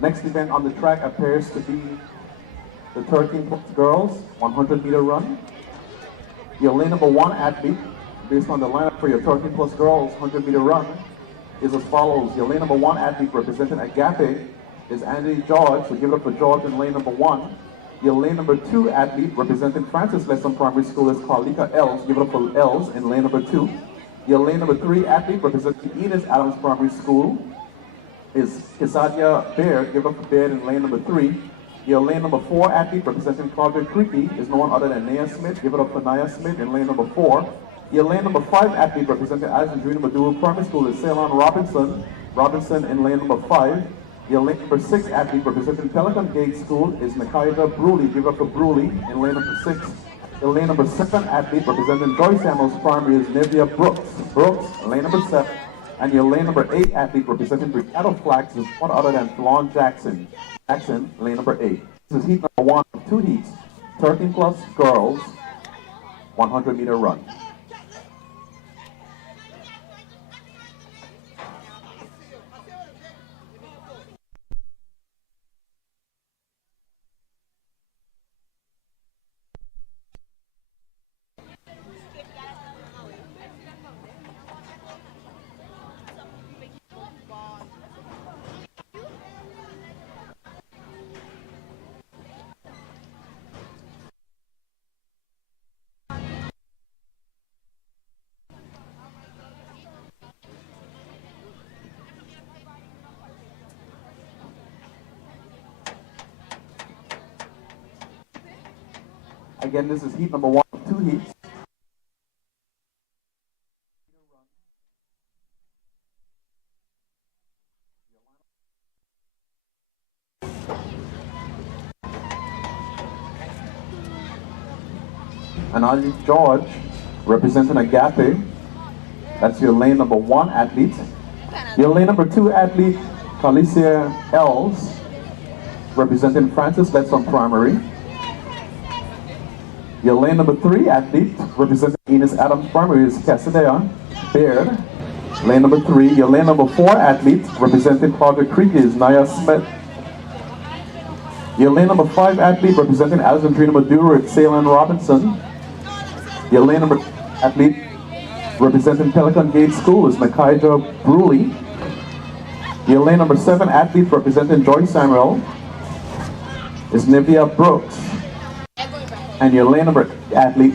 Next event on the track appears to be the 13 plus girls 100-meter run. Your lane number 1 athlete, based on the lineup for your 13 plus girls 100-meter run, is as follows. Your lane number 1 athlete representing Agape is Andy George, so give it up for George in lane number 1. Your lane number 2 athlete representing Francis Lesson Primary School is Carlika Els, give it up for Els in lane number 2. Your lane number 3 athlete representing Enos Adams Primary School is Kisadia Baird, give it up for Baird in lane number 3. Your lane number 4 athlete representing Claudia Creepy is no one other than Naya Smith, give it up for Naya Smith in lane number 4. Your lane number 5 athlete representing Alexandrina Maduro Primary School is Ceylon Robinson in lane number 5. Your lane number 6 athlete representing Pelican Gate School is Nakaida Bruley, give it up for Bruley in lane number 6. Your lane number 7 athlete representing Joyce Samuels Primary is Nivea Brooks, lane number 7. And your lane number 8 athlete representing Brigado Flags is one other than Fallon Jackson, lane number 8. This is heat number 1 of 2 heats, 13 plus girls, 100-meter run. Again, this is heat number 1 of 2 heats. And Ali George, representing Agape, that's your lane number 1 athlete. Your lane number 2 athlete, Calicia Els, representing Francis Letson Primary. Your lane number 3 athlete, representing Enos Adams Primary, is Cassidia Baird, lane number 3. Your lane number 4 athlete, representing Claudia Creek, is Naya Smith. Your lane number 5 athlete, representing Alexandrina Maduro, is Ceylon Robinson. Your lane number athlete, representing Pelican Gate School, is Nakaida Bruley. Your lane number 7 athlete, representing Joyce Samuel, is Nivea Brooks. And your lane number athlete,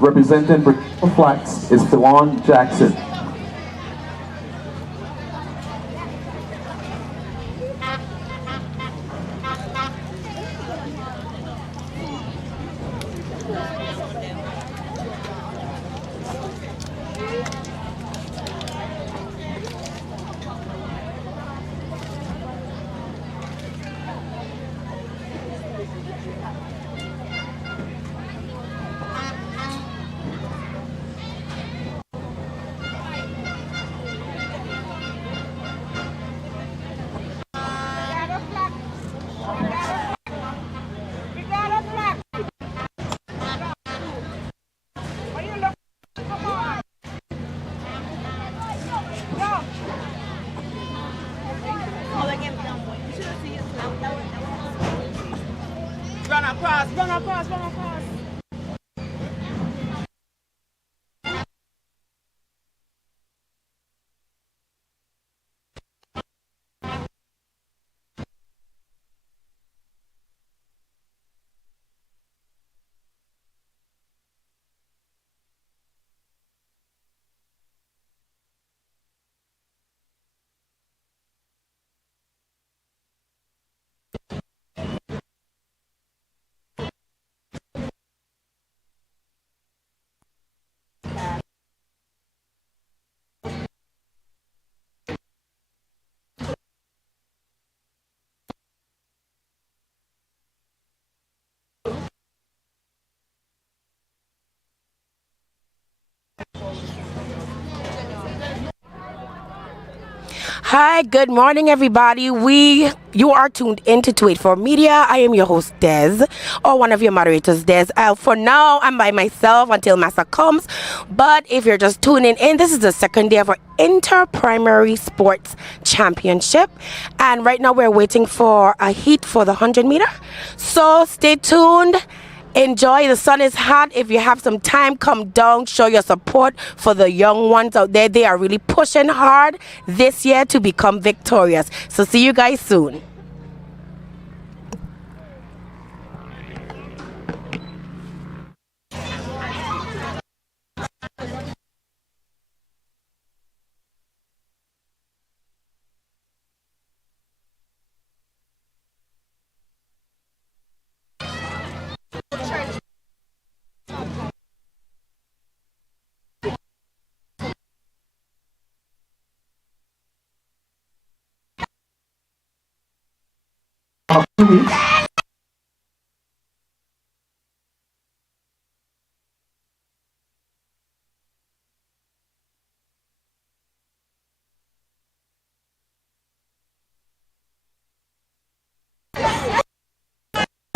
representing Brigado Flags, is Fallon Jackson. Run across. Hi, good morning, everybody. You are tuned into 284 Media. I am your host, Des, or one of your moderators, Des. For now, I'm by myself until Massa comes. But if you're just tuning in, this is the second day of our Inter-Primary Sports Championship. And right now, we're waiting for a heat for the 100-meter. So stay tuned. Enjoy. The sun is hot. If you have some time, come down, show your support for the young ones out there. They are really pushing hard this year to become victorious. So see you guys soon.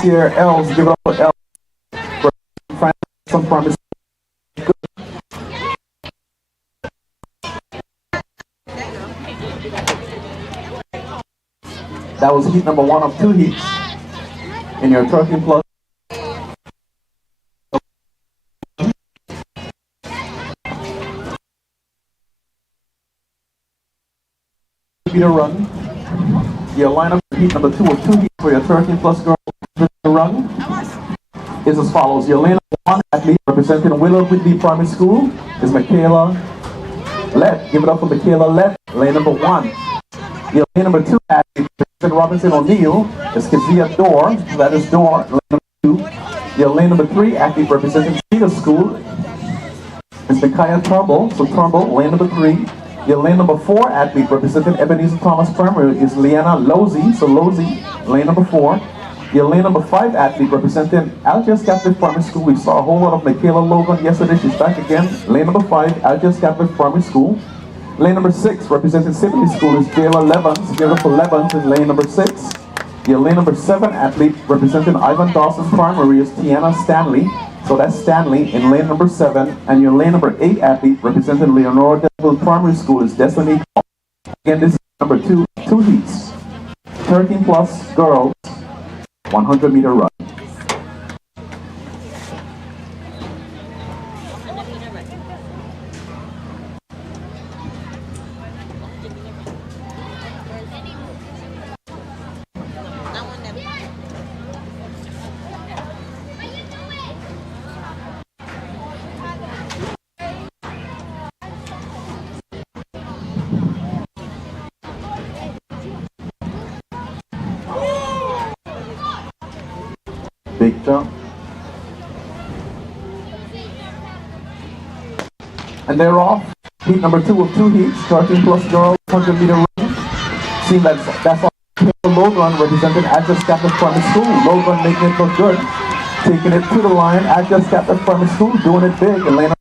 Here, Els, give it up for Els. Some promise. That was heat number 1 of 2 heats in your 13 plus. Meter run. Your lineup for heat number 2 of 2 heats for your 13 plus girls run is as follows. Your lane number 1 athlete representing Willow Whitney Primary School is Michaela Lett. Give it up for Michaela Lett, lane number 1. Your lane number 2 athlete representing Robinson O'Neill is Kezia Dorr. That is Dorr, lane number 2. Your lane number 3 athlete representing Cedar School is Micaiah Turnbull. So Turnbull, lane number 3. Your lane number 4 athlete representing Ebenezer Thomas Primary is Leanna Losey. So Losey, lane number 4. Your lane number 5 athlete representing Algiers Catholic Primary School. We saw a whole lot of Michaela Logan yesterday. She's back again. Lane number 5, Algiers Catholic Primary School. Lane number 6 representing Symphony School is Jayla Levens. Give it up for Levens in lane number 6. Your lane number 7 athlete representing Ivan Dawson Primary is Tiana Stanley. So that's Stanley in lane number 7. And your lane number 8 athlete representing Leonora Deville Primary School is Destiny. Again, this is number 2 heats. 13 plus girls, 100-meter run. Big jump. And they're off. Heat number 2 of 2 heats, 13 plus girls, 100-meter run. See, that's all. Logan representing Agnes Catholic Primary School. Logan making it look good. Taking it to the line. Agnes Catholic Primary School doing it big. And Lena.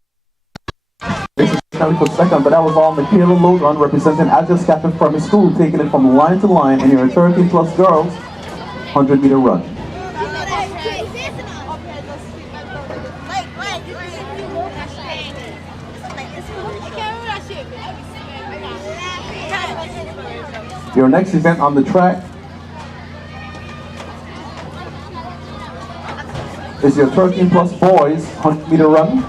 This is for second, but that was all Michaela Logan representing Agnes Catholic Primary School, taking it from line to line in your 13 plus girls, 100-meter run. Your next event on the track is your 13 plus boys 100-meter run.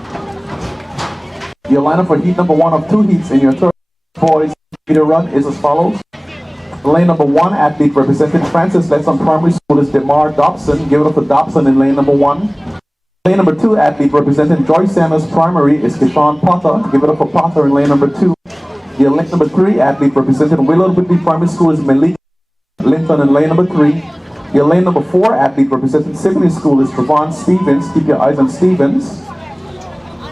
Your lineup for heat number 1 of 2 heats in your 13 boys 100-meter run is as follows. Lane number 1 athlete representing Francis Letson Primary School is DeMar Dobson. Give it up for Dobson in lane number 1. Lane number 2 athlete representing Joyce Sanders Primary is Keshawn Potter. Give it up for Potter in lane number 2. Your lane number 3 athlete representing Willard Whitney Primary School is Malik Linton in lane number 3. Your lane number 4 athlete representing Symphony School is Trevon Stevens. Keep your eyes on Stevens.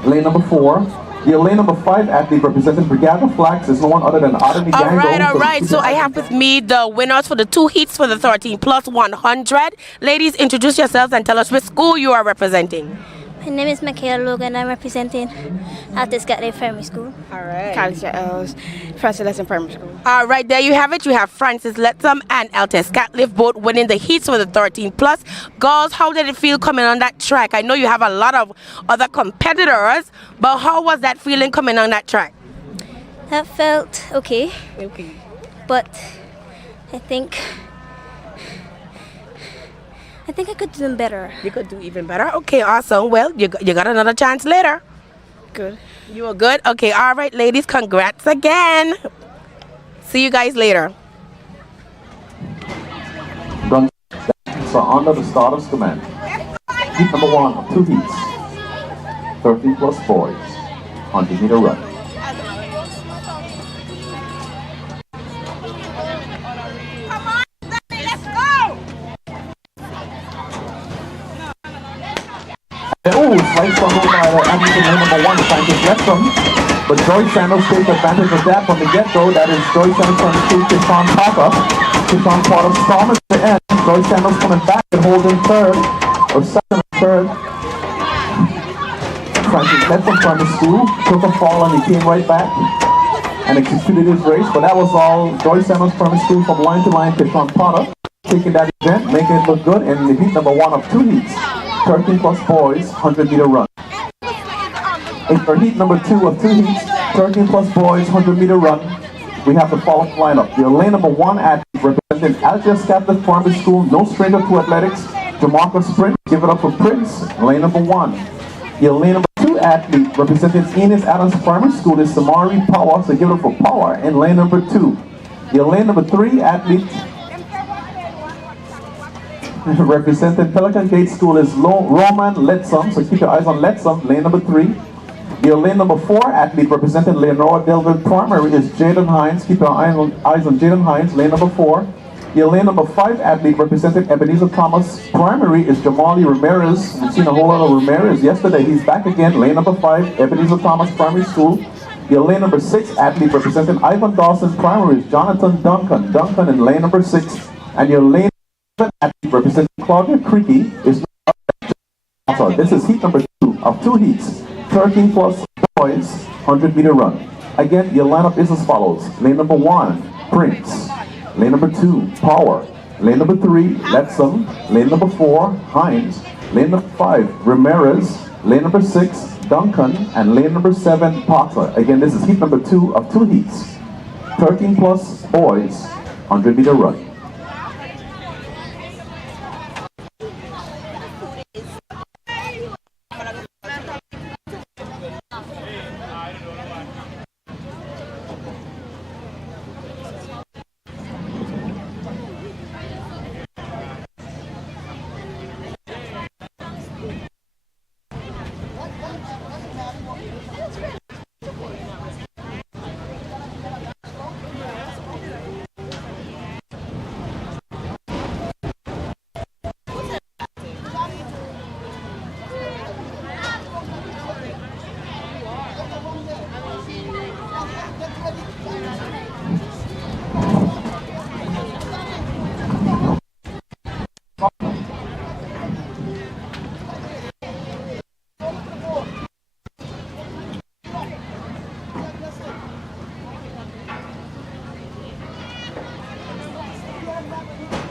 Lane number 4. Your lane number 5 athlete representing Brigada Flags is no one other than Adami Gango. All right. So I have with me the winners for the 2 heats for the 13 plus 100. Ladies, introduce yourselves and tell us which school you are representing. My name is Michaela Logan. I'm representing Altus Gatley Primary School. All right. College Francis Lesson Primary School. All right, there you have it. You have Francis Lettsome and Altes Catliff both winning the heats for the 13 plus. Girls, how did it feel coming on that track? I know you have a lot of other competitors, but how was that feeling coming on that track? That felt okay, Okay. but I think I could do them better. You could do even better. Okay, awesome. Well, you got another chance later. Good. You were good? Okay, all right, ladies, congrats again. See you guys later. Guns are under the starter's command. Heat number 1 of 2 heats. 13 plus boys. 100-meter run. Oh, slight struggle by the Anderson lane number 1, Francis Lettsome. But Joyce Sandals takes advantage of that from the get-go. That is Joyce Sandals trying to shoot Kishan Parker. Kishan Parker storm at the end. Joyce Sandals coming back and holding third, or second or third. Francis Lettsome from the school took a fall and he came right back and executed his race. But that was all Joyce Sandals from the school from line to line. Kishan Parker taking that event, making it look good in the heat number 1 of 2 heats. 13 plus boys, 100-meter run. In for heat number 2 of 2 heats, 13 plus boys, 100-meter run, we have the following lineup. Your lane number 1 athlete representing Algiers Catholic Primary School, no stranger to athletics, Jamarcus Sprint, give it up for Prince, lane number 1. Your lane number 2 athlete representing Enos Adams Primary School is Samari Power, so give it up for Power in lane number 2. Your lane number 3 athlete representing Pelican Gate School is Roman Lettsome, so keep your eyes on Lettsome, lane number 3. Your lane number 4 athlete representing Leonora Delville Primary is Jaden Hines, keep your eyes on Jaden Hines, lane number 4. Your lane number 5 athlete representing Ebenezer Thomas Primary is Jamali Ramirez. We've seen a whole lot of Ramirez yesterday, he's back again, lane number 5, Ebenezer Thomas Primary School. Your lane number 6 athlete representing Ivan Dawson Primary is Jonathan Duncan in lane number 6. And your lane athlete representing Claudia Creaky is this is heat number 2 of 2 heats, 13 plus boys, 100-meter run. Again, your lineup is as follows. Lane number 1, Prince. Lane number 2, Power. Lane number 3, Lettsome. Lane number 4, Hines. Lane number 5, Ramirez. Lane number 6, Duncan. And lane number 7, Potter. Again, this is heat number 2 of 2 heats, 13 plus boys, 100-meter run.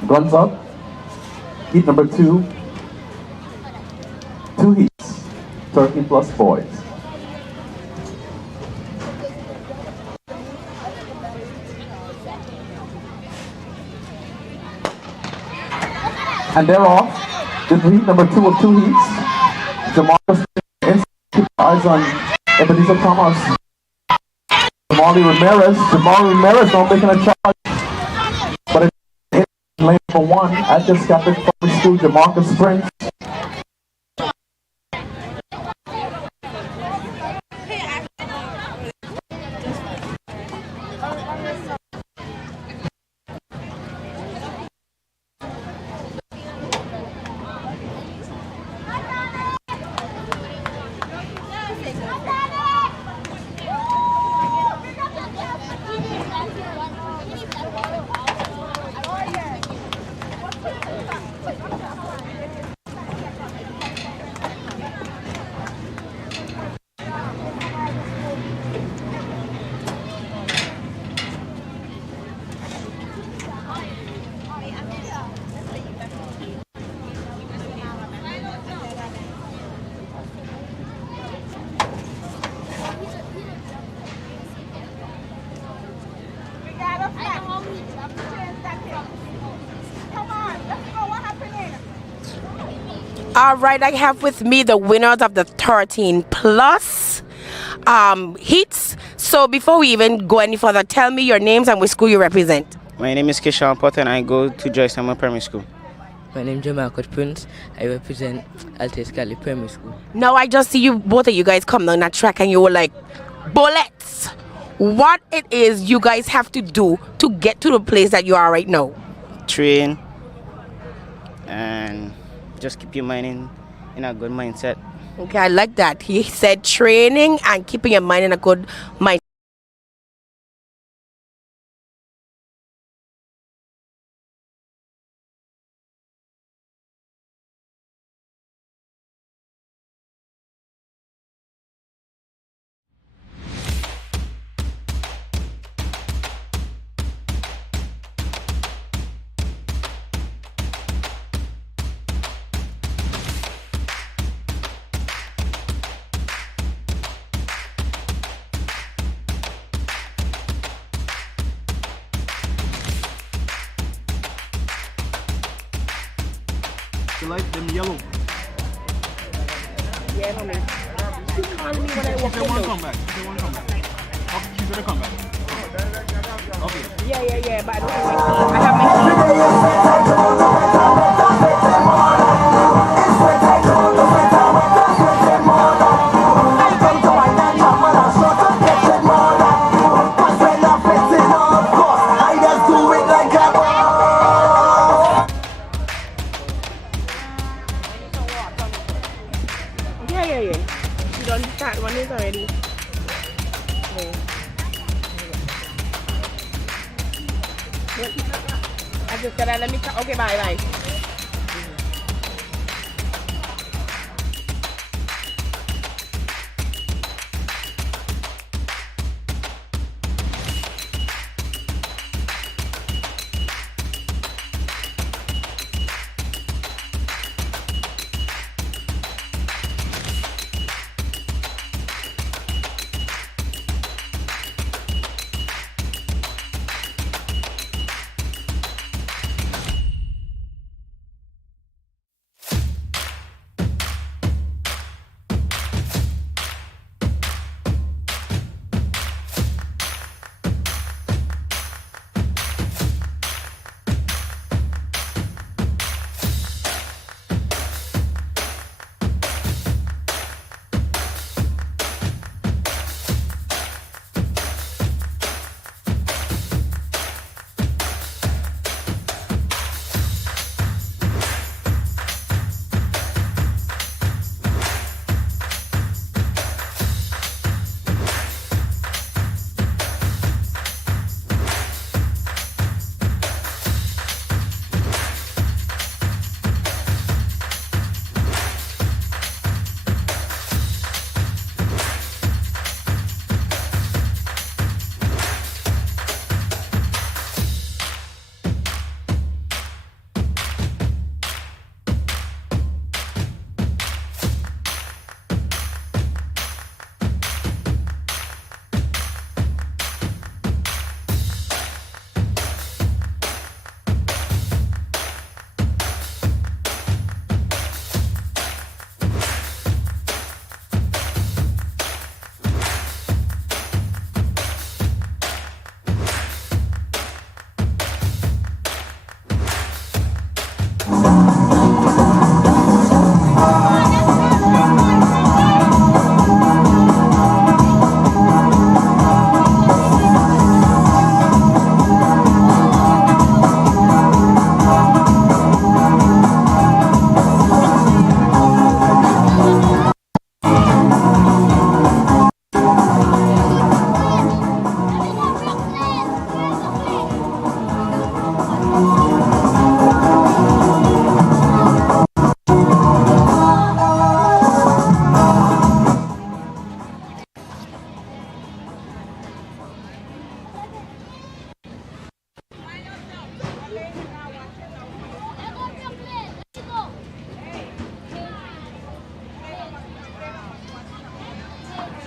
Guns up. Heat number 2. 2 heats. 13 plus boys. And they're off. This is heat number 2 of 2 heats. Jamarcus, keep eyes on Ebenezer Thomas. Jamali Ramirez not making a charge. But it's in lane number 1, Algiers Catholic Primary School, Jamarcus Sprint. All right, I have with me the winners of the 13 plus heats. So before we even go any further, tell me your names and which school you represent. My name is Kishan Potter and I go to Joyce Summer Primary School. My name is Jamarcus Prince. I represent Altes Cali Primary School. Now I just see you, both of you guys come down that track and you were like, bullets. What it is you guys have to do to get to the place that you are right now? Train and just keep your mind in a good mindset. Okay, I like that. He said training and keeping your mind in a good mind. You like them yellow? Yeah, mommy. She called me when I walked They in. want to come back. They want to come back. Okay, she's gonna come back. Okay. Yeah, but I don't have my key. Yeah. You don't start one is already. I just gotta let me. Okay, bye.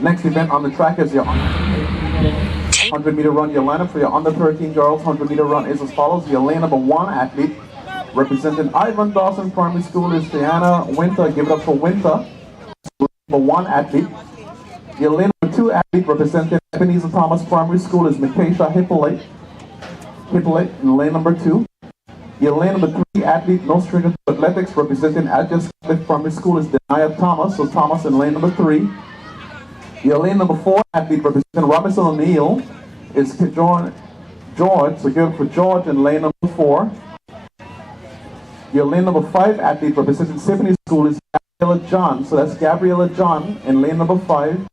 Next event on the track is your 100-meter run. Your lineup for your under 13 girls 100-meter run is as follows. Your lane number 1 athlete representing Ivan Dawson Primary School is Diana Winter. Give it up for Winter. Number 1 athlete. Your lane number 2 athlete representing Ebenezer Thomas Primary School is Mikesha Hippolyte. Hippolyte in lane number 2. Your lane number 3 athlete, no stranger to athletics, representing Adjust Primary School is Denia Thomas. So Thomas in lane number 3. Your lane number 4 athlete representing Robinson O'Neill is George. So give it for George in lane number 4. Your lane number 5 athlete representing Symphony School is Gabriella John. So that's Gabriella John in lane number 5.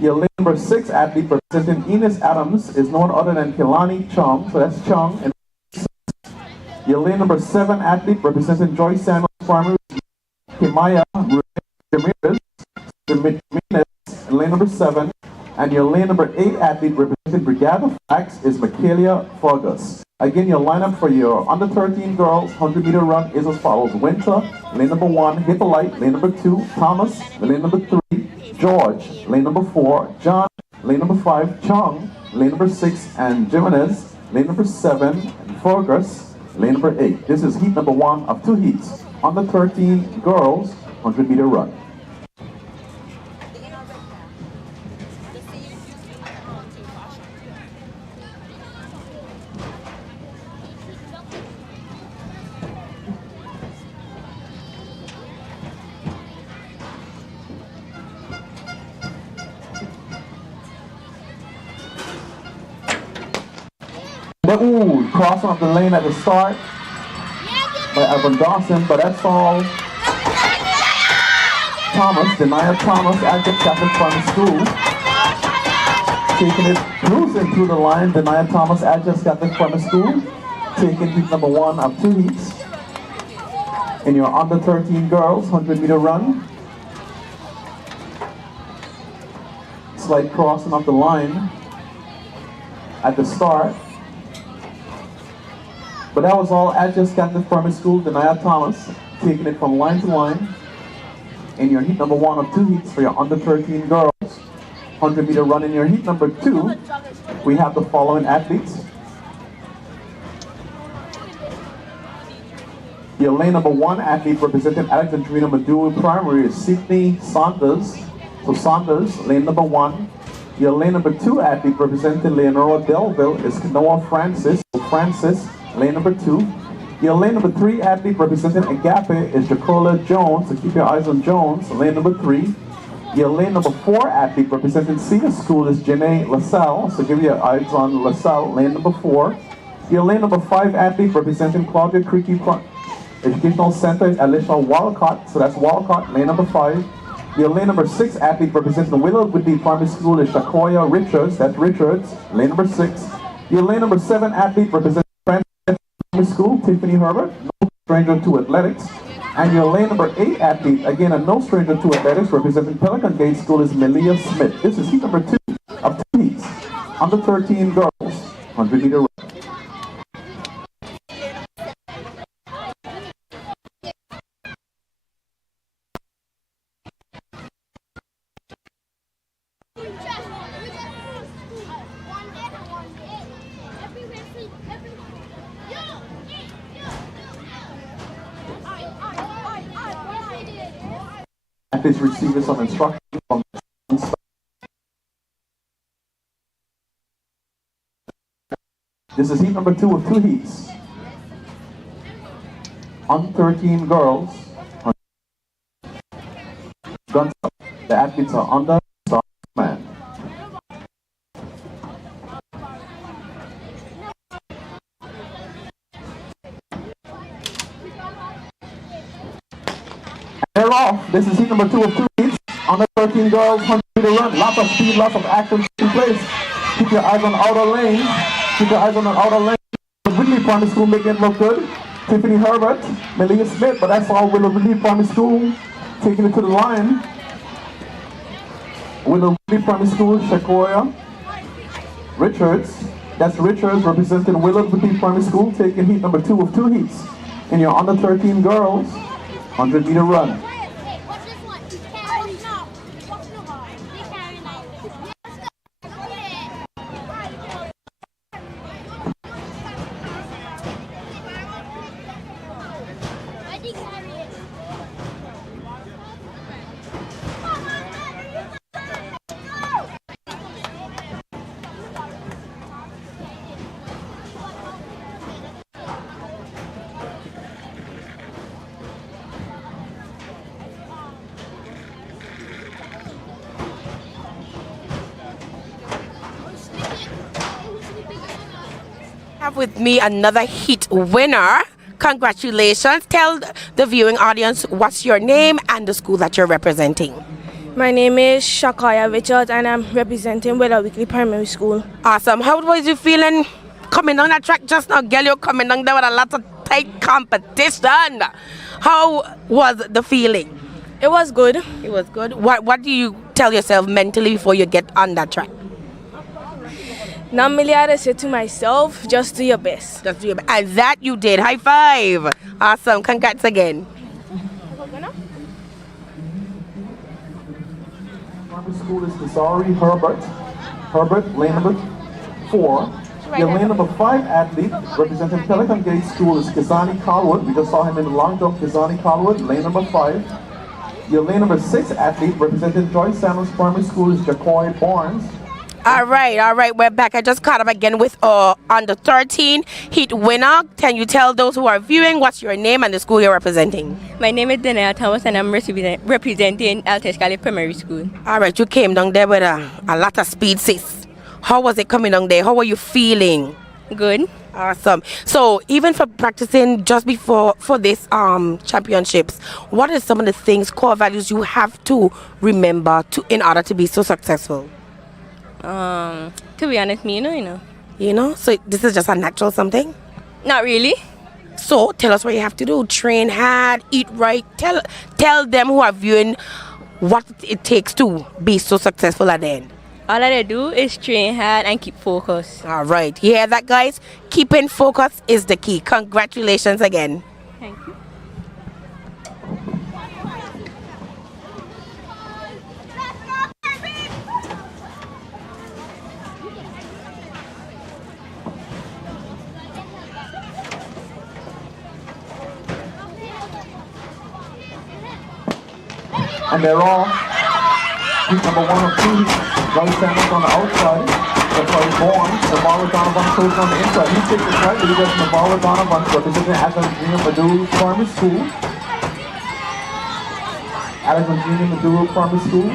Your lane number 6 athlete representing Enos Adams is no one other than Kilani Chung. So that's Chung in your lane number 7 athlete representing Joyce Samuels Primary, Kimaya Ramirez in lane number 7. And your lane number 8 athlete representing Brigada Flax is Michaelia Fergus. Again, your lineup for your under 13 girls 100-meter run is as follows. Winter, lane number 1, Hippolyte, lane number 2, Thomas, lane number 3, George, lane number 4, John, lane number 5, Chung, lane number 6, and Jimenez, lane number 7, and Fergus, lane number 8. This is heat number 1 of 2 heats. Under 13 girls 100-meter run. Ooh, crossing off the lane at the start by Evan Dawson, but that's all. Thomas, Denia Thomas, Active Catholic Primary School, taking it, cruising through the line. Denia Thomas, Active Catholic Primary School, taking heat number 1 of 2 heats. In your under 13 girls 100-meter run. Slight crossing off the line at the start. But that was all Adjust Catholic Primary School, Denia Thomas, taking it from line to line. In your heat number 1 of 2 heats for your under 13 girls 100-meter run. In your heat number 2, we have the following athletes. Your lane number 1 athlete representing Alexandrina Maduro Primary is Sydney Saunders. So Saunders, lane number 1. Your lane number 2 athlete representing Leonora Delville is Kanoa Francis. So Francis, lane number 2. Your lane number 3 athlete representing Agape is Jacola Jones. So keep your eyes on Jones, lane number 3. Your lane number 4 athlete representing Cedar School is Janae LaSalle. So give your eyes on LaSalle, lane number 4. Your lane number 5 athlete representing Claudia Creaky Educational Center is Alicia Walcott. So that's Walcott, lane number 5. Your lane number 6 athlete representing Willow Whitney Primary School is Shakoya Richards. That's Richards, lane number 6. Your lane number 7 athlete representing Primary School, Tiffany Herbert, no stranger to athletics. And your lane number 8 athlete, again a no stranger to athletics, representing Pelican Gate School is Melia Smith. This is heat number 2 of 2 heats. Under 13 girls, 100-meter run. Athletes receiving some instruction from the This is heat number 2 of 2 heats. Under 13 girls. Guns up. The athletes are under man. They're off. This is heat number 2 of 2 heats. Under 13 girls, 100-meter run. Lots of speed, lots of action in place. Keep your eyes on the outer lane. Keep your eyes on the outer lane. Whitney Primary School making it look good. Tiffany Herbert, Melia Smith, but that's all Willow Whitney Primary School taking it to the line. Willow Whitney Primary School, Shakoya Richards. That's Richards representing Willow Whitney Primary School taking heat number 2 of 2 heats. And your under 13 girls, 100-meter run. Have with me another heat winner. Congratulations. Tell the viewing audience what's your name and the school that you're representing. My name is Shakaya Richards and I'm representing Willow Weekly Primary School. Awesome. How was you feeling coming down that track just now? Girl, you're coming down there with a lot of tight competition. How was the feeling? It was good. It was good. What do you tell yourself mentally before you get on that track? Not really I had to say to myself, just do your best. Just do your best. And that you did. High five. Awesome. Congrats again. Primary school is Desari Herbert, lane number 4. Your lane number 5 athlete representing Pelican Gate School is Kizani Colwood. We just saw him in the long jump, Kizani Colwood, lane number 5. Your lane number 6 athlete representing Joyce Samuels Primary School is Jacoy Barnes. All right, we're back. I just caught up again with under 13 heat winner. Can you tell those who are viewing what's your name and the school you're representing? My name is Danielle Thomas and I'm representing Altes Cali Primary School. All right, you came down there with a lot of speed, sis. How was it coming down there? How were you feeling? Good. Awesome. So even for practicing just before for this championships, what are some of the things, core values you have to remember in order to be so successful? To be honest, me, you know. You know, so this is just a natural something? Not really. So tell us what you have to do. Train hard, eat right. Tell them who are viewing what it takes to be so successful at the end. All I do is train hard and keep focused. All right. You hear that, guys? Keeping focus is the key. Congratulations again. Thank you. And they're all heat number 1 of 2. Joyce Samuels on the outside. Jacoy Barnes. Navarro Donovan coach on the inside. He takes it right. He gets Navarro Donovan representing Alexandria Maduro Primary School. Alexandria Maduro Primary School.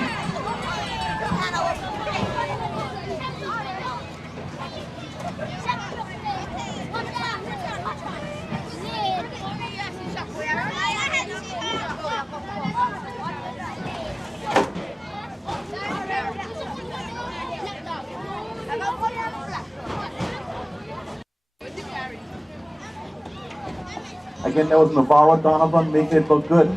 Again, that was Navarro Donovan making it look good.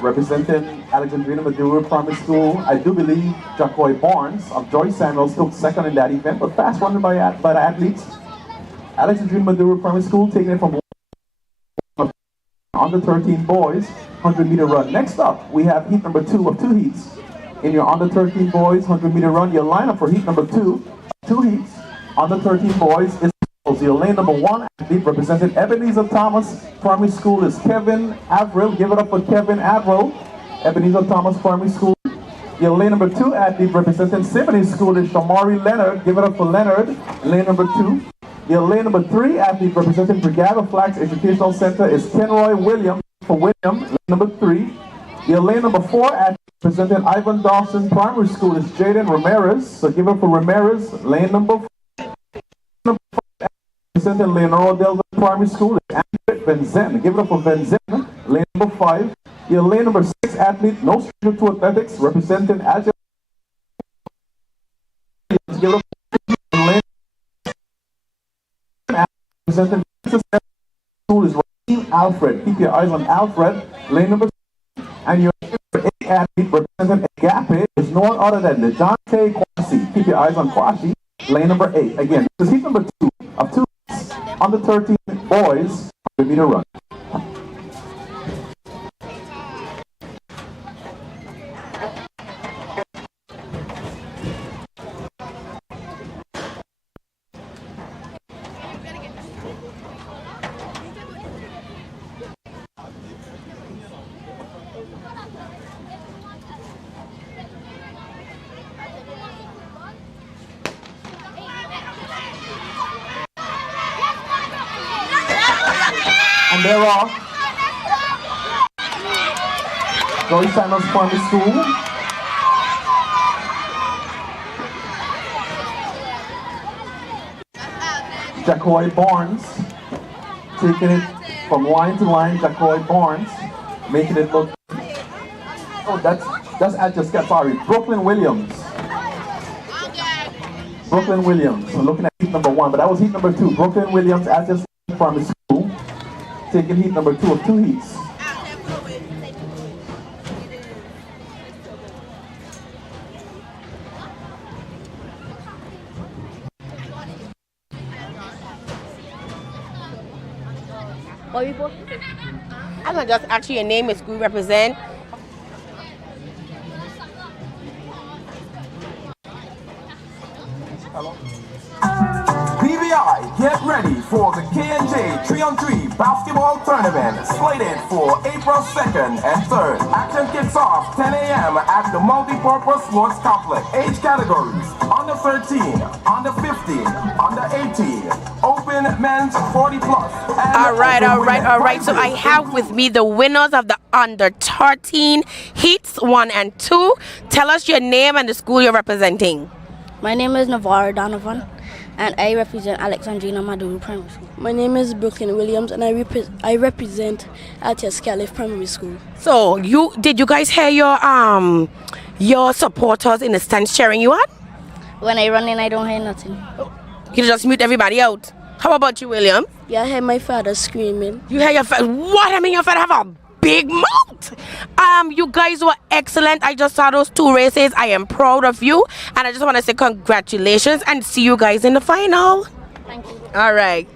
Representing Alexandria Maduro Primary School. I do believe Jacoy Barnes of Joyce Samuels took second in that event, but fast running by the athletes. Alexandria Maduro Primary School taking it from under 13 boys, 100-meter run. Next up, we have heat number 2 of 2 heats. In your under 13 boys, 100-meter run, your lineup for heat number 2 heats, under 13 boys is your lane number 1 athlete representing Ebenezer Thomas Primary School is Kevin Averill. Give it up for Kevin Averill, Ebenezer Thomas Primary School. Your lane number 2 athlete representing Simony School is Shamari Leonard. Give it up for Leonard, lane number 2. Your lane number 3 athlete representing Brigada Flags Educational Center is Kenroy Williams for William, lane number 3. Your lane number 4 athlete representing Ivan Dawson Primary School is Jaden Ramirez. So give it up for Ramirez, lane number 4. Representing Leonardo Delva Primary School is Andrew Benzen. Give it up for Benzen, lane number 5. Your lane number 6 athlete, no stranger to athletics, representing Agile. Give it up for lane representing School is Raheem Alfred. Keep your eyes on Alfred, lane number 6. And your number 8 athlete representing Agape is no one other than Dejante Kwasi. Keep your eyes on Kwasi, lane number 8. Again, this is heat number 2 of 2. Under 13 boys, 100-meter run. And they're off. Joyce Samuels Primary School. Jacoy Barnes. Taking it from line to line, Jacoy Barnes. Making it look... Oh, that's Altus Cat, sorry. Brooklyn Williams. Brooklyn Williams. I'm looking at heat number 1, but that was heat number 2. Brooklyn Williams, Altus Primary School. Taking heat number 2 of 2 heats. I'm gonna just ask you your name and school you represent. BVI, get ready for the K&J 3-on-3 basketball tournament slated for April 2nd and 3rd. Action kicks off 10 a.m. at the Multipurpose Sports Complex. Age categories: under 13, under 15, under 18, open men's 40 plus. All right. So I have with me the winners of the under 13 heats 1 and 2. Tell us your name and the school you're representing. My name is Navarro Donovan, and I represent Alexandrina Maduro Primary School. My name is Brooklyn Williams, and I represent Altus Calif Primary School. So did you guys hear your supporters in the stands cheering you on? When I run in, I don't hear nothing. You just mute everybody out. How about you, William? Yeah, I heard my father screaming. You hear your father? What? I mean, your father have a big mouth. You guys were excellent. I just saw those 2 races. I am proud of you, and I just want to say congratulations and see you guys in the final. Thank you. All right.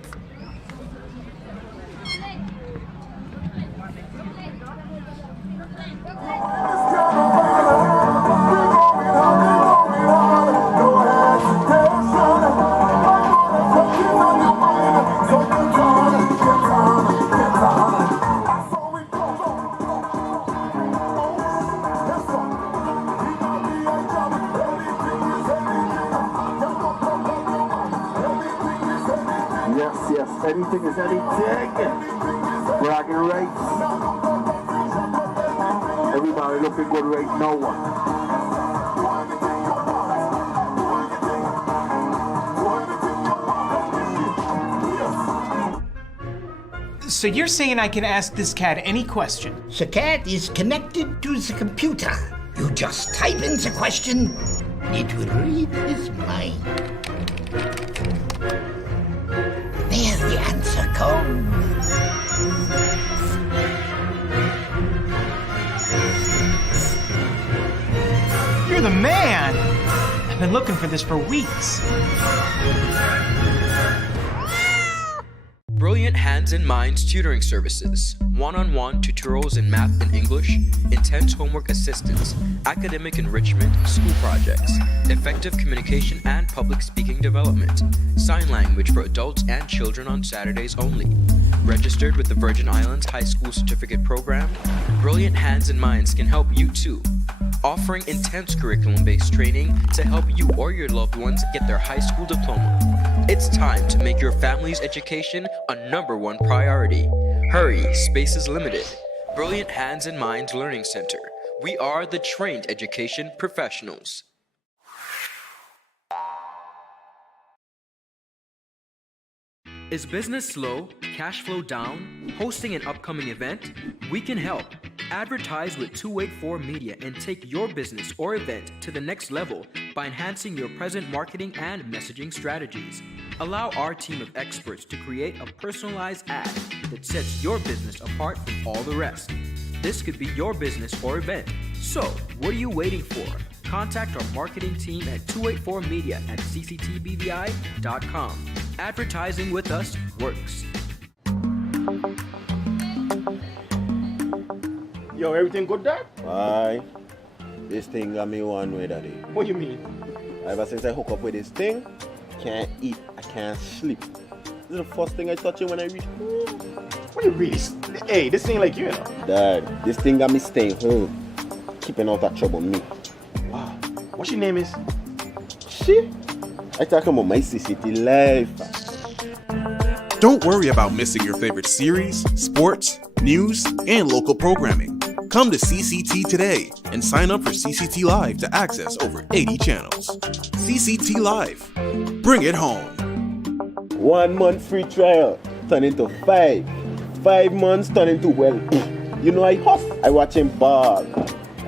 Yes, anything is anything. Bragging rights. Everybody looking good right now. So you're saying I can ask this cat any question? The cat is connected to the computer. You just type in the question, it will read his mind. There's the answer code. You're the man! I've been looking for this for weeks. Brilliant Hands and Minds tutoring services, one-on-one tutorials in math and English, intense homework assistance, academic enrichment, school projects, effective communication and public speaking development, sign language for adults and children on Saturdays only. Registered with the Virgin Islands High School Certificate Program, Brilliant Hands and Minds can help you too. Offering intense curriculum-based training to help you or your loved ones get their high school diploma. It's time to make your family's education a #1 priority. Hurry, space is limited. Brilliant Hands and Minds Learning Center. We are the trained education professionals. Is business slow, cash flow down, hosting an upcoming event? We can help. Advertise with 284 Media and take your business or event to the next level by enhancing your present marketing and messaging strategies. Allow our team of experts to create a personalized ad that sets your business apart from all the rest. This could be your business or event. So, what are you waiting for? Contact our marketing team at 284media at cctbvi.com. Advertising with us works. Yo, everything good, Dad? Aye. This thing got me one way, Daddy. What do you mean? Ever since I hook up with this thing, can't eat, I can't sleep. This is the first thing I touch it when I reach home. What do you really? Hey, this ain't like you, you know. Dad, this thing got me staying home, keeping out that trouble me. Wow. What your name is? Shit. I talking about my CCT life. Don't worry about missing your favorite series, sports, news, and local programming. Come to CCT today and sign up for CCT Live to access over 80 channels. CCT Live. Bring it home. 1 month free trial turn into 5. 5 months turn into, well, you know I hot. I watching ball.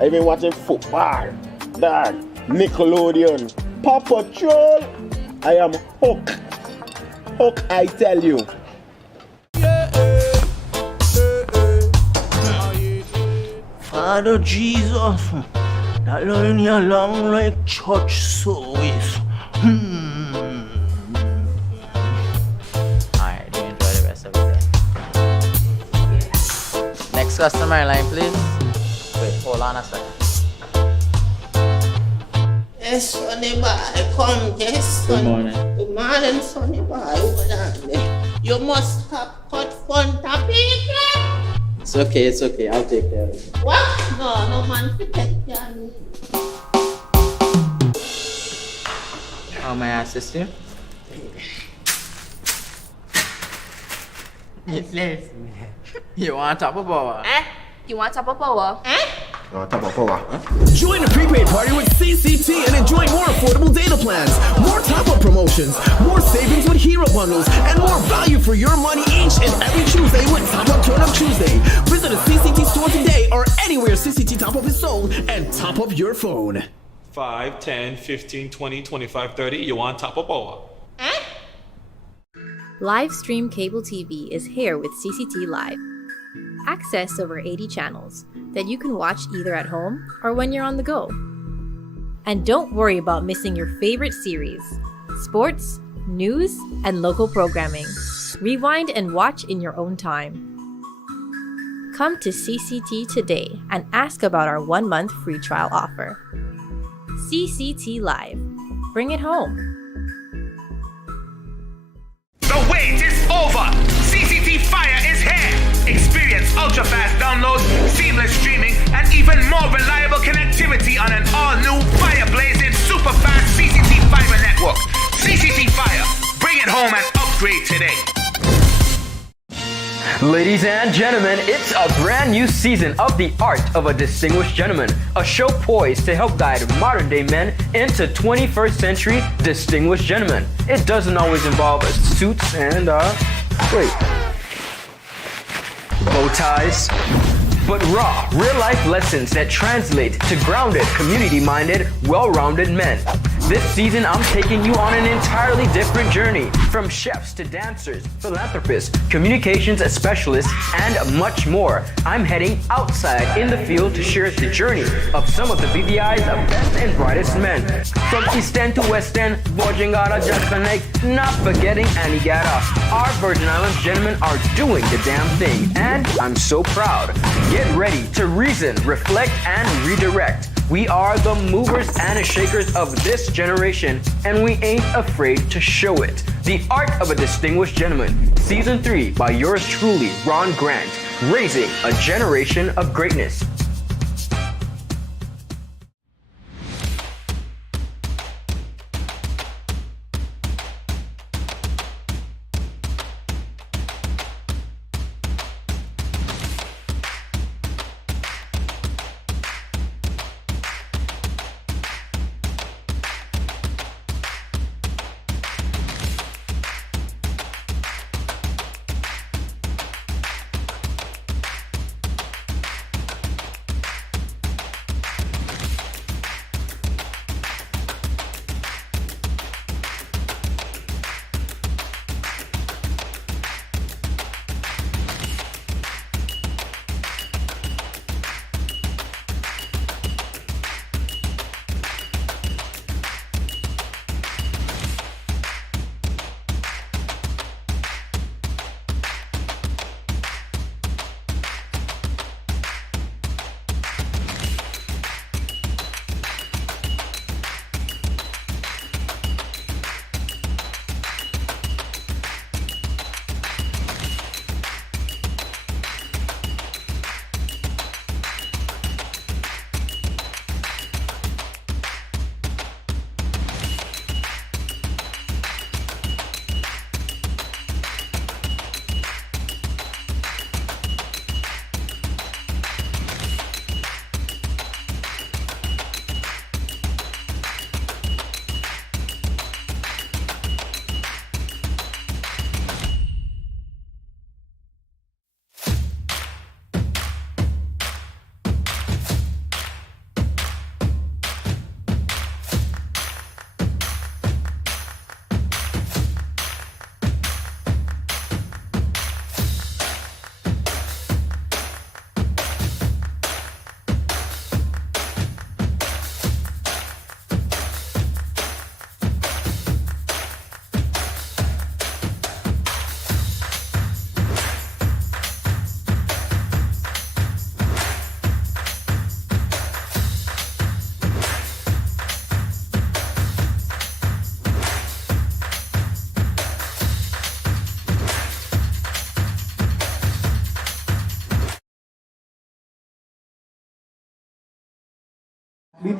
I even watching football. Dad, Nickelodeon, Paw Patrol. I am hooked. Hook, I tell you. Father Jesus, that line here long like church service. Alright, do enjoy the rest of the day. Next customer line, please. Wait, hold on a second. Yes, Sonny boy, come, yes, Good son. morning. Good morning, Sonny boy. Hold on there. You must have cut fun topic. It's okay, I'll take care of it. What? No man to take care of me. How may I assist you? Yes. You want top of power? You want top of power? Join the prepaid party with CCT and enjoy more affordable data plans, more top-up promotions, more savings with hero bundles, and more value for your money each and every Tuesday with Top Up Turn Up Tuesday. Visit a CCT store today or anywhere CCT Top Up is sold and top up your phone. 5, 10, 15, 20, 25, 30. You want top of power? Livestream cable TV is here with CCT Live. Access over 80 channels that you can watch either at home or when you're on the go. And don't worry about missing your favorite series, sports, news, and local programming. Rewind and watch in your own time. Come to CCT today and ask about our 1-month free trial offer. CCT Live. Bring it home. The wait is over! CCT Fire is here! Experience ultra-fast downloads, seamless streaming, and even more reliable connectivity on an all-new fire-blazing super-fast CCT Fiber network. CCT Fire, bring it home and upgrade today. Ladies and gentlemen, it's a brand new season of The Art of a Distinguished Gentleman, a show poised to help guide modern day men into 21st century distinguished gentlemen. It doesn't always involve suits and, bow ties, but raw, real-life lessons that translate to grounded, community-minded, well-rounded men. This season, I'm taking you on an entirely different journey, from chefs to dancers, philanthropists, communications specialists, and much more. I'm heading outside in the field to share the journey of some of the BVI's best and brightest men. From East End to West End, Bojangada, Jackson Lake, not forgetting Anegada. Our Virgin Islands gentlemen are doing the damn thing, and I'm so proud. Get ready to reason, reflect, and redirect. We are the movers and shakers of this generation, and we ain't afraid to show it. The Art of a Distinguished Gentleman, Season 3 by yours truly, Ron Grant, raising a generation of greatness.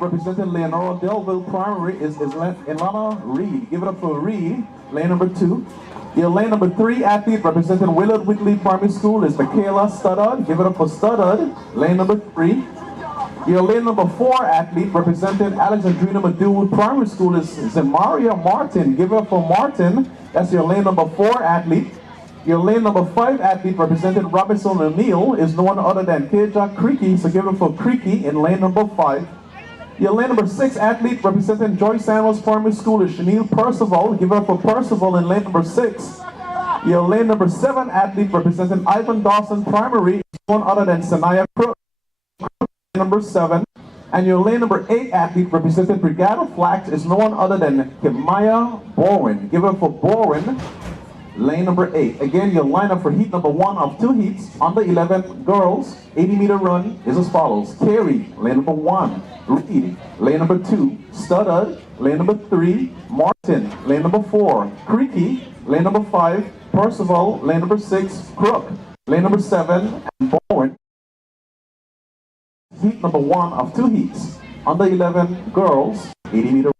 representing Leonora Delville Primary is Ilana Reed. Give it up for Reed, lane number 2. Your lane number 3 athlete representing Willard Whitley Primary School is Michaela Studdard. Give it up for Studdard, lane number 3. Your lane number 4 athlete representing Alexandrina Maduwood Primary School is Zemaria Martin. Give it up for Martin. That's your lane number 4 athlete. Your lane number 5 athlete representing Robinson O'Neill is no one other than Keja Creaky. So give it up for Creaky in lane number 5. Your lane number 6 athlete representing Joyce Samuels Primary School is Chanel Percival. Give it up for Percival in lane number 6. Your lane number 7 athlete representing Ivan Dawson Primary is no one other than Sanaya Crook. Number 7. And your lane number 8 athlete representing Brigada Flax is no one other than Kimaya Bowen. Give it up for Bowen, lane number 8. Again, your lineup for heat number 1 of 2 heats. Under 11 girls, 80-meter run is as follows. Carey, lane number 1. Reed, lane number 2. Studdard, lane number 3. Martin, lane number 4. Creaky, lane number 5. Percival, lane number 6. Crook, lane number 7. And Bowen. Heat number 1 of 2 heats. Under 11 girls, 80-meter run.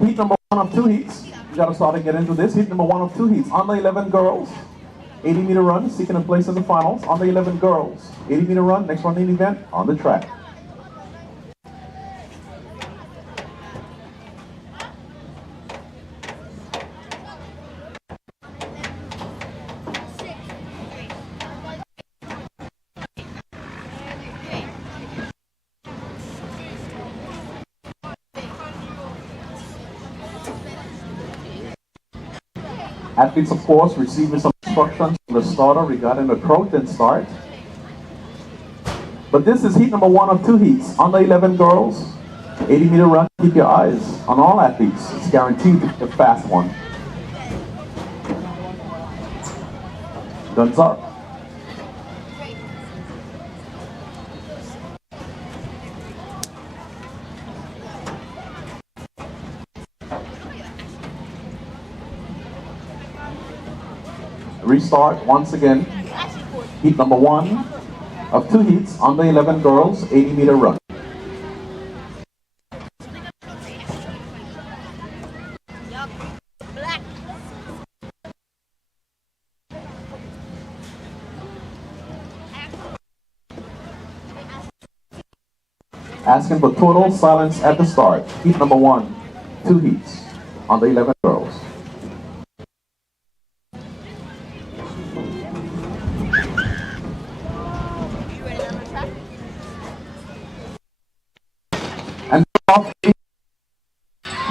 Heat number 1 of 2 heats. You gotta start to get into this. Heat number 1 of 2 heats. Under 11 girls, 80-meter run, seeking a place in the finals. Under 11 girls, 80-meter run, next running event on the track. Athletes, of course, receiving some instructions from the starter regarding the approach and start. But this is heat number 1 of 2 heats. Under 11 girls, 80-meter run. Keep your eyes on all athletes. It's guaranteed to be a fast one. Guns up. Restart once again. Heat number 1 of 2 heats. Under 11 girls, 80-meter run. Asking for total silence at the start. Heat number 1, 2 heats. Under 11 girls.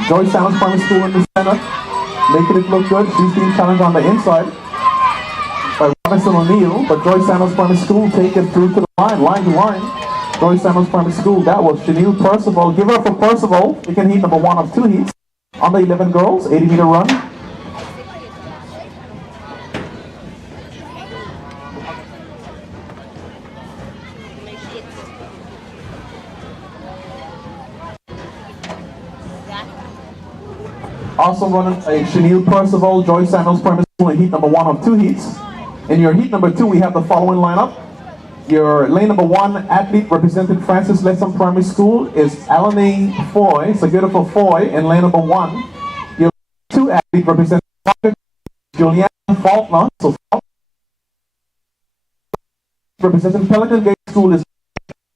Joyce Samuels Primary School in the center, making it look good. She's being challenged on the inside by Robinson O'Neill, but Joyce Samuels Primary School take it through to the line to line. Joyce Samuels Primary School, that was Chanel Percival. Give it up for Percival. He can heat number 1 of 2 heats. Under 11 girls, 80-meter run. Also running a Chanel Percival, Joyce Samuels Primary School in heat number 1 of 2 heats. In your heat number 2, we have the following lineup. Your lane number 1 athlete representing Francis Lesson Primary School is Alani Foy, Sagirafo Foy, in lane number 1. Your 2 athlete representing Julianne Faulkner, so representing Pelican Gate School is,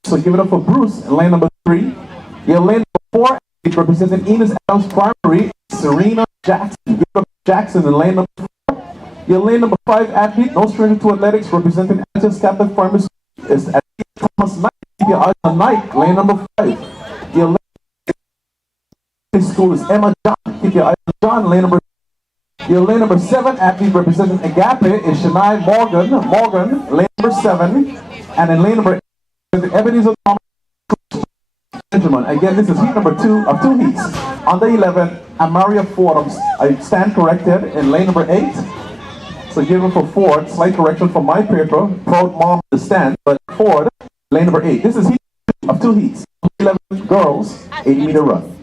so give it up for Bruce in lane number 3. Your lane number 4 athlete representing Enos Adams Primary, Serena Jackson, give it up for Jackson in lane number 4. Your lane number 5 athlete, no stranger to athletics, representing Antis Catholic Primary School is at Thomas Knight. Keep your eyes on Knight, lane number 5. Your lane school is Emma John. Keep your eyes on John, lane number 6. Your lane number 7 athlete representing Agape is Shania Morgan, lane number 7. And in lane number 8, Ebenezer Thomas Benjamin. Again, this is heat number 2 of 2 heats. On the 11, Amaria Ford, I stand corrected, in lane number 8. So give it for Ford, slight correction from my paper, proud mom to stand, but Ford, lane number 8. This is heat of 2 heats. 11 girls, 80-meter run.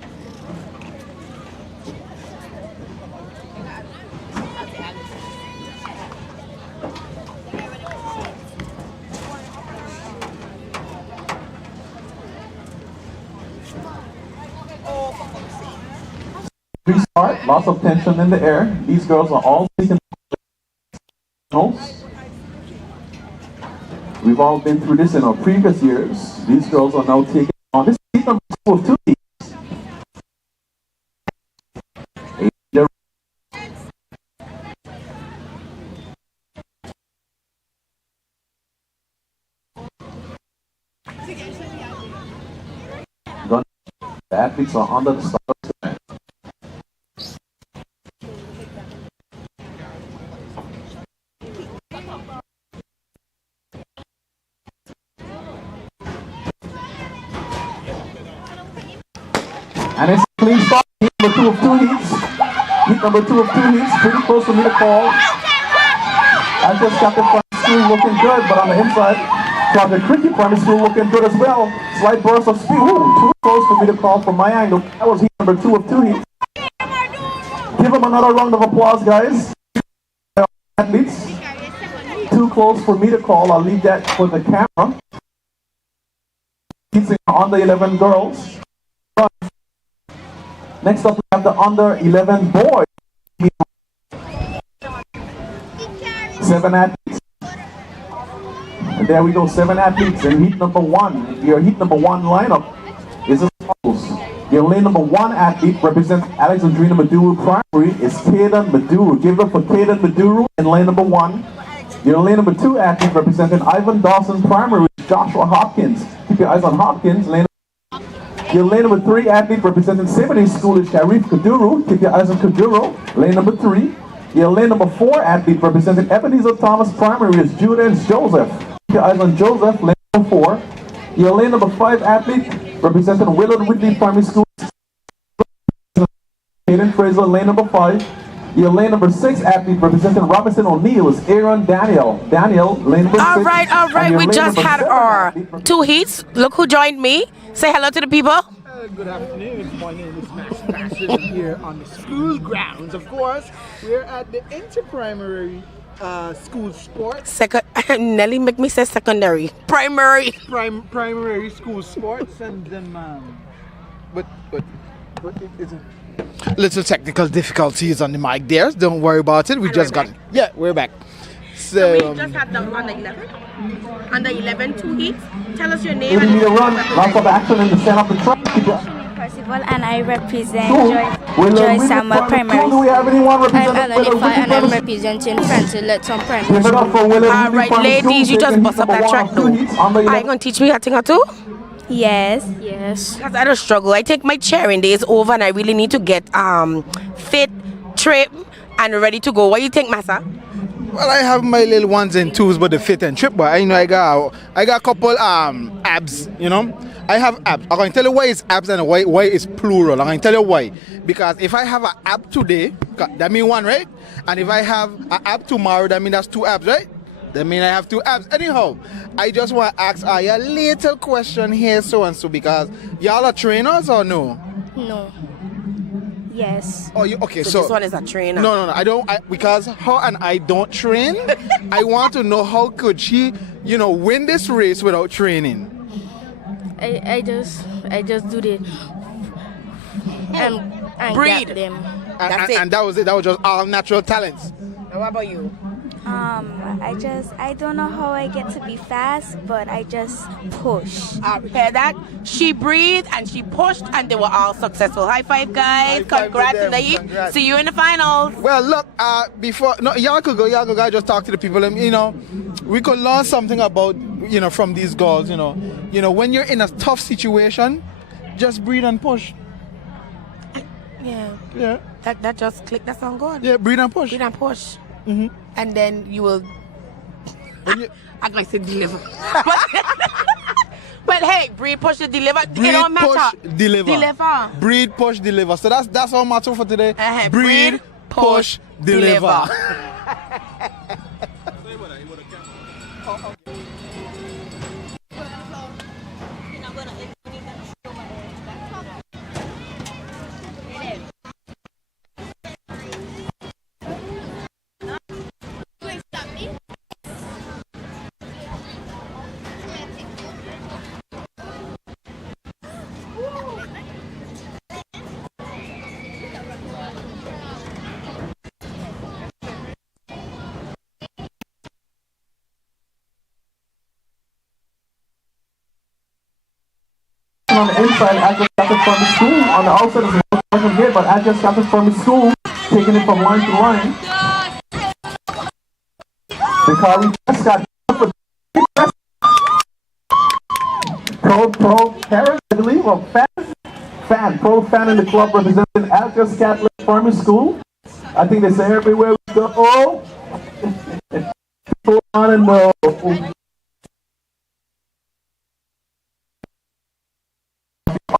Restart, lots of tension in the air. These girls are all taking. We've all been through this in our previous years. These girls are now taking on this heat number 2 of 2 heats. The athletes are under the start. And it's a clean start. Heat number 2 of 2 heats. Heat number 2 of 2 heats. Pretty close for me to call. I just got the Primary School looking good, but on the inside, Project Cricket Primary School looking good as well. Slight burst of speed. Ooh, too close for me to call from my angle. That was heat number 2 of 2 heats. Give them another round of applause, guys. Athletes. Too close for me to call. I'll leave that for the camera. Heats on the 11 girls. Next up, we have the under 11 boys. 7 athletes. And there we go, 7 athletes in heat number 1. Your heat number 1 lineup is as follows. Your lane number 1 athlete represents Alexandrina Maduro Primary is Kaden Maduro. Give it up for Kaden Maduro in lane number 1. Your lane number 2 athlete representing Ivan Dawson Primary is Joshua Hopkins. Keep your eyes on Hopkins. Your lane number 3 athlete representing Seminary School is Sharif Kaduru. Keep your eyes on Kaduru. Lane number 3. Your lane number 4 athlete representing Ebenezer Thomas Primary is Judens Joseph. Keep your eyes on Joseph. Lane number 4. Your lane number 5 athlete representing Willard Whitley Primary School. Hayden Fraser. Lane number 5. Your lane number 6 athlete representing Robinson O'Neill is Aaron Daniel. Lane number 6. All right. We just had our 2 heats. Look who joined me. Say hello to the people. Good afternoon. My name is Max Bassett here on the school grounds. Of course, we're at the Interprimary School Sports. Nelly make me say secondary. Primary. Primary School Sports, and then but it's a little technical difficulties on the mic there. Don't worry about it. We just got it. Yeah, we're back. So we just had the under 11. Under 11, 2 heats. Tell us your name. You need to run. Lots of action in the center of the track. Percival, and I represent Joy Samuel Primary. Do we have anyone representing? I'm Alanifa, and I'm representing Francis Letson Primary. All right, ladies, you just bust up that track though. Are you going to teach me a thing or two? Yes. Because I don't struggle. I take my chairing days over and I really need to get fit, trip, and ready to go. What do you think, Massa? Well, I have my little ones and twos, but the fit and trip. But I got a couple abs. You know, I have abs. I'm going to tell you why it's abs and why it's plural. I'm going to tell you why. Because if I have an ab today, that means 1, right? And if I have an ab tomorrow, that means that's 2 abs, right? That means I have 2 abs. Anyhow, I just want to ask you a little question here, so and so, because y'all are trainers or no? No. Yes. Oh, you okay? So this one is a trainer. No. I don't. Because her and I don't train. I want to know how could she, win this race without training. I just do the and breed get them. That's it. And that was it. That was just all natural talents. And what about you? I don't know how I get to be fast, but I just push. Hear that? She breathed and she pushed, and they were all successful. High five, guys! High five to Congrats them. in the heat. Congrats. See you in the finals. Well, look. Y'all could go. I just talk to the people. And, we could learn something about from these girls. When you're in a tough situation, just breathe and push. Yeah. That just clicked. That sound good. Yeah, breathe and push. Breathe and push. Mm-hmm. And then you will. I'd like to deliver. But hey, breathe, push, deliver. Breathe, it don't matter. push, deliver. Breathe, push, deliver. So that's our motto for today. Breathe, push, deliver. On the inside, I just got it from the school. On the outside is nothing here, but I just got it from the school, taking it from line to line. Dakari Prescott pro parent, I believe, or pro fan in the club representing Altus Catholic Primary School. I think they say everywhere we go. Oh, people want to know.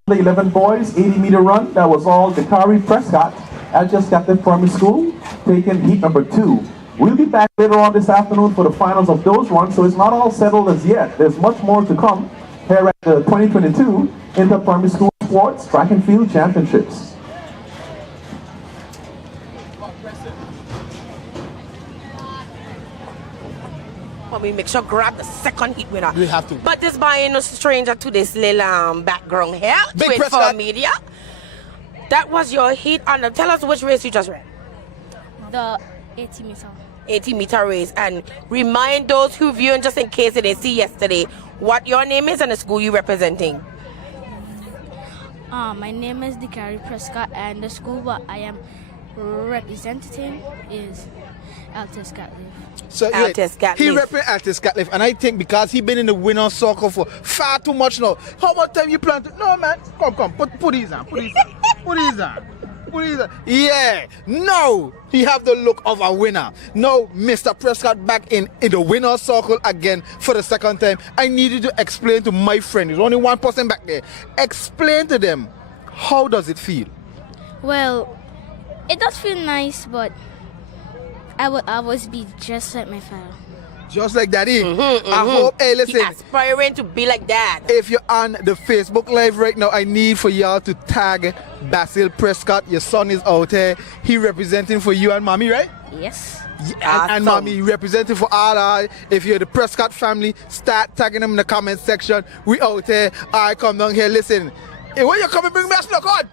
The 11 boys, 80-meter run. That was all Dakari Prescott at Just Catholic Primary School, taking heat number 2. We'll be back later on this afternoon for the finals of those runs, so it's not all settled as yet. There's much more to come here at the 2022 Inter-Primary School Sports Track and Field Championships. We make sure grab the second heat winner. We have to. But this by no stranger to this little background here. Big Tweet Prescott. for media. That was your heat on the. Tell us which race you just ran. The 80-meter. 80-meter race, and remind those who viewing just in case they didn't see yesterday what your name is and the school you're representing. My name is Dakari Prescott, and the school what I am representing is Altus Catholic. So Altus Catholic. he represents Altus Catholic, and I think because he been in the winner's circle for far too much now. How much time you plan to? No, man. Come. Put these on. Put these on. Yeah. No. He have the look of a winner. No, Mr. Prescott back in the winner's circle again for the second time. I need you to explain to my friend. There's only one person back there. Explain to them, how does it feel? Well, it does feel nice, but I would always be just like my father. Just like daddy. I hope, hey, listen. He aspiring to be like that. If you're on the Facebook Live right now, I need for y'all to tag Basil Prescott. Your son is out there. He representing for you and mommy, right? Yes. Yeah, and mommy representing for all. If you're the Prescott family, start tagging them in the comment section. We out there. I come down here. Listen, hey, when you come and bring me a smoke on?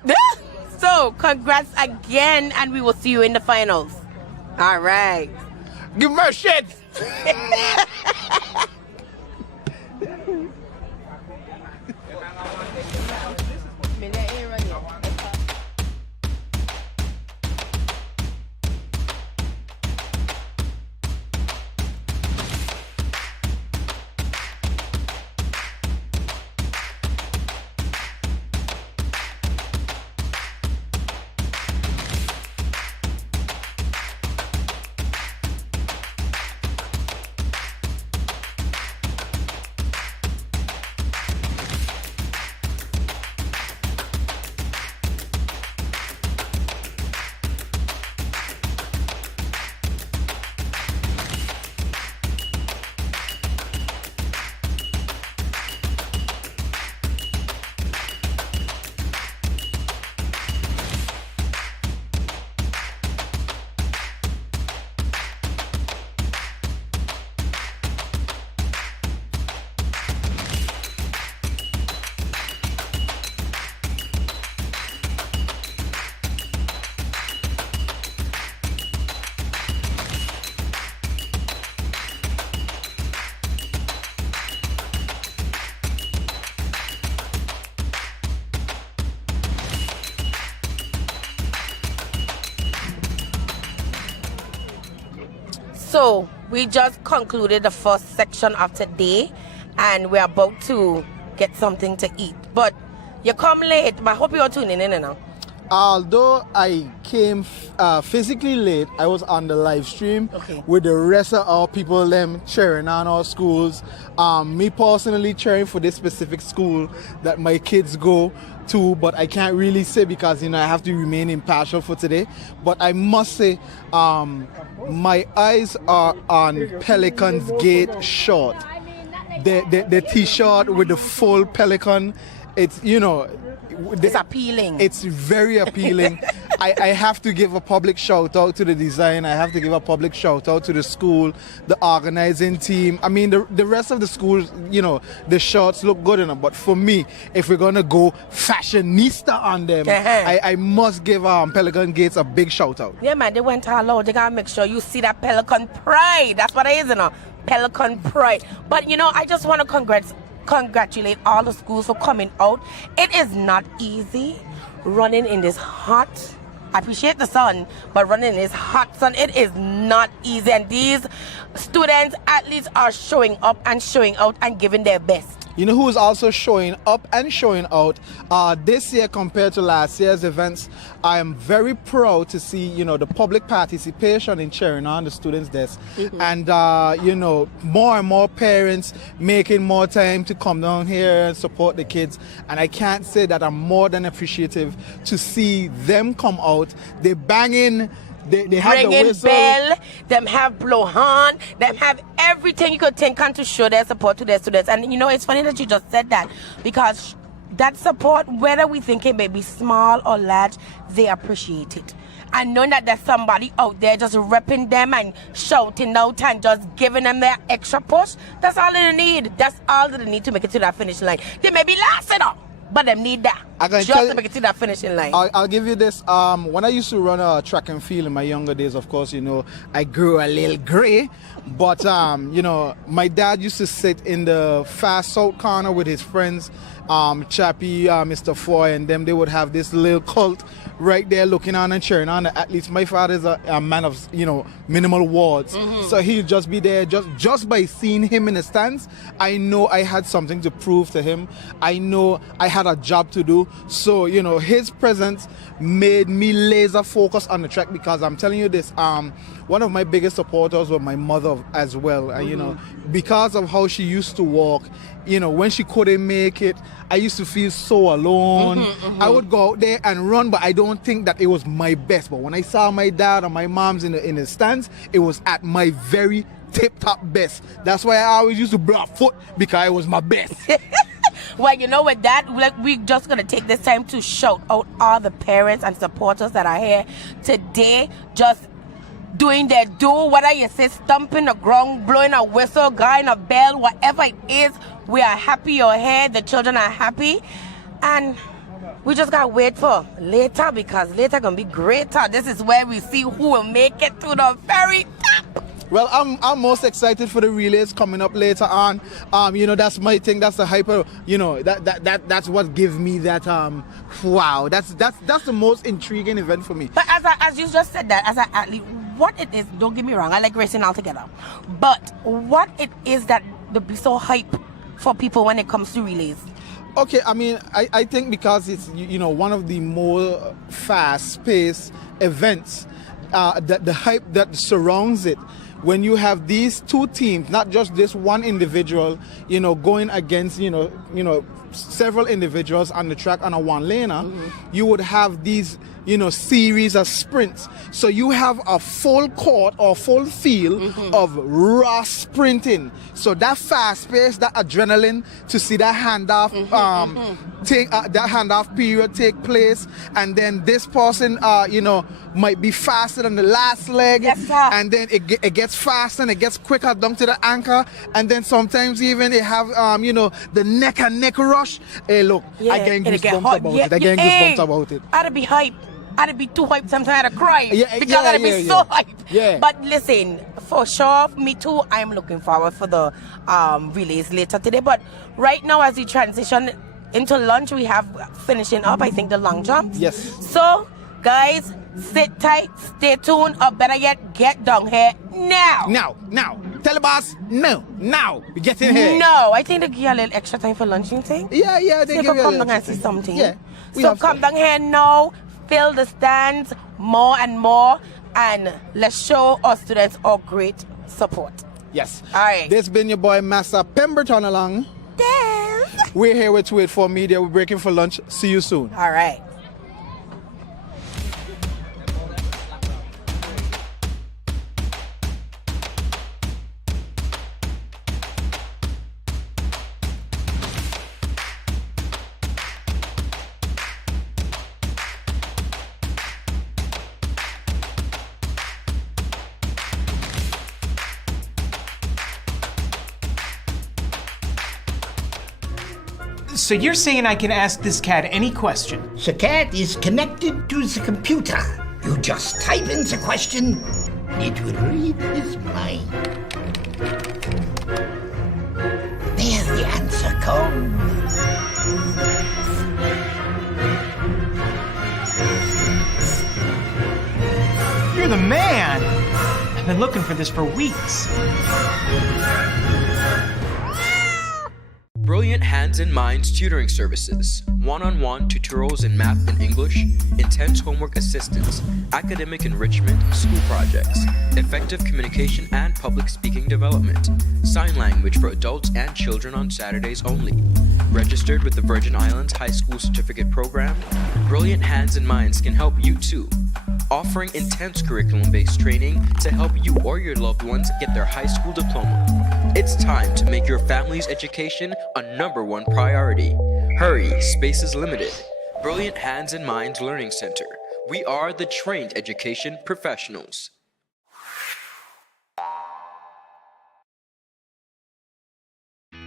So, congrats again, and we will see you in the finals. All right. Give me a shit. So we just concluded the first section of today, and we're about to get something to eat. But you come late, but I hope you're tuning in now. Although I came physically late, I was on the live stream with the rest of our people them cheering on our schools. Me personally cheering for this specific school that my kids go to, but I can't really say because I have to remain impartial for today. But I must say, my eyes are on Pelican's Gate short. The T-shirt with the full Pelican. It's it's appealing. It's very appealing. I have to give a public shout out to the design. I have to give a public shout out to the school, the organizing team. I mean, the rest of the schools, the shirts look good enough. But for me, if we're gonna go fashionista on them, I must give Pelican Gates a big shout out. Yeah, man, they went all out. They gotta make sure you see that Pelican pride. That's what it is, Pelican pride. But I just want to congratulate all the schools for coming out. It is not easy running in this hot, I appreciate the sun, but running in this hot sun, it is not easy. And these students, athletes are showing up and showing out and giving their best. You know who is also showing up and showing out this year compared to last year's events? I am very proud to see, the public participation in cheering on the students' desk. And, more and more parents making more time to come down here and support the kids. And I can't say that I'm more than appreciative to see them come out. They banging. They have the whistle. Bell, them have blow horn, them have everything you could think on to show their support to their students. And it's funny that you just said that, because that support, whether we think it may be small or large, they appreciate it. And knowing that there's somebody out there just repping them and shouting out and just giving them their extra push, that's all they need. That's all that they need to make it to that finish line. They may be last enough, but them need that just to make it to that finishing line. I'll give you this. When I used to run a track and field in my younger days, of course, I grew a little gray. But, my dad used to sit in the far south corner with his friends, Chappie, Mr. Foy, and them. They would have this little cult right there looking on and cheering on the athletes. My father's a man of, minimal words. So he'd just be there. Just by seeing him in the stands, I know I had something to prove to him. I know I had a job to do. So, his presence made me laser focused on the track, because I'm telling you this, one of my biggest supporters was my mother as well. And, because of how she used to walk, when she couldn't make it, I used to feel so alone. I would go out there and run, but I don't think that it was my best. But when I saw my dad and my mom's in the stands, it was at my very tip-top best. That's why I always used to blow a foot, because it was my best. Well, with that, we're just going to take this time to shout out all the parents and supporters that are here today, just doing their due, whether you say stomping the ground, blowing a whistle, guiding a bell, whatever it is. We are happy you're here. The children are happy. And we just got to wait for later, because later going to be greater. This is where we see who will make it to the very top. Well, I'm most excited for the relays coming up later on. That's my thing. That's the hyper. That's what gives me that. Wow. That's the most intriguing event for me. But as you just said that, as an athlete, what it is, don't get me wrong, I like racing altogether. But what it is that to be so hype for people when it comes to relays? Okay, I mean, I think because it's one of the more fast-paced events, the hype that surrounds it. When you have these two teams, not just this one individual, going against, several individuals on the track on a one-laner, you would have these, series of sprints. So you have a full court or full field of raw sprinting. So that fast pace, that adrenaline, to see that handoff, that handoff period take place, and then this person, might be faster than the last leg, and then it gets faster and it gets quicker down to the anchor, and then sometimes even they have, the neck and neck rush. Hey, look, I get goosebumps about it. I get goosebumps about it. I'd be hyped. I'd be too hyped sometimes. I'd cry because I'd be so hyped. Yeah. But listen, for sure, me too, I'm looking forward for the relays later today. But right now, as we transition into lunch, we have finishing up, I think, the long jumps. Yes. So, guys, sit tight, stay tuned, or better yet, get down here now. Now. Tell the boss, no, now. We get in here. No, I think they give you a little extra time for lunching thing. Yeah, so they you give can you a come little down and see thing. something. Yeah. So come down here now, fill the stands more and more, and let's show our students our great support. Yes. All right. This been your boy, Massa Pemberton along. We're here with 284 Media. We're breaking for lunch. See you soon. All right. So you're saying I can ask this cat any question? The cat is connected to the computer. You just type in the question, it will read his mind. There the answer comes. You're the man! I've been looking for this for weeks. Brilliant Hands and Minds tutoring services, one-on-one tutorials in math and English, intense homework assistance, academic enrichment, school projects, effective communication and public speaking development, sign language for adults and children on Saturdays only. Registered with the Virgin Islands High School Certificate Program, Brilliant Hands and Minds can help you too. Offering intense curriculum-based training to help you or your loved ones get their high school diploma. It's time to make your family's education a #1 priority. Hurry, space is limited. Brilliant Hands and Minds Learning Center. We are the trained education professionals.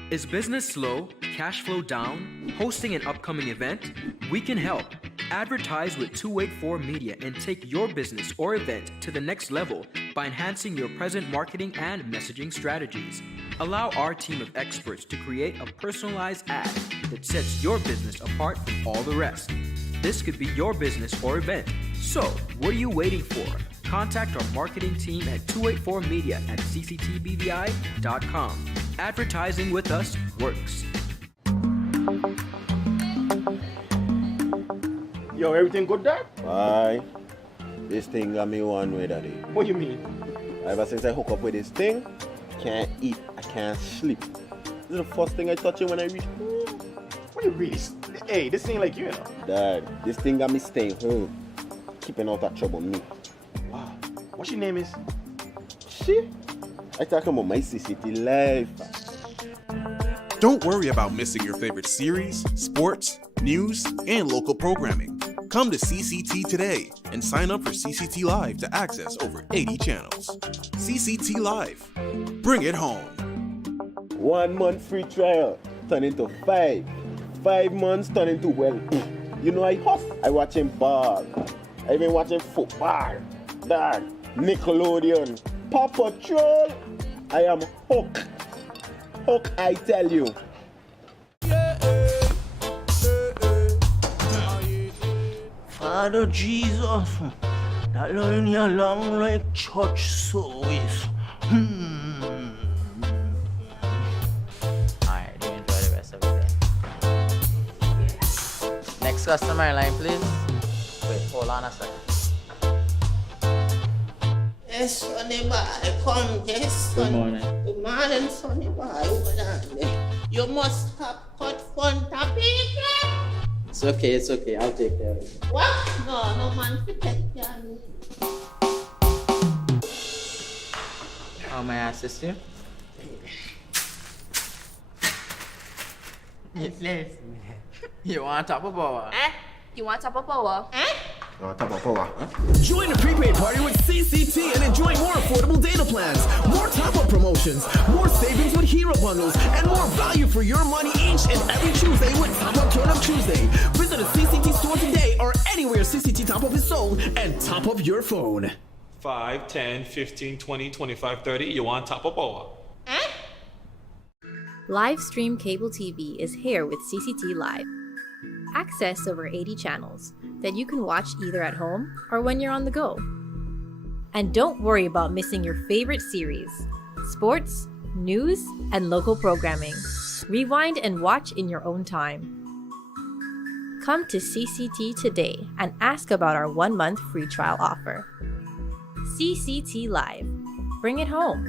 Is business slow, cash flow down, hosting an upcoming event? We can help. Advertise with 284 Media and take your business or event to the next level by enhancing your present marketing and messaging strategies. Allow our team of experts to create a personalized ad that sets your business apart from all the rest. This could be your business or event. So, what are you waiting for? Contact our marketing team at 284media at cctbvi.com. Advertising with us works. Yo, everything good, Dad? Aye. This thing got me one way, Daddy. What you mean? Ever since I hook up with this thing, can't eat, I can't sleep. This is the first thing I touch it when I reach home. What you really? Hey, this ain't like you know. Dad, this thing got me staying home, keeping out of trouble me. Wow. What your name is? Shit. I talking about my CCT life. Don't worry about missing your favorite series, sports, news, and local programming. Come to CCT today and sign up for CCT Live to access over 80 channels. CCT Live. Bring it home. 1 month free trial turn into 5. 5 months turn into, well, you know I hustle. I watching ball. I been watching football. Dad, Nickelodeon, Paw Patrol. I am hooked. Hook, I tell you. Father Jesus, that line you long like church service. Alright, do enjoy the rest of the day. Next customer line, please. Wait, hold on a second. Yes, Sonny boy, come, yes, son. Good morning. Good morning, Sonny boy. Hold on there. You must have cut fun topic. It's okay, I'll take care of it. What? No man, forget that. How may I assist you? Yes. You want top of power? You want top of power? Join the prepaid party with CCT and enjoy more affordable data plans, more top-up promotions, more savings with hero bundles, and more value for your money each and every Tuesday with Top Up Turn Up Tuesday. Visit a CCT store today or anywhere CCT Top Up is sold and top up your phone. 5, 10, 15, 20, 25, 30. You want top of power? Live stream cable TV is here with CCT Live. Access over 80 channels that you can watch either at home or when you're on the go. And don't worry about missing your favorite series, sports, news, and local programming. Rewind and watch in your own time. Come to CCT today and ask about our 1-month free trial offer. CCT Live. Bring it home.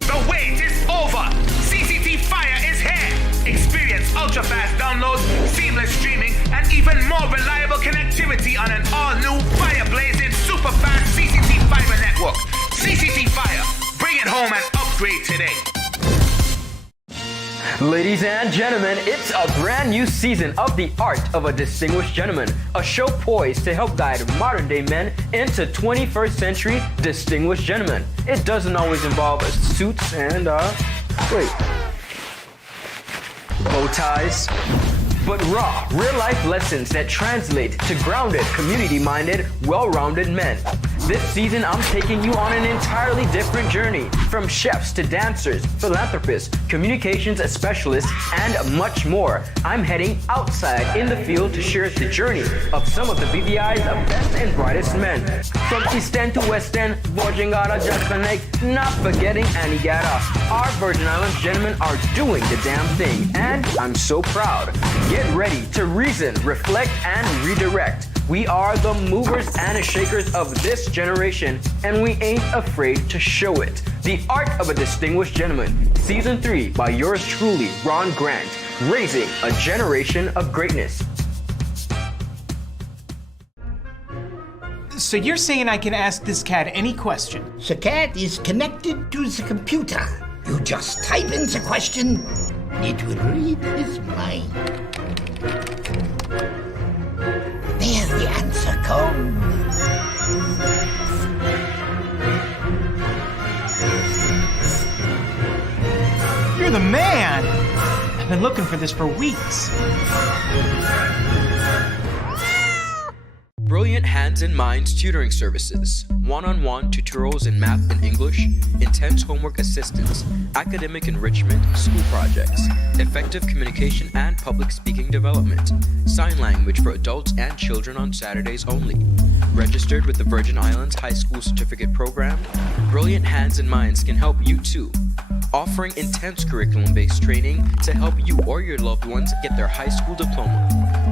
The wait is over. CCT Fire is here. Experience ultra-fast downloads, seamless streaming, and even more reliable connectivity on an all-new fire-blazing super-fast CCT Fiber network. CCT Fire. Bring it home and upgrade today. Ladies and gentlemen, it's a brand new season of The Art of a Distinguished Gentleman, a show poised to help guide modern day men into 21st century distinguished gentlemen. It doesn't always involve suits and, bow ties, but raw, real-life lessons that translate to grounded, community-minded, well-rounded men. This season, I'm taking you on an entirely different journey, from chefs to dancers, philanthropists, communications specialists, and much more. I'm heading outside in the field to share the journey of some of the BVI's best and brightest men. From East End to West End, Borgingada, Jackson Lake, not forgetting Antigata. Our Virgin Islands gentlemen are doing the damn thing, and I'm so proud. Get ready to reason, reflect, and redirect. We are the movers and shakers of this generation, and we ain't afraid to show it. The Art of a Distinguished Gentleman, Season 3 by yours truly, Ron Grant, raising a generation of greatness. So you're saying I can ask this cat any question? The cat is connected to the computer. You just type in the question, it will read his mind. There the answer comes. You're the man! I've been looking for this for weeks. Brilliant Hands and Minds Tutoring Services, one-on-one tutorials in math and English, intense homework assistance, academic enrichment, school projects, effective communication and public speaking development, sign language for adults and children on Saturdays only. Registered with the Virgin Islands High School Certificate Program, Brilliant Hands and Minds can help you too. Offering intense curriculum-based training to help you or your loved ones get their high school diploma.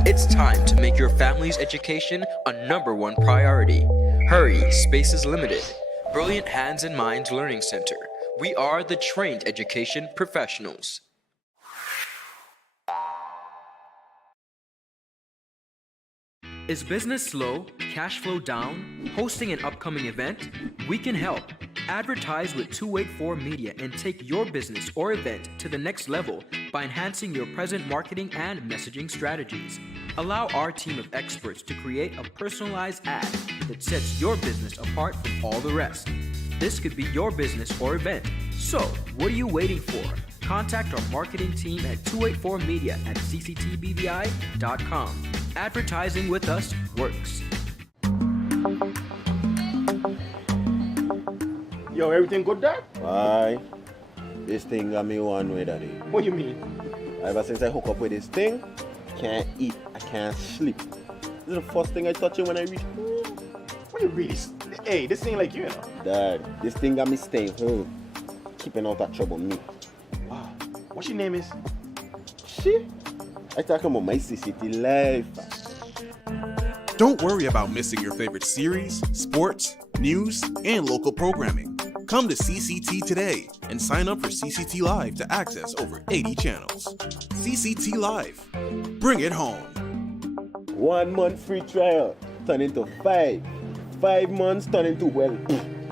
It's time to make your family's education a #1 priority. Hurry, space is limited. Brilliant Hands and Minds Learning Center. We are the trained education professionals. Is business slow? Cash flow down? Hosting an upcoming event? We can help. Advertise with 284 Media and take your business or event to the next level by enhancing your present marketing and messaging strategies. Allow our team of experts to create a personalized ad that sets your business apart from all the rest. This could be your business or event. So, what are you waiting for? Contact our marketing team at 284media@cctbvi.com. Advertising with us works. Yo, everything good there? Aye. This thing got me one way, daddy. What you mean? Ever since I hook up with this thing, can't eat, I can't sleep. This is the first thing I touch it when I reach home. What you really? Hey, this ain't like you know. Dad, this thing got me staying home, keeping out of trouble me. Wow. What your name is? Shit. I talking about my CCT life. Don't worry about missing your favorite series, sports, news, and local programming. Come to CCT today and sign up for CCT Live to access over 80 channels. CCT Live. Bring it home. 1 month free trial turn into 5. 5 months turn into, well,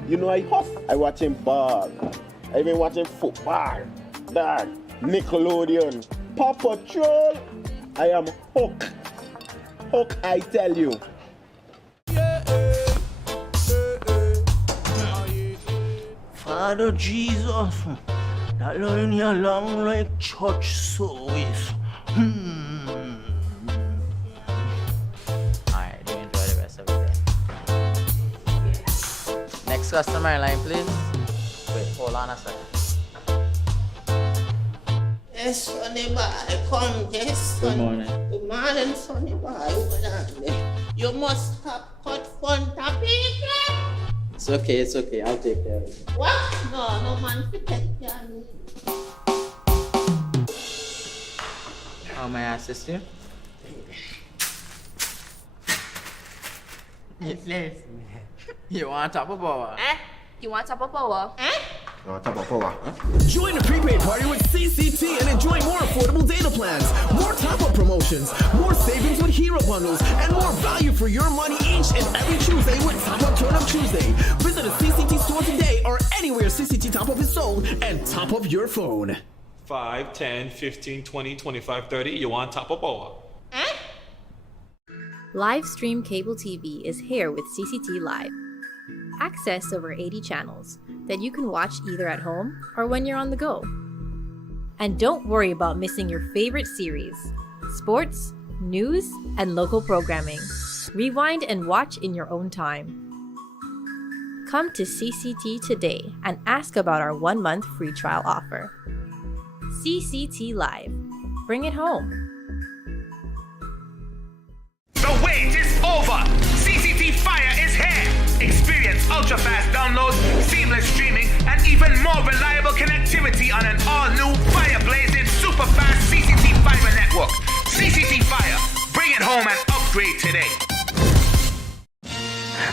you know I hustle. I watching ball. I even watching football. Dad, Nickelodeon, Paw Patrol. I am hooked. Hook, I tell you. Father Jesus, that line here long like church service. Alright, do enjoy the rest of the day. Next customer line, please. Wait, hold on a second. Yes, Sonny boy, come, yes, Good son. morning. Good morning, Sonny boy. Hold on there. You must have cut fun topic. It's okay. I'll take care of it. What? No man to take care of me. How may I assist you? Yes. You want top of power? You want top of power? Join the prepaid party with CCT and enjoy more affordable data plans, more top-up promotions, more savings with hero bundles, and more value for your money each and every Tuesday with Top Up Turn Up Tuesday. Visit a CCT store today or anywhere CCT Top Up is sold and top up your phone. 5, 10, 15, 20, 25, 30. You want top of power? Livestream cable TV is here with CCT Live. Access over 80 channels that you can watch either at home or when you're on the go. And don't worry about missing your favorite series, sports, news, and local programming. Rewind and watch in your own time. Come to CCT today and ask about our 1-month free trial offer. CCT Live. Bring it home. The wait is over. CCT Fire is here. Experience ultra-fast downloads, seamless streaming, and even more reliable connectivity on an all-new fire-blazing super-fast CCT Fiber network. CCT Fire. Bring it home and upgrade today.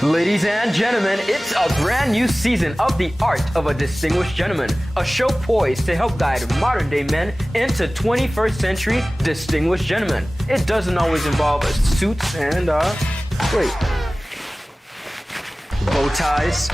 Ladies and gentlemen, it's a brand new season of The Art of a Distinguished Gentleman, a show poised to help guide modern-day men into 21st century distinguished gentlemen. It doesn't always involve suits and, bow ties,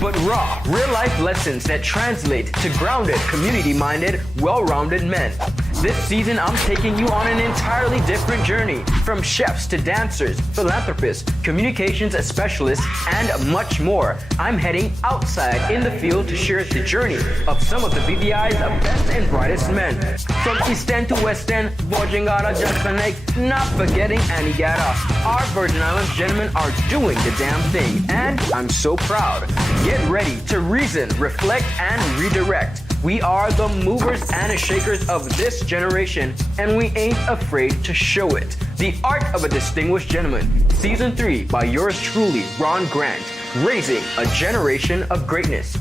but raw, real-life lessons that translate to grounded, community-minded, well-rounded men. This season, I'm taking you on an entirely different journey, from chefs to dancers, philanthropists, communications specialists, and much more. I'm heading outside in the field to share the journey of some of the BVI's best and brightest men. From East End to West End, Bojangada, Jackson Lake, not forgetting Anegada. Our Virgin Islands gentlemen are doing the damn thing, and I'm so proud. Get ready to reason, reflect, and redirect. We are the movers and shakers of this generation, and we ain't afraid to show it. The Art of a Distinguished Gentleman, Season 3 by yours truly, Ron Grant, raising a generation of greatness.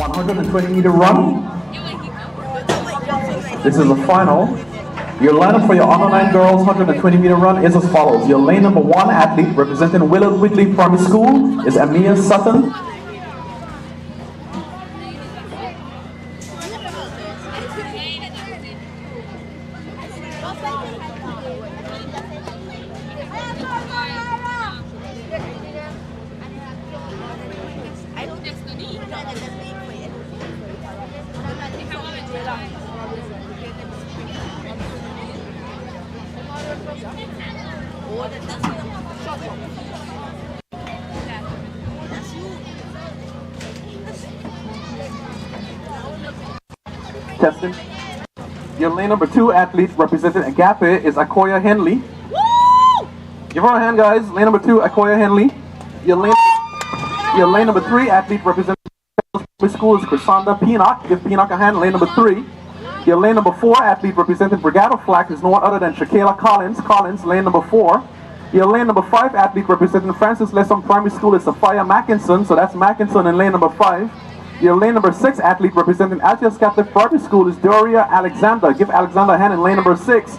120-meter run. This is the final. Your lineup for your under 9 girls 120-meter run is as follows. Your lane number 1 athlete representing Willard Whitley Primary School is Amia Sutton. Testing. Your lane number 2 athlete representing Agape is Akoya Henley. Woo! Give her a hand, guys. Lane number 2, Akoya Henley. Your lane number 3 athlete representing school is Chrysanda Peanock. Give Peanock a hand. Lane number 3. Your lane number 4 athlete representing Brigado Flack is no one other than Shakayla Collins. Collins, lane number 4. Your lane number 5 athlete representing Francis Lesson Primary School is Sophia Mackinson. So that's Mackinson in lane number 5. Your lane number 6 athlete representing Altius Catholic Primary School is Doria Alexander. Give Alexander a hand in lane number 6.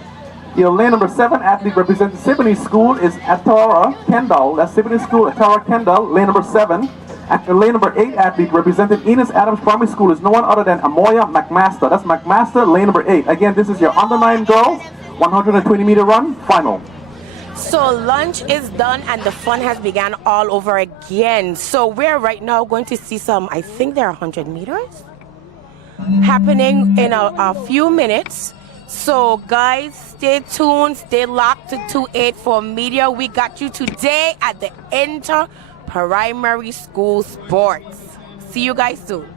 Your lane number 7 athlete representing Siboney School is Atara Kendall. That's Siboney School, Atara Kendall, lane number 7. And your lane number 8 athlete representing Enos Adams Primary School is no one other than Amoya McMaster. That's McMaster, lane number 8. Again, this is your under 9 girls 120-meter run final. So lunch is done and the fun has begun all over again. So we're right now going to see some, I think they're 100 meters happening in a few minutes. So guys, stay tuned, stay locked to 284 Media. We got you today at the Inter Primary School Sports. See you guys soon.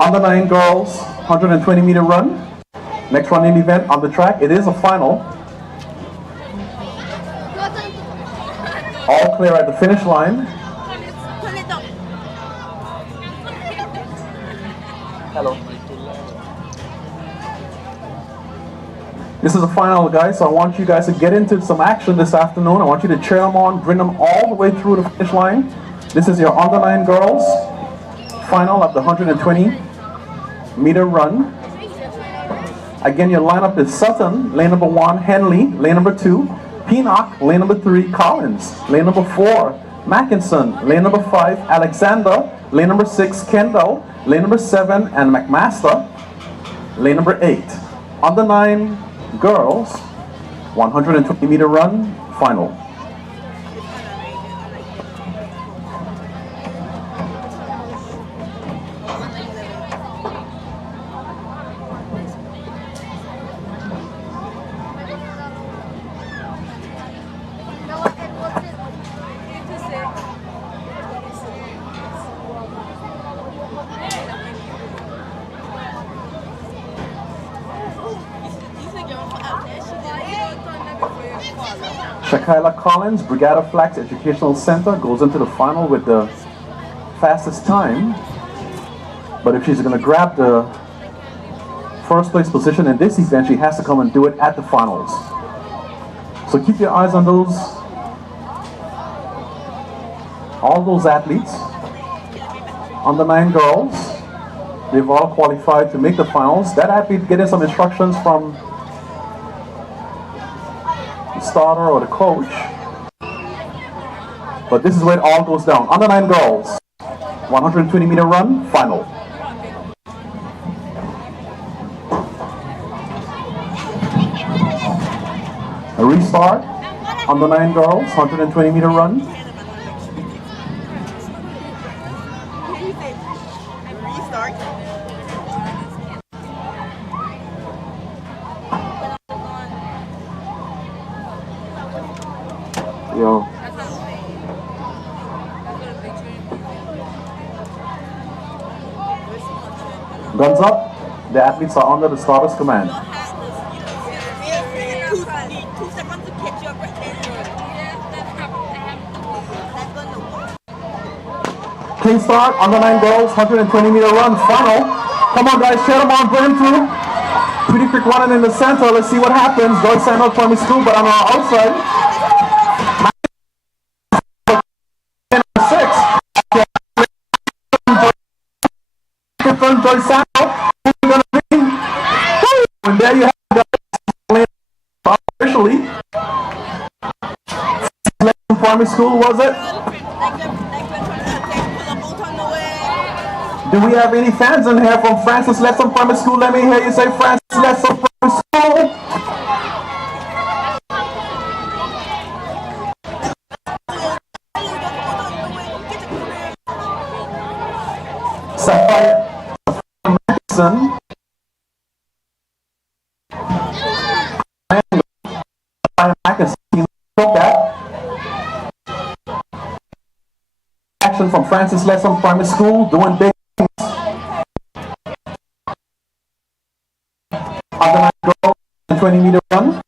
Under 9 girls 120-meter run. Next running event on the track. It is a final. All clear at the finish line. Hello. This is a final, guys, so I want you guys to get into some action this afternoon. I want you to cheer them on, bring them all the way through the finish line. This is your under 9 girls final of the 120-meter run. Again, your lineup is Sutton, lane number 1, Henley, lane number 2, Peanock, lane number 3, Collins, lane number 4, Mackinson, lane number 5, Alexander, lane number 6, Kendall, lane number 7, and McMaster, lane number 8. Under 9 girls, 120-meter run final. Shakayla Collins, Brigado Flax Educational Center, goes into the final with the fastest time. But if she's going to grab the first place position in this event, she has to come and do it at the finals. So keep your eyes on all those athletes. Under 9 girls, they've all qualified to make the finals. That athlete getting some instructions from starter or the coach, but this is where it all goes down. Under 9 girls, 120-meter run final. A restart. Under 9 girls, 120-meter run. Guns up. The athletes are under the starter's command. Clean start, under 9 girls, 120-meter run, final. Come on, guys, share them on, bring them through. Pretty quick running in the center. Let's see what happens. Joyce Sandal Primary School, but on our outside. 6. Joyce Sandal. Who's it going to be? And there you have it, guys. Officially. Primary School, was it? Do we have any fans in here from Francis Lesson Primary School? Let me hear you say Francis Lesson Primary School. Sapphire Madison. Action from Francis Lesson Primary School, doing big. Under 9 girls, 20-meter run.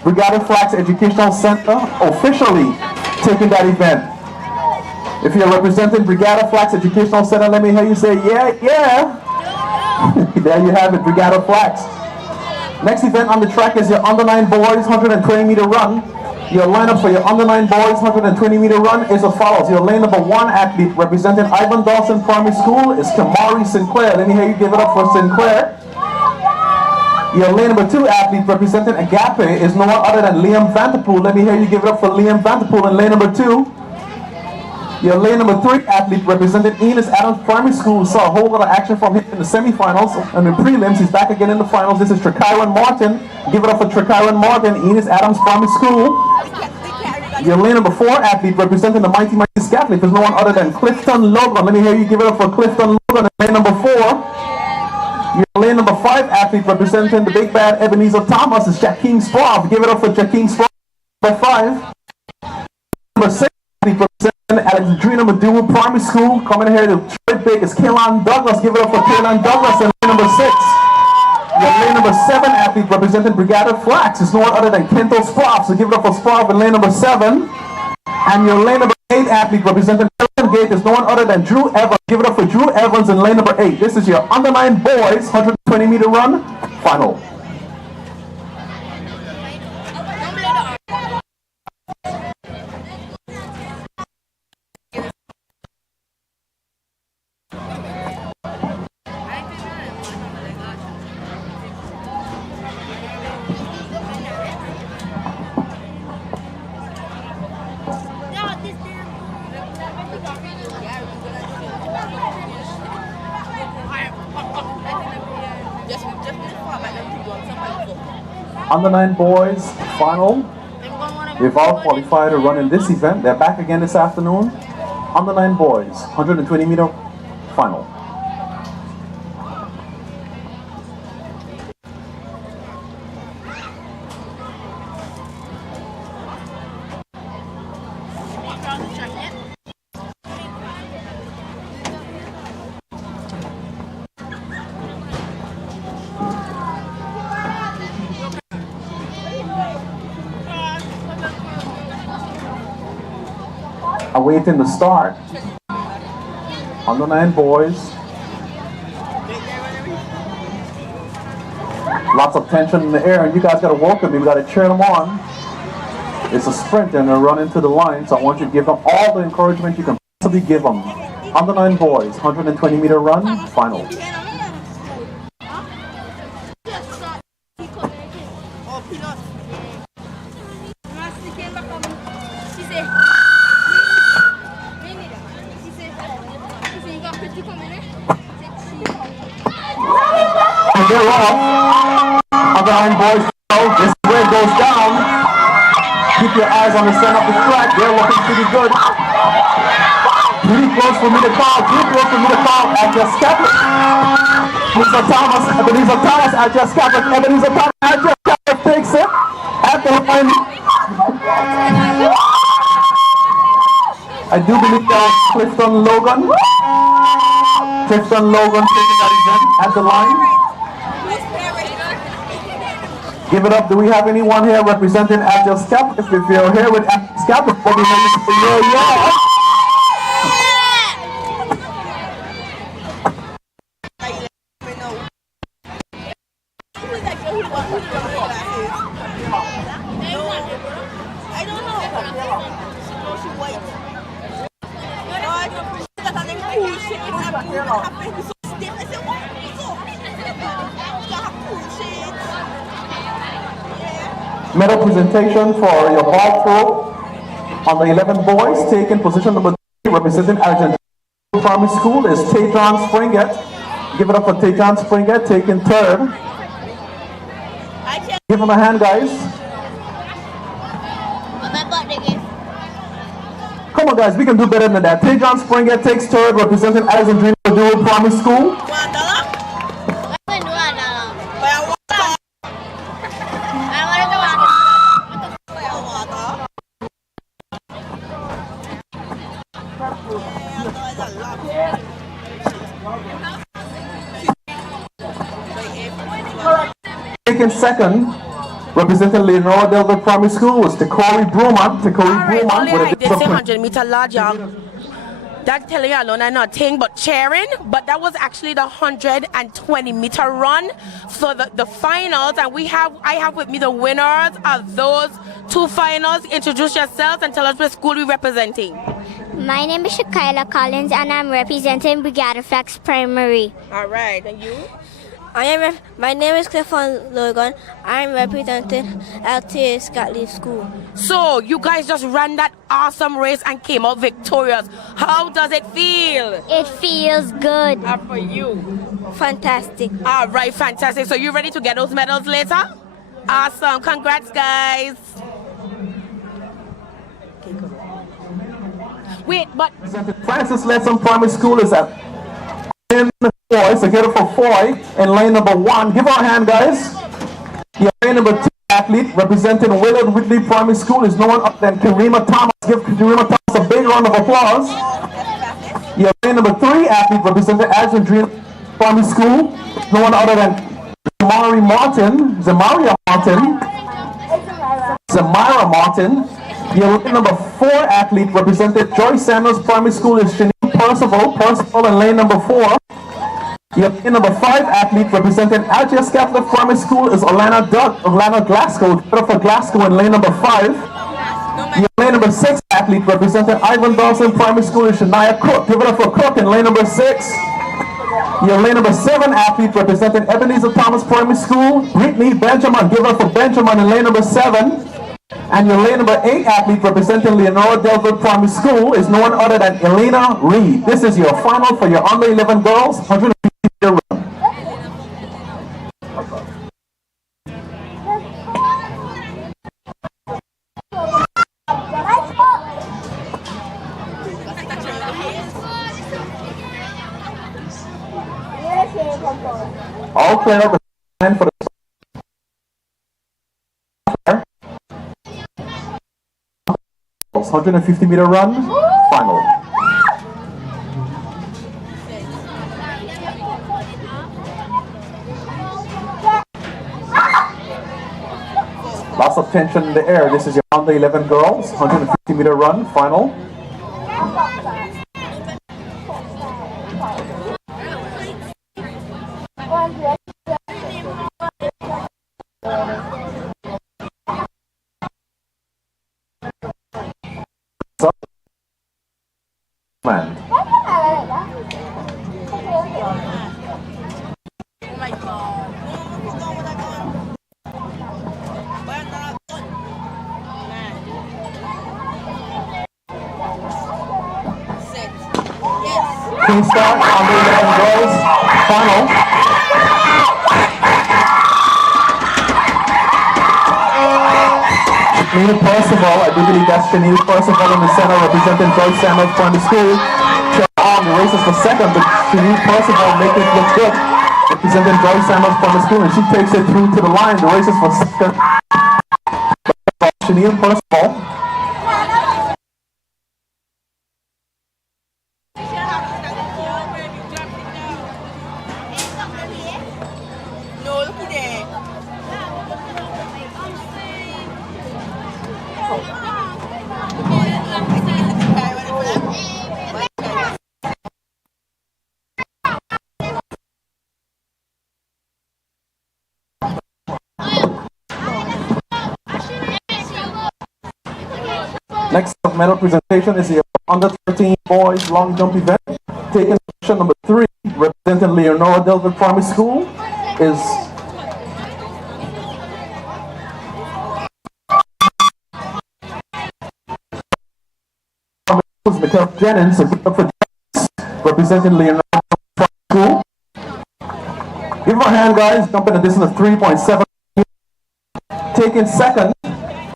Brigada Flags Educational Center officially taking that event. If you're representing Brigada Flags Educational Center, let me hear you say, yeah, yeah. There you have it, Brigada Flags. Next event on the track is your under 9 boys 120-meter run. Your lineup for your under 9 boys 120-meter run is as follows. Your lane number 1 athlete representing Ivan Dawson Primary School is Kamari Sinclair. Let me hear you give it up for Sinclair. Your lane number 2 athlete representing Agape is no one other than Liam Vanderpool. Let me hear you give it up for Liam Vanderpool in lane number 2. Your lane number 3 athlete representing Enos Adams Primary School saw a whole lot of action from him in the semifinals and in prelims. He's back again in the finals. This is Trekyron Martin. Give it up for Trekyron Martin, Enos Adams Primary School. Your lane number 4 athlete representing the Mighty Scathlete is no one other than Clifton Logan. Let me hear you give it up for Clifton Logan in lane number 4. Your lane number 5 athlete representing the big bad Ebenezer Thomas is Jakeem Sprague. Give it up for Jakeem Sprague. Number 5. Number 6 athlete representing Alexandrina Maduro Primary School. Coming here to trade big is Kaylon Douglas. Give it up for Kaylon Douglas in lane number 6. Your lane number 7 athlete representing Brigada Flags is no one other than Kento Sprague. So give it up for Sprague in lane number 7. And your lane number 8 athlete representing Elton Gate is no one other than Drew Evans. Give it up for Drew Evans in lane number 8. This is your under 9 boys 120-meter run final. Under 9 boys final. They've all qualified to run in this event. They're back again this afternoon. Under 9 boys 120-meter final. Awaiting the start. Under 9 boys. Lots of tension in the air, and you guys got to welcome them. You got to cheer them on. It's a sprint, and they're running to the line, so I want you to give them all the encouragement you can possibly give them. Under 9 boys, 120-meter run, final. And they're off. Under 9 boys, this is where it goes down. Keep your eyes on the center of the track. They're looking pretty good. Really close for me to call. Adja Scaplet. Ebenezer Thomas. Adja Scaplet. Ebenezer Thomas. Adja Scaplet takes it. At the line. I do believe that was Clifton Logan. Clifton Logan taking that event at the line. Give it up. Do we have anyone here representing Adja Scaplet? If you're here with Adja Scaplet, let me know for yeah. Medal presentation for your ball throw on the 11 boys. Taking position number 3, representing Argentina Primary School is Tejan Springett. Give it up for Tejan Springett, taking 3rd. Give him a hand, guys. Come on, guys, we can do better than that. Tejan Springett takes 3rd, representing Alexandria Primary School. Taking 2nd, representing Leonora Delville Primary School, was Corey Bruman. Alright, they say 100 meter large, y'all. That telling you alone I'm not thing but cheering, but that was actually the 120 meter run for the finals, and I have with me the winners of those 2 finals. Introduce yourselves and tell us what school we're representing. My name is Shakaila Collins and I'm representing Brigada Flex Primary. Alright, and you? My name is Clifton Logan. I'm representing LTA Scotleaf School. So you guys just ran that awesome race and came out victorious. How does it feel? It feels good. And for you? Fantastic. All right, fantastic. So you ready to get those medals later? Awesome. Congrats, guys. Wait, but Francis Letson Primary School is at in the boys, so get it for Foy in lane number 1. Give her a hand, guys. Your lane number 2 athlete representing Willard Whitley Primary School is no one other than Karima Thomas. Give Karima Thomas a big round of applause. Your lane number 3 athlete representing Alexandria Primary School is no one other than Zamaria Martin. Your lane number 4 athlete represented Joyce Samuels Primary School is Shanique Percival in lane number 4. Your lane number 5 athlete representing Algiers Catholic Primary School is Alana Glasgow. Give it up for Glasgow in lane number 5. Your lane number 6 athlete representing Ivan Dawson Primary School is Shania Cook. Give it up for Cook in lane number 6. Your lane number 7 athlete representing Ebenezer Thomas Primary School, Brittany Benjamin. Give it up for Benjamin in lane number 7. And your lane number 8 athlete representing Leonora Delville Primary School is no one other than Elena Reed. This is your final for your under 11 girls 150 meter run. All clear up the line for the 150 meter run, final. Lots of tension in the air. This is your under 11 girls, 150 meter run, final. Man. Team start on the 11 girls, final. Janine Percival, I do believe that's Janine Percival in the center representing Joyce Samuels Primary School. races for second, but Shanice Percival making it look good. Representing Joy Samuels from the school, and she takes it through to the line. The races for second. Shanice Percival. Next up, medal presentation is the under 13 boys long jump event. Taking section number 3, representing Leonora Delville Primary School, is Michael Jennings, representing Leonora Primary School. Give him a hand, guys. Jump in a distance of 3.7. Taking second,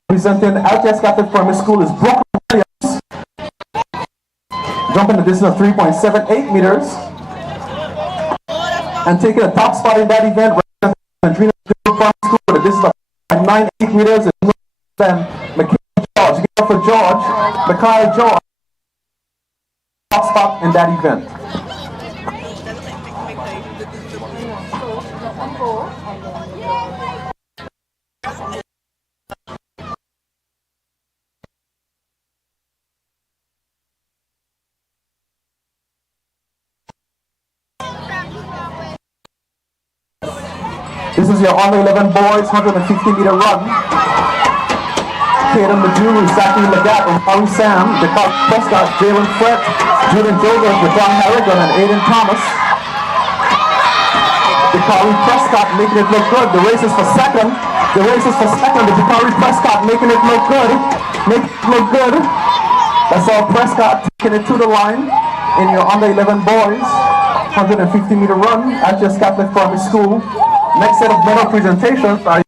representing LTS Catholic Primary School, is Brooklyn Williams. Jumping the distance of 3.78 meters. And taking a top spot in that event, representing Andrina Primary School with a distance of 9.8 meters, is then Mikhail George. Give it up for George. Mikhail George, top spot in that event. This is your under 11 boys 150-meter run. Kaden Majuru, Zachary Legat, Omari Sam, Dakar Prescott, Jalen Fred, Julian Joseph, John Harrigan, and Aiden Thomas. Dakari Prescott making it look good. The race is for second. The race is for second. The Dakari Prescott making it look good. Make it look good. That's all Prescott taking it to the line in your under 11 boys 150-meter run at your Catholic Primary School. Next set of medal presentations are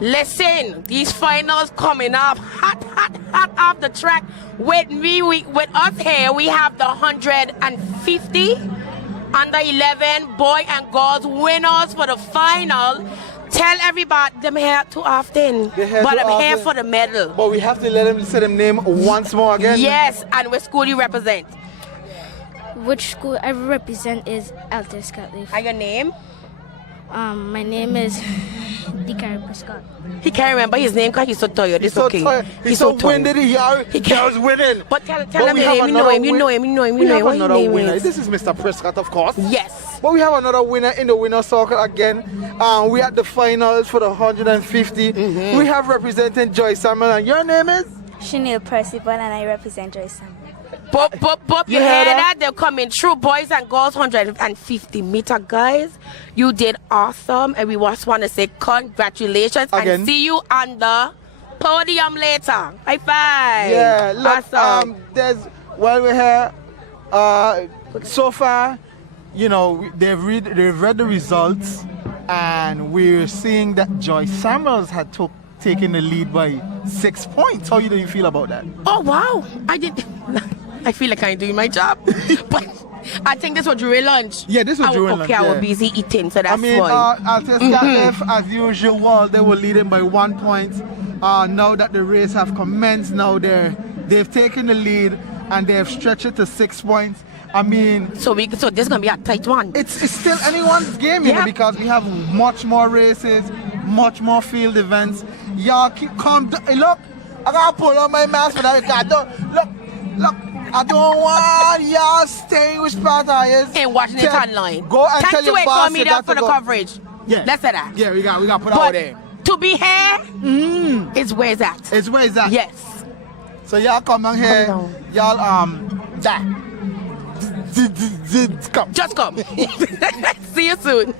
Listen, these finals coming up hot off the track. With us here, we have the 150 under 11 boy and girls winners for the final. Tell everybody them here too often, but I'm here for the medal. But we have to let them say them name once more again. Yes, and what school you represent? Which school I represent is LTS Catholic. And your name? My name is Dakari Prescott. He can't remember his name because he's so tired. It's okay. He's so winded. He was winning. But tell him his name. You know him. We have another winner. This is Mr. Prescott, of course. Yes. But we have another winner in the winner's circle again. We at the finals for the 150. We have representing Joy Samuel, and your name is? Chanel Percival, and I represent Joy Samuel. You hear that? They're coming through, boys and girls, 150-meter guys. You did awesome, and we just want to say congratulations and see you on the podium later. High five. Yeah, look, awesome. while we're here, so far, you know, they've read the results, and we're seeing that Joy Samuels had taken the lead by 6 points. How do you feel about that? Oh wow, I feel like I'm doing my job, but I think this was during lunch. Yeah, this was during lunch. Okay, I was busy eating, so that's why. LTS Catholic, as usual, they were leading by 1 point. Now that the race have commenced, now they've taken the lead and they have stretched it to 6 points. I mean, so this is gonna be a tight one. It's still anyone's game, you know, because we have much more races, much more field events. Y'all keep calm down. Hey, look, I gotta pull on my mask for that. Look, I don't want y'all staying with Sparta. And watching it online. Go and tell your boss for media for the coverage. Yeah. Let's say that. Yeah, we got put but out there. To be here, it's where it's at. It's where it's at. Yes. So y'all come down here. Y'all come. Just come. See you soon.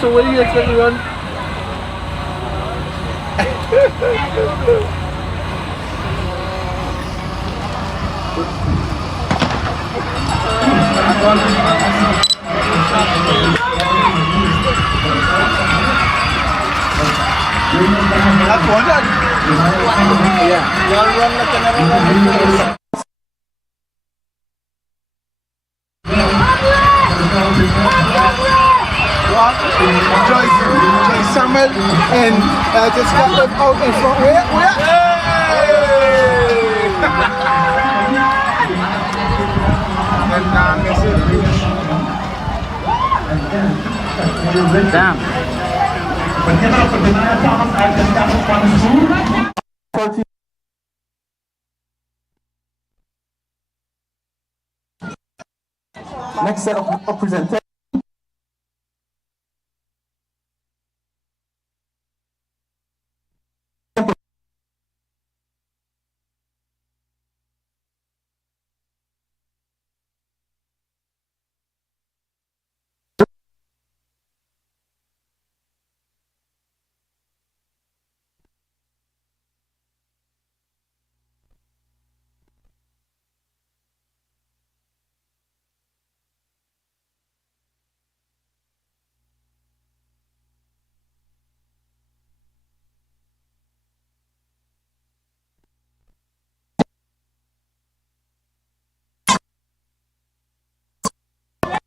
So what do you expect to run? That's 100. Yeah. Y'all run like another run. Joyce Samuel and just got them out in front. Where? Damn. Next set of presentations.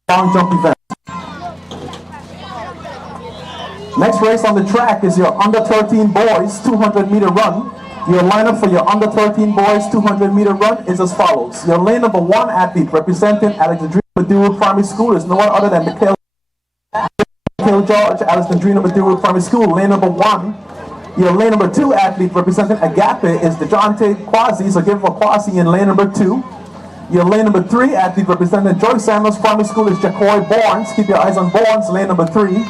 Long jump event. Next race on the track is your under 13 boys 200-meter run. Your lineup for your under 13 boys 200-meter run is as follows. Your lane number 1 athlete representing Alexandrina Maduro Primary School is no one other than Mikhail George, Alexandrina Maduro Primary School, lane number 1. Your lane number 2 athlete representing Agape is DeJounte Quasi, so give him a Quasi in lane number 2. Your lane number 3 athlete representing Joyce Samuels Primary School is Jacoy Barnes. Keep your eyes on Barnes, lane number 3. Your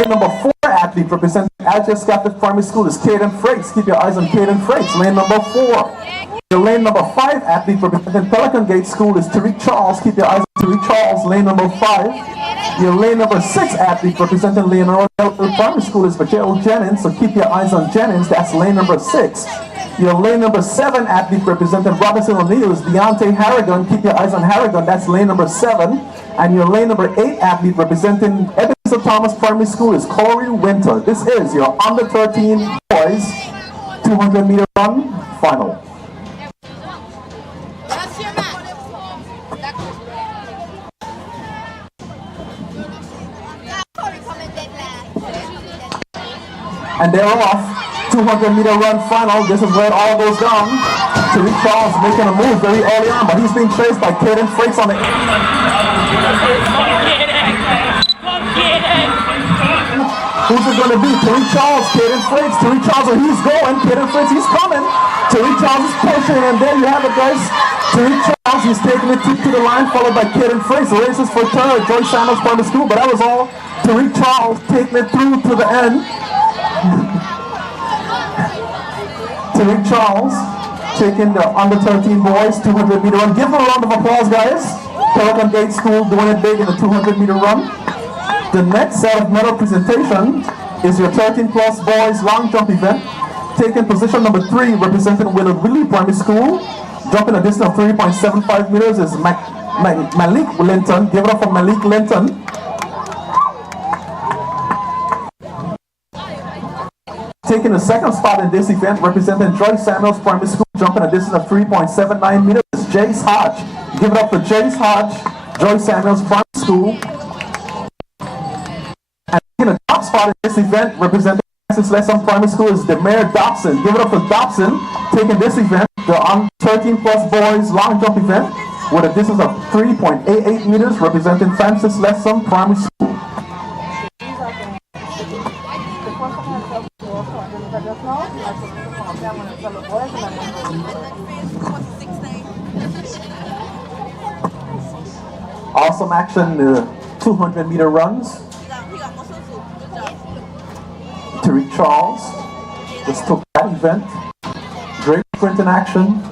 lane number 4 athlete representing Algiers Catholic Primary School is Caden Frakes. Keep your eyes on Caden Frakes, lane number 4. Your lane number 5 athlete representing Pelican Gate School is Tariq Charles. Keep your eyes on Tariq Charles, lane number 5. Your lane number 6 athlete representing Leonardo Primary School is Vajel Jennings. So keep your eyes on Jennings. That's lane number 6. Your lane number 7 athlete representing Robinson O'Neill is Deontay Harrigan. Keep your eyes on Harrigan. That's lane number 7. And your lane number 8 athlete representing Ebenezer Thomas Primary School is Corey Winter. This is your under 13 boys 200-meter run final. And they're off. 200-meter run final. This is where it all goes down. Tariq Charles making a move very early on, but he's being chased by Caden Frakes on the Who's is going to be Tariq Charles, Caden Fritz. Tariq Charles, where he's going. Caden Fritz, he's coming. Tariq Charles is pushing, and there you have it, guys. Tariq Charles, he's taking it to the line, followed by Caden Fritz. The race is for third, Joyce Samuels Primary School, but that was all. Tariq Charles taking it through to the end. Tariq Charles taking the under 13 boys 200 meter run. Give them a round of applause, guys. Pelican Gate School doing it big in the 200 meter run. The next set of medal presentation is your 13 plus boys long jump event. Taking position number 3, representing Willard Willie Primary School. Jumping a distance of 3.75 meters is Malik Linton. Give it up for Malik Linton. Taking the second spot in this event, representing Joyce Samuels Primary School, jumping a distance of 3.79 meters, Jace Hodge. Give it up for Jace Hodge, Joyce Samuels Primary School. And taking the top spot in this event, representing Francis Lesson Primary School, is Demare Dobson. Give it up for Dobson, taking this event, the 13 plus boys long jump event, with a distance of 3.88 meters, representing Francis Lesson Primary School. Awesome action, 200 meter runs. Tariq Charles just took that event. Great sprint in action.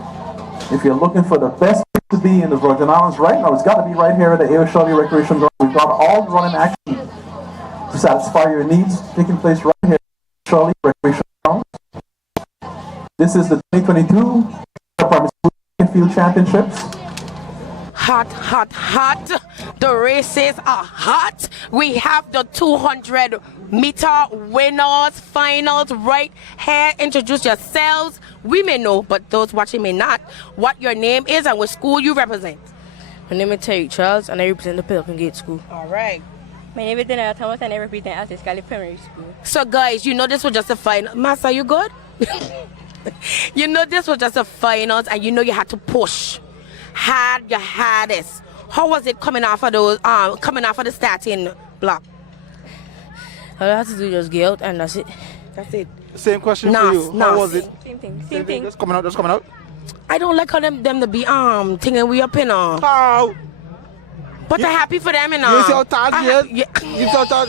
If you're looking for the best place to be in the Virgin Islands right now, it's got to be right here at the A.O. Shirley Recreation Ground. We've got all the running action to satisfy your needs taking place right here at Shirley Recreation Ground. This is the 2022 Primary School Field Championships. Hot, hot, hot. The races are hot. We have the 200 meter winners finals right here. Introduce yourselves. We may know, but those watching may not, what your name is and what school you represent. My name is Tariq Charles and I represent the Pelican Gate School. All right. My name is Daniel Thomas and I represent Altus Cali Primary School. So guys, you know this was just a final. Master, you good? You know this was just a finals and you know you had to push. Had your hardest. How was it coming off of those coming off of the starting block? All I had to do was get out and that's it. That's it. Same question for you. How was it? Same thing. Just coming out. I don't like how them to be thinking we up in How? But I'm happy for them, you know. You see how tired she is? You see how tired?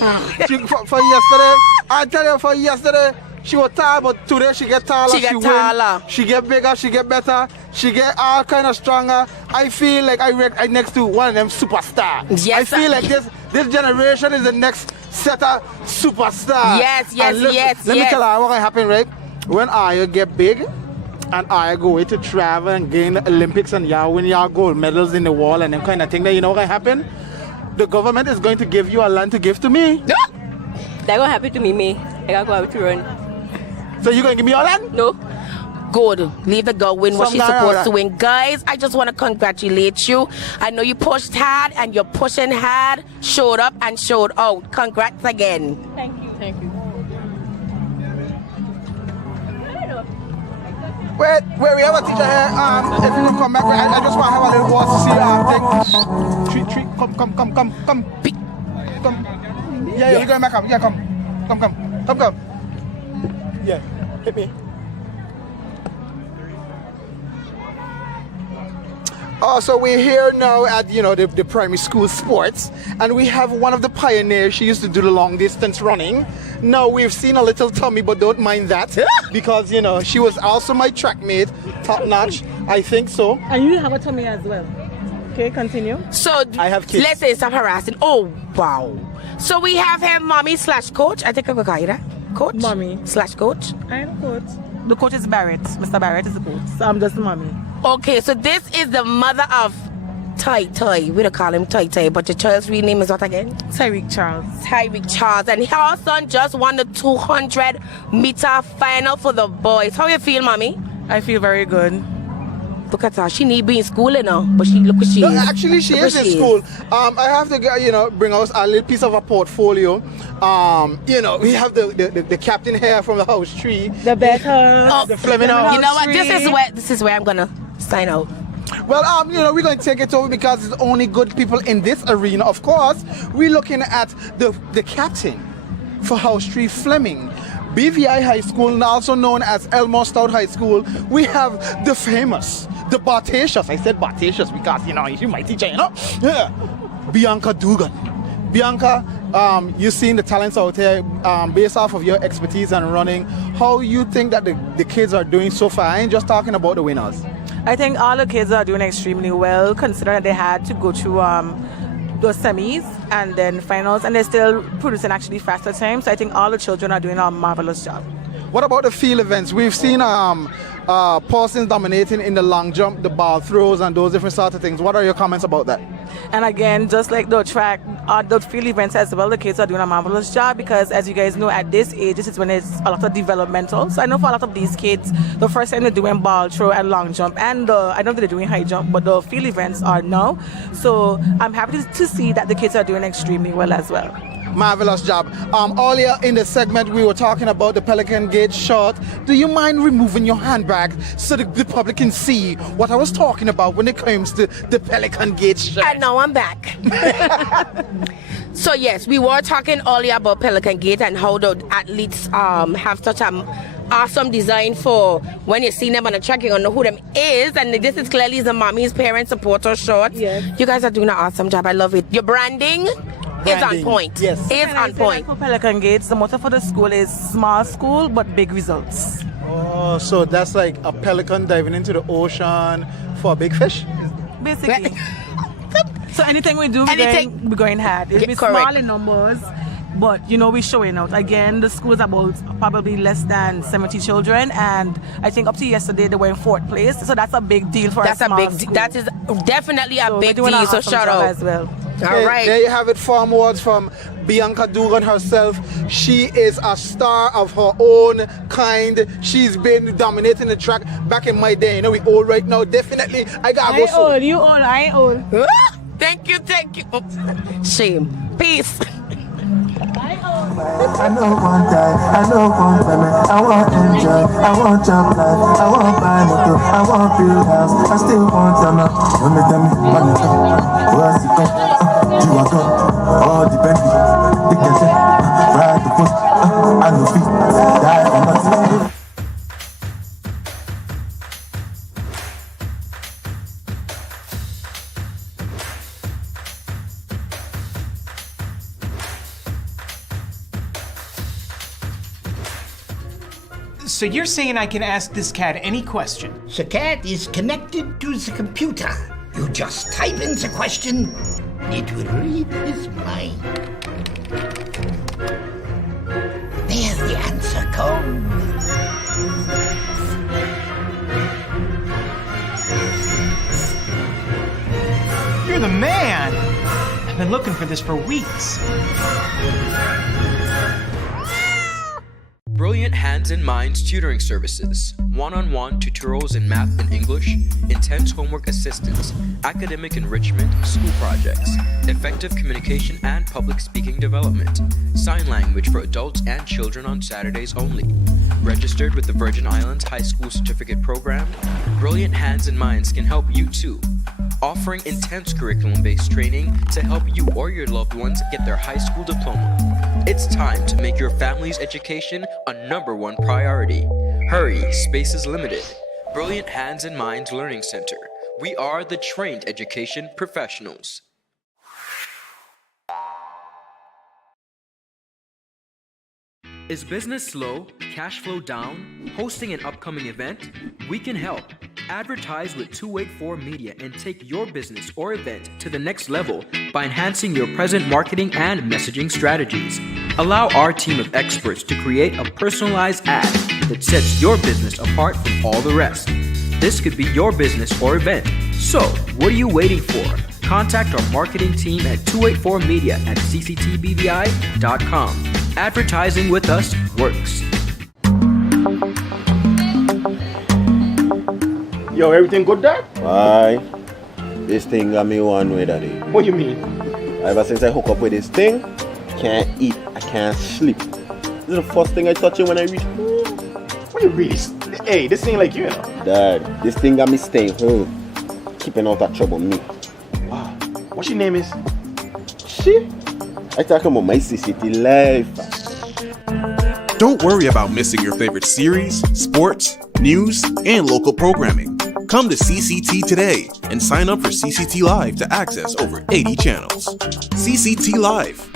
For yesterday, I tell you, for yesterday, she was tired, but today she get taller. She get taller. She get bigger, she get better, she get all kind of stronger. I feel like I next to one of them superstars. Yes, I feel like this generation is the next set of superstars. Yes. Let me tell you what can happen, right? When I get big, and I go away to travel and gain the Olympics and y'all win y'all gold medals in the wall and them kind of thing, that you know what can happen? The government is going to give you a land to give to me. That gonna happen to me. I gotta go out to run. So you gonna give me your land? No. Good. Leave the girl win what she's supposed to win. Guys, I just want to congratulate you. I know you pushed hard and you're pushing hard. Showed up and showed out. Congrats again. Thank you. Wait, we have a teacher here. If you can come back, I just want to have a little word to see. Treat. Come. Yeah, you're going back up. Yeah, come. Yeah, hit me. So we're here now at the primary school sports, and we have one of the pioneers. She used to do the long distance running. Now we've seen a little tummy, but don't mind that because she was also my track mate, top notch. I think so. And you have a tummy as well. Okay, continue. So I have kids. Let's say stop harassing. Oh wow. So we have here mommy/coach. I think I could call you that. Coach? Mommy/coach. I'm a coach. The coach is Barrett. Mr. Barrett is the coach. So I'm just the mommy. Okay, so this is the mother of Tai. We don't call him Tai, but your child's real name is what again? Tariq Charles. And her son just won the 200 meter final for the boys. How you feel, mommy? I feel very good. Look at her. She need be in school now, but look what she is. Actually, she is in school. I have to bring us a little piece of a portfolio. We have the captain here from the house tree. The Becca. The Fleming. You know what? This is where I'm gonna sign out. Well, we're going to take it over because it's only good people in this arena. Of course, we're looking at the captain for House Street Fleming, BVI High School, also known as Elmore Stout High School, we have the famous, the Bartatious. I said Bartatious because, you know, she's my teacher, you know? Yeah. Bianca Dugan. Bianca, you've seen the talents out here based off of your expertise and running. How you think that the kids are doing so far? I ain't just talking about the winners. I think all the kids are doing extremely well, considering they had to go through those semis and then finals, and they're still producing actually faster times. So I think all the children are doing a marvelous job. What about the field events? We've seen Parsons dominating in the long jump, the ball throws, and those different sorts of things. What are your comments about that? And again, just like the track, the field events as well, the kids are doing a marvelous job because, as you guys know, at this age, this is when it's a lot of developmental. So I know for a lot of these kids, the first time they're doing ball throw and long jump, and I don't think they're doing high jump, but the field events are now. So I'm happy to see that the kids are doing extremely well as well. Marvelous job. Earlier in the segment, we were talking about the Pelican Gate shot. Do you mind removing your handbag so the public can see what I was talking about when it comes to the Pelican Gate shot? And now I'm back. So yes, we were talking earlier about Pelican Gate and how the athletes have such an awesome design for when you see them on the track, you don't know who them is, and this is clearly the mommy's parent supporter shot. Yes. You guys are doing an awesome job. I love it. Your branding is on point. Yes. It's on point. For Pelican Gates, the motto for the school is small school but big results. Oh, so that's like a pelican diving into the ocean for a big fish? Basically. So anything we do, we're going hard. It'll be small in numbers, but you know, we're showing out. Again, the school is about probably less than 70 children, and I think up to yesterday they were in 4th place. So that's a big deal for us. That is definitely a big deal. So shout out as well. All right. There you have it. Farm words from Bianca Dugan herself. She is a star of her own kind. She's been dominating the track back in my day. You know, we old right now. Definitely, I gotta go soon. You old, I ain't old. Thank you. Shame. Peace. I know one time, I want enjoy, I want job life, I want buy motor, I want build house, I still want to know. Tell me, money come, where's it come? You are gone, all the Bentley, the cash, ride the bus, I know feet, die for nothing. So you're saying I can ask this cat any question? The cat is connected to the computer. You just type in the question, it will read his mind. There's the answer code. You're the man! I've been looking for this for weeks. Brilliant Hands and Minds tutoring services, one-on-one tutorials in math and English, intense homework assistance, academic enrichment, school projects, effective communication and public speaking development, sign language for adults and children on Saturdays only. Registered with the Virgin Islands High School Certificate Program, Brilliant Hands and Minds can help you too. Offering intense curriculum-based training to help you or your loved ones get their high school diploma. It's time to make your family's education a #1 priority. Hurry, space is limited. Brilliant Hands and Minds Learning Center. We are the trained education professionals. Is business slow? Cash flow down? Hosting an upcoming event? We can help. Advertise with 284 Media and take your business or event to the next level by enhancing your present marketing and messaging strategies. Allow our team of experts to create a personalized ad that sets your business apart from all the rest. This could be your business or event. So, what are you waiting for? Contact our marketing team at 284media at cctbvi.com. Advertising with us works. Yo, everything good, Dad? Aye. This thing got me one way, Daddy. What you mean? Ever since I hook up with this thing, can't eat, I can't sleep. This is the first thing I touch it when I reach home. What you really? Hey, this ain't like you, you know. Dad, this thing got me staying home, keeping out of trouble me. Wow. What your name is? She? I talking about my CCT life. Don't worry about missing your favorite series, sports, news, and local programming. Come to CCT today and sign up for CCT Live to access over 80 channels. CCT Live.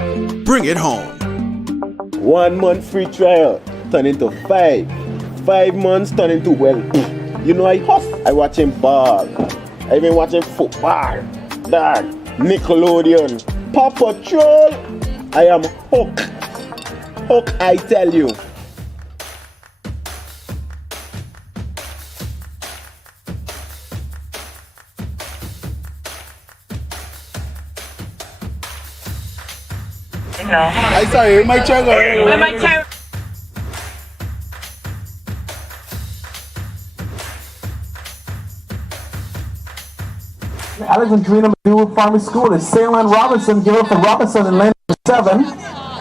Bring it home. 1 month free trial turn into 5. 5 months turn into, well, you know I hustle. I watching ball. I even watching football. Dad, Nickelodeon, Paw Patrol. I am hooked. Hook, I tell you. I sorry, my chair. Alexandrina Medill Primary School is Ceylon Robinson. Give it for Robinson in lane number 7.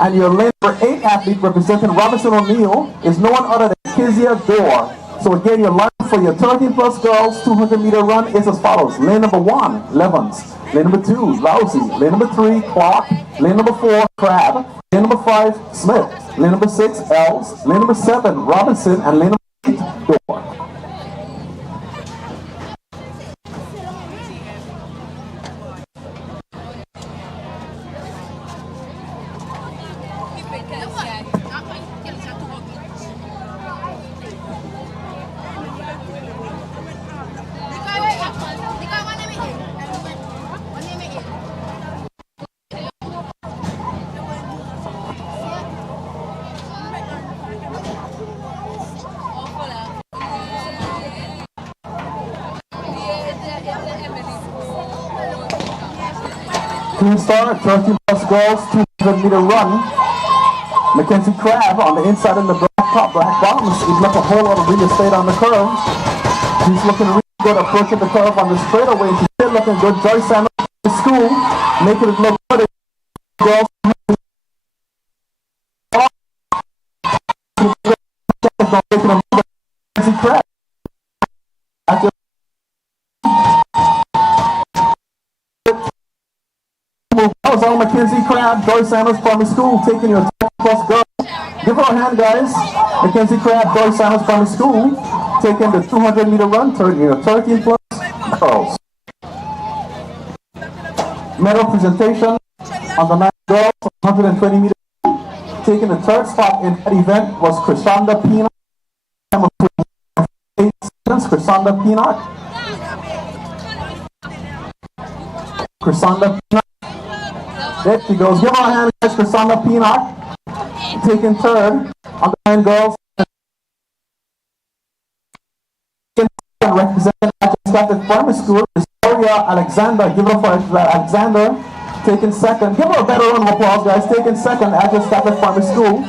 And your lane number 8 athlete representing Robinson O'Neill is no one other than Kezia Dorr. So again, your line for your 13 plus girls 200 meter run is as follows. Lane number 1, Levens. Lane number 2, Lousy. Lane number 3, Clark. Lane number 4, Crab. Lane number 5, Smith. Lane number 6, Els. Lane number 7, Robinson. And lane number 8, Dorr. Team star, 13 plus girls, 200 meter run. Mackenzie Crab on the inside in the black top, black bottoms. He's left a whole lot of real estate on the curve. He's looking really good approaching the curve on the straightaway. She's still looking good. Joyce Sanders to school, making it look good. Girls. Mackenzie Crab. That was all Mackenzie Crab, Joyce Sanders Primary School, taking your 10 plus girls. Give her a hand, guys. Mackenzie Crab, Joyce Sanders Primary School, taking the 200 meter run, 13 plus girls. Medal presentation on the 9 girls, 120 meters. Taking the 3rd spot in that event was Krishanda Peanut. Krishanda Peanut. Krishanda Peanut. There she goes. Give her a hand, guys, for Krishanda Peanut. Taking 3rd on the 9 girls. Representing Catholic Primary School is Victoria Alexander. Give her for Alexander. Taking 2nd. Give her a better round of applause, guys. Taking 2nd at Catholic Primary School.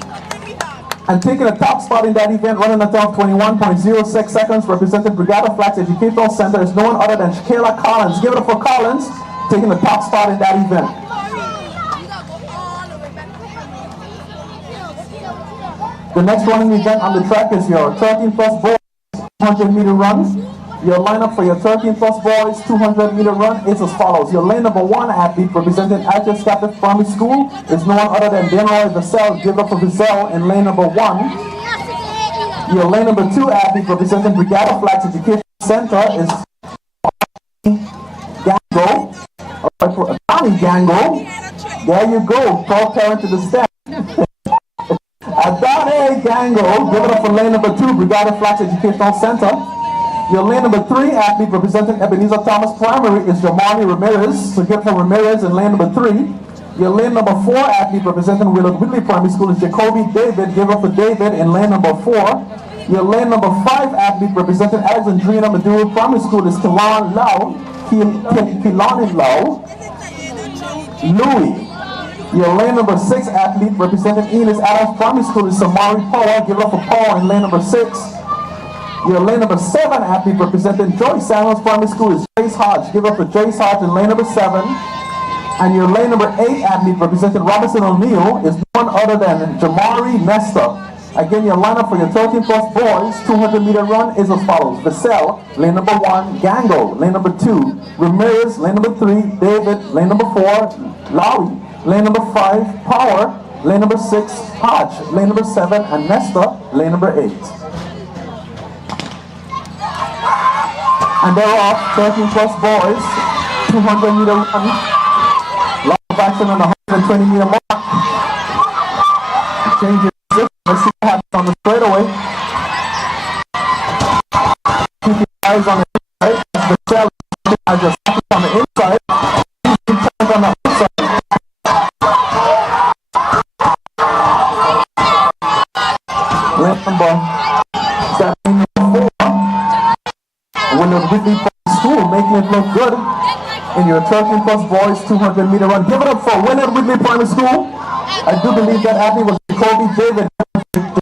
And taking a top spot in that event, running a top 21.06 seconds, representing Brigada Flats Educational Center is no one other than Shakayla Collins. Give it up for Collins, taking the top spot in that event. The next running event on the track is your 13 plus boys 200 meter run. Your lineup for your 13 plus boys 200 meter run is as follows. Your lane number 1 athlete representing Atlas Catholic Primary School is no one other than Denoy Vassell. Give up for Vassell in lane number 1. Your lane number 2 athlete representing Brigada Flats Education Center is Gango. Tommy Gango. There you go. Call parent to the stand. Adane Gango, give it up for lane number 2, Brigada Flats Educational Center. Your lane number 3 athlete representing Ebenezer Thomas Primary is Jamani Ramirez. So give for Ramirez in lane number 3. Your lane number 4 athlete representing Willard Whitley Primary School is Jacoby David. Give up for David in lane number 4. Your lane number 5 athlete representing Alexandrina Medill Primary School is Kilani Lau. Louis. Your lane number 6 athlete representing Enos Adams Primary School is Samari Power. Give up for Power in lane number 6. Your lane number 7 athlete representing Joyce Sanders Primary School is Jace Hodge. Give up for Jace Hodge in lane number 7. And your lane number 8 athlete representing Robinson O'Neill is none other than Jamari Nesta. Again, your lineup for your 13 plus boys 200 meter run is as follows. Vassell, lane number 1, Gango, lane number 2, Ramirez, lane number 3, David, lane number 4, Lowy, lane number 5, Power, lane number 6, Hodge, lane number 7, and Nesta, lane number 8. And they're off, 13 plus boys, 200 meter run. Lot of action on the 120 meter mark. Change your position, let's see what happens on the straightaway. Keep your eyes on the inside, the challenge is just on the inside. Turns on the outside. Lane number 4. Winner Whitley Primary School, making it look good in your 13 plus boys 200 meter run. Give it up for Winner Whitley Primary School. I do believe that athlete was Jacoby David.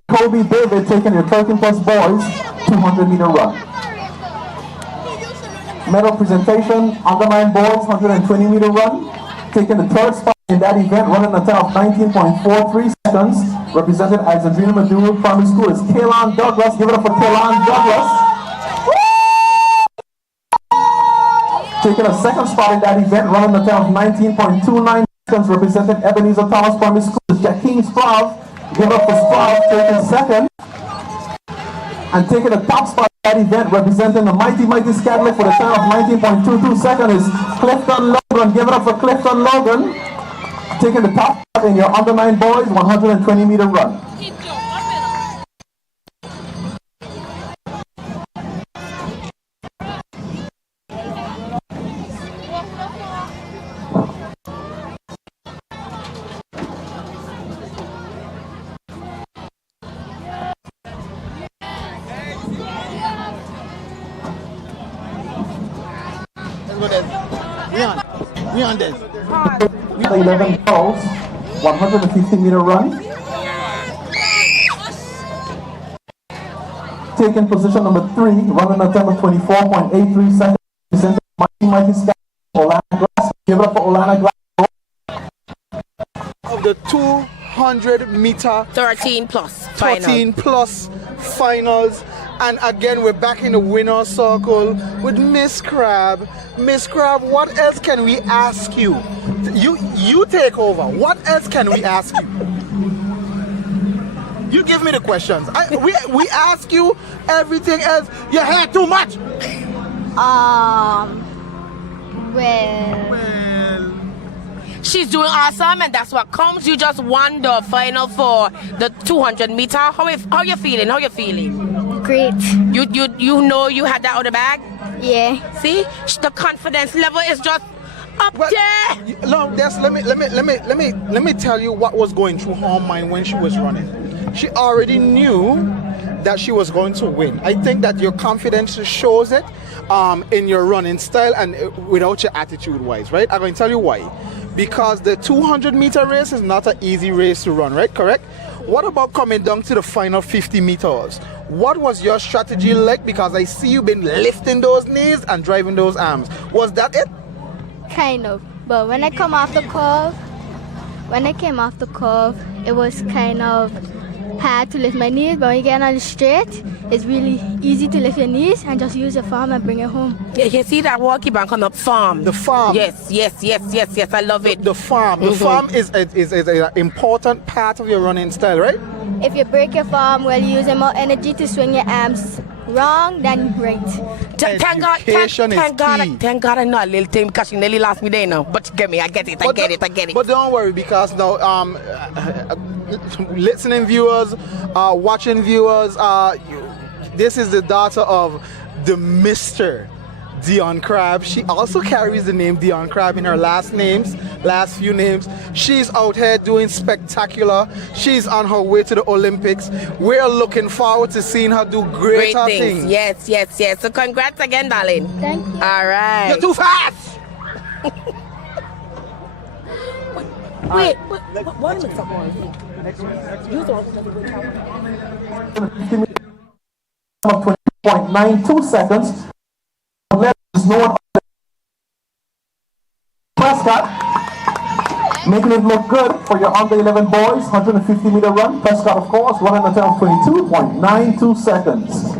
Jacoby David taking your 13 plus boys 200 meter run. Medal presentation, under 9 boys 120 meter run. Taking the 3rd spot in that event, running a time of 19.43 seconds. Represented as Adrena Maduro Primary School is Kaylon Douglas. Give it up for Kaylon Douglas. Taking a 2nd spot in that event, running a time of 19.29 seconds. Represented Ebenezer Thomas Primary School is Jakeem Sprav. Give it up for Sprav, taking 2nd. And taking the top spot in that event, representing the Mighty Scadlick for the time of 19.22 seconds is Clifton Logan. Give it up for Clifton Logan. Taking the top spot in your under 9 boys 120 meter run. We on this. 11 girls, 150 meter run. Taking position number 3, running a time of 24.83 seconds. Presenting Mighty Scott, Olana Glass. Give it up for Olana Glass. Of the 200 meter 13 plus finals. And again, we're back in the winner's circle with Miss Crab. Miss Crab, what else can we ask you? You take over. What else can we ask you? You give me the questions. We ask you everything else. You had too much. Well, she's doing awesome, and that's what comes. You just won the final for the 200 meter. How you feeling? How you feeling? Great. You know you had that out of the bag? Yeah. See? The confidence level is just up there. No, let me tell you what was going through her mind when she was running. She already knew that she was going to win. I think that your confidence shows it in your running style and without your attitude wise, right? I'm going to tell you why. Because the 200 meter race is not an easy race to run, right? Correct? What about coming down to the final 50 meters? What was your strategy like? Because I see you've been lifting those knees and driving those arms. Was that it? Kind of. But when I came off the curve, it was kind of hard to lift my knees. But when you get on the straight, it's really easy to lift your knees and just use your farm and bring it home. Yeah, you see that walkie bank on the farm. The farm. Yes. I love it. The farm. The farm is an important part of your running style, right? If you break your farm while you're using more energy to swing your arms wrong, then right. Thank God I know a little thing because she nearly lost me there now. But get me, I get it. But don't worry, because now listening viewers, watching viewers, this is the daughter of the Mr. Dion Crab. She also carries the name Dion Crab in her last few names. She's out here doing spectacular. She's on her way to the Olympics. We're looking forward to seeing her do greater things. Yes. So congrats again, darling. Thank you. All right. You're too fast. Wait. What is up, you don't 20.92 seconds. There's no one. Prescott making it look good for your under 11 boys 150 meter run. Prescott, of course, running a time of 22.92 seconds.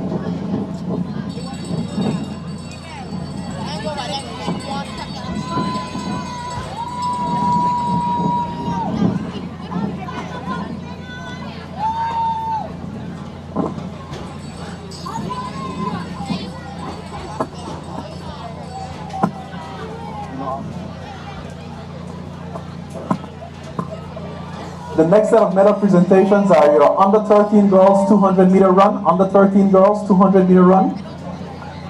The next set of medal presentations are your under 13 girls 200 meter run, under 13 girls 200 meter run.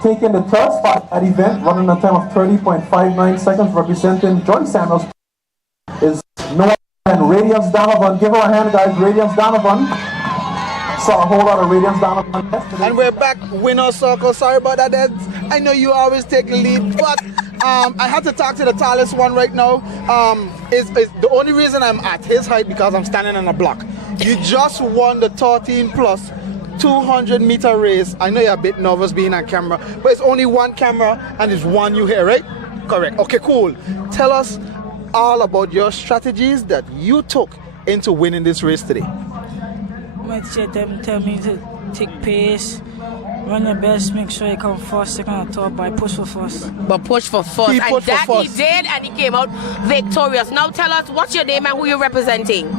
Taking the third spot at event, running a time of 30.59 seconds, representing Joy Samuels, is no other than Radiance Donovan. Give her a hand, guys. Radiance Donovan. Saw a whole lot of Radiance Donovan yesterday. And we're back, winner circle. Sorry about that, Ed. I know you always take the lead, but I had to talk to the tallest one right now. Is the only reason I'm at his height because I'm standing on a block. You just won the 13 plus 200 meter race. I know you're a bit nervous being on camera, but it's only one camera and it's one you here, right? Correct. Okay, cool. Tell us all about your strategies that you took into winning this race today. My teacher tell me to take pace, run your best, make sure you come first, second, or third, but push for first. But push for first. He and pushed for that first. he did, and he came out victorious. Now tell us what's your name and who you're representing.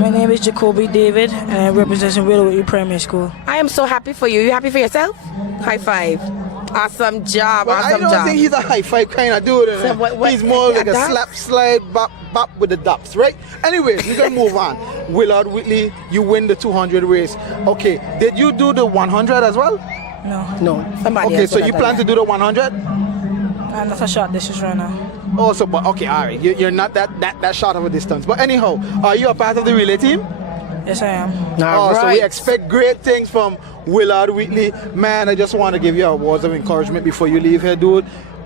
My name is Jacoby David, and I represent Willowwood Primary School. I am so happy for you. You happy for yourself? High five. Awesome job. Well, awesome I don't job. think he's a high five kind of dude. So what- He's more like a that? slap, slide, bop with the dops, right? Anyways, we're gonna move on. Willard Whitley, you win the 200 race. Okay, did you do the 100 as well? No. No. Somebody Okay, else so would you have plan done to do the 100? I'm not a short distance runner. Oh, so but okay, all right. You're not that short of a distance. But anyhow, are you a part of the relay team? Yes, I am. So we expect great things from Willard Whitley. Man, I just want to give you words of encouragement before you leave here, dude.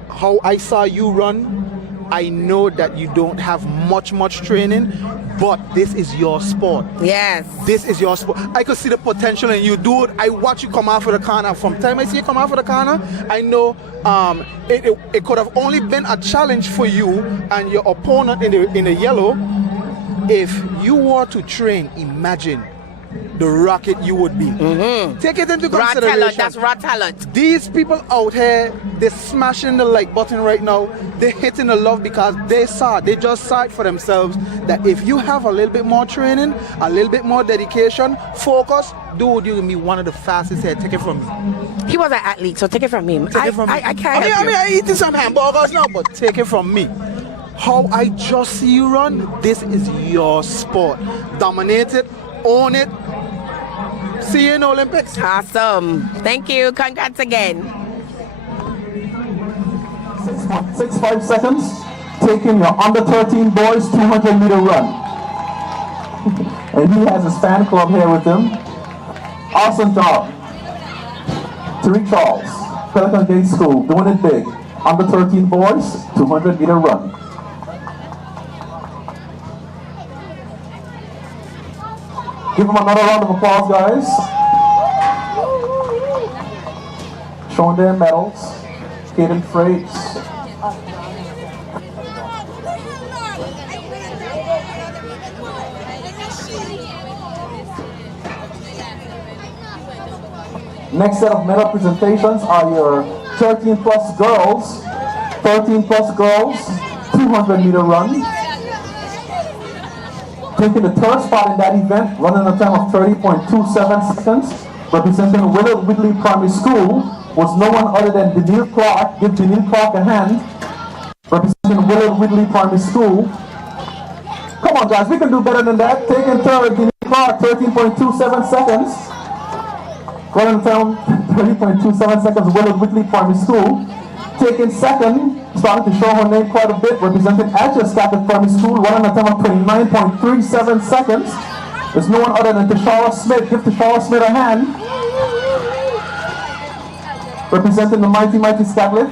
How I saw you run, I know that you don't have much training, but this is your sport. Yes. This is your sport. I could see the potential in you, dude. I watch you come out of the corner. From time I see you come out of the corner, I know it could have only been a challenge for you and your opponent in the yellow. If you were to train, imagine the rocket you would be. Take it into Raw consideration. talent. That's raw talent. These people out here, they're smashing the like button right now. They're hitting the love because they just saw it for themselves that if you have a little bit more training, a little bit more dedication, focus, dude, you can be one of the fastest here. Take it from me. He was an athlete, so take it from him. Take it from me. I can't help I you. mean, I eating some hamburgers now, but take it from me. How I just see you run, this is your sport. Dominate it, own it. See you in Olympics. Awesome. Thank you. Congrats again. 6.65 seconds. Taking your under 13 boys 200 meter run. And he has his fan club here with him. Awesome job. Tariq Charles, Pelican Gate School, doing it big. Under 13 boys, 200 meter run. Give them another round of applause, guys. Showing their medals. Caden Freights. Next set of medal presentations are your 13 plus girls. 13 plus girls, 200 meter run. Taking the third spot in that event, running a time of 30.27 seconds, representing Willard Whitley Primary School, was no one other than Danielle Clark. Give Danielle Clark a hand. Representing Willard Whitley Primary School. Come on, guys, we can do better than that. Taking third, Danielle Clark, 13.27 seconds. Running down 30.27 seconds, Willard Whitley Primary School. Taking second, starting to show her name quite a bit, representing Atchison Catholic Primary School, running a time of 29.37 seconds. There's no one other than Tashara Smith. Give Tashara Smith a hand. Representing the mighty Scatliff.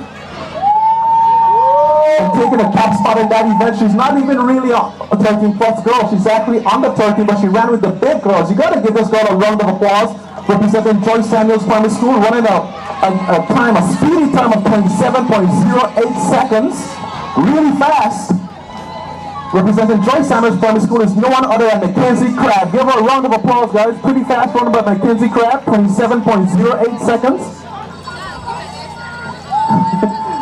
And taking a top spot in that event. She's not even really a 13 plus girl. She's actually under 13, but she ran with the big girls. You gotta give this girl a round of applause. Representing Joyce Samuels Primary School, running a speedy time of 27.08 seconds. Really fast. Representing Joyce Samuels Primary School is no one other than Mackenzie Crabb. Give her a round of applause, guys. Pretty fast run by Mackenzie Crabb, 27.08 seconds.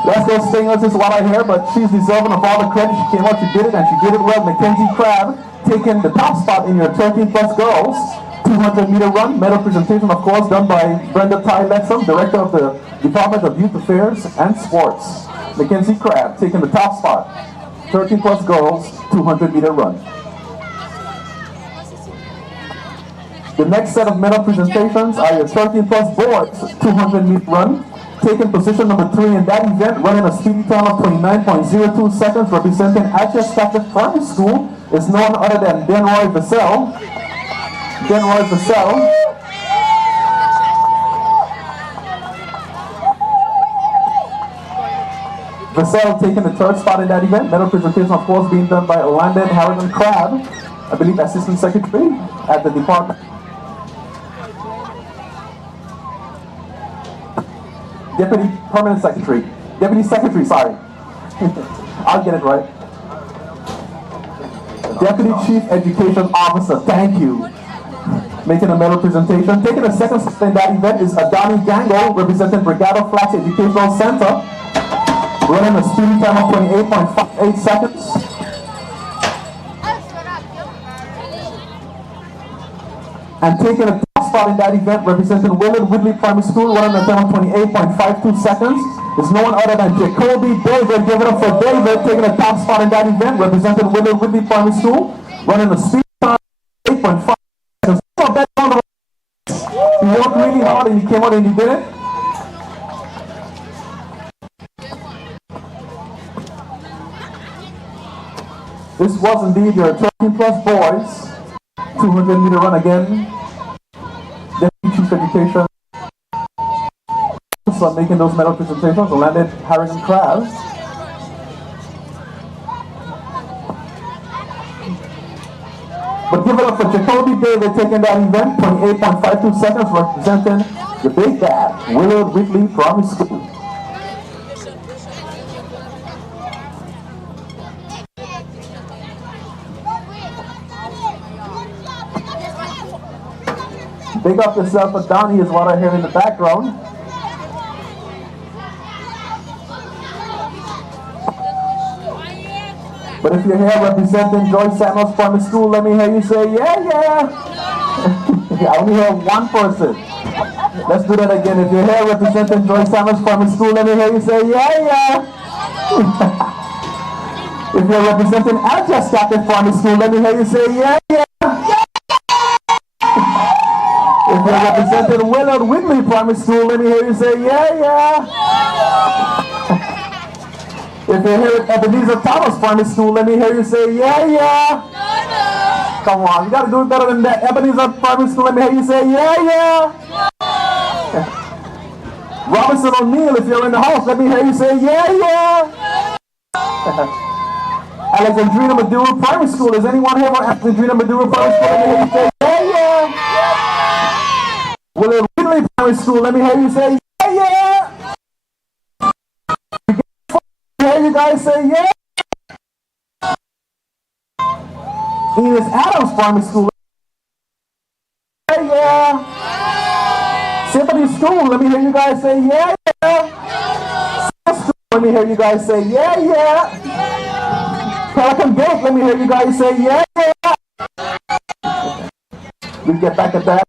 Let's go singers is what I hear, but she's deserving of all the credit. She came out, she did it, and she did it well. Mackenzie Crabb taking the top spot in your 13 plus girls 200 meter run. Medal presentation, of course, done by Brenda Ty Lexham, Director of the Department of Youth Affairs and Sports. Mackenzie Crabb taking the top spot. 13 plus girls 200 meter run. The next set of medal presentations are your 13 plus boys 200 meter run. Taking position number 3 in that event, running a speedy time of 29.02 seconds, representing Atchis Catholic Primary School, is none other than Denroy Vassell. Denroy Vassell. Vassell taking the 3rd spot in that event. Medal presentation, of course, being done by Landon Harrigan Crabb, I believe Assistant Secretary at the department. Deputy Permanent Secretary. Deputy Secretary, sorry. I'll get it right. Deputy Chief Education Officer, thank you. Making a medal presentation. Taking the 2nd spot in that event is Adani Gango, representing Brigado Flats Educational Center, running a speedy time of 28.58 seconds. And taking a top spot in that event, representing Willard Whitley Primary School, running a time of 28.52 seconds, is no one other than Jacoby David. Give it up for David, taking a top spot in that event, representing Willard Whitley Primary School, running a speed time of 8.5 seconds. He worked really hard and he came out and he did it. This was indeed your 13 plus boys 200 meter run again. Deputy Chief Education for making those medal presentations, Landon Harrigan Crabb. But give it up for Jacoby David taking that event, 28.52 seconds, representing the Big Dad, Willard Whitley Primary School. Big up yourself, Adani is what I hear in the background. But if you're here representing Joyce Samuels Primary School, let me hear you say, yeah, yeah. I only hear one person. Let's do that again. If you're here representing Joyce Samuels Primary School, let me hear you say, yeah, yeah. If you're representing Atchis Catholic Primary School, let me hear you say, yeah, yeah. If you're representing Willard Whitley Primary School, let me hear you say, yeah, yeah. If you're here at Ebenezer Thomas Primary School, let me hear you say, yeah, yeah. Come on, you gotta do it better than that. Ebenezer Primary School, let me hear you say, yeah, yeah. Robinson O'Neill, if you're in the house, let me hear you say, yeah, yeah. Alexandrina Maduro Primary School, is anyone here from Alexandrina Maduro Primary School? Let me hear you say, yeah, yeah. Willard Whitley Primary School, let me hear you say, yeah, yeah. Hear you guys say, yeah. Enos Adams Primary School, yeah, yeah. Symphony School, let me hear you guys say, yeah, yeah. Let me hear you guys say, yeah, yeah. Pelican Gate, let me hear you guys say, yeah, yeah. We get back at that.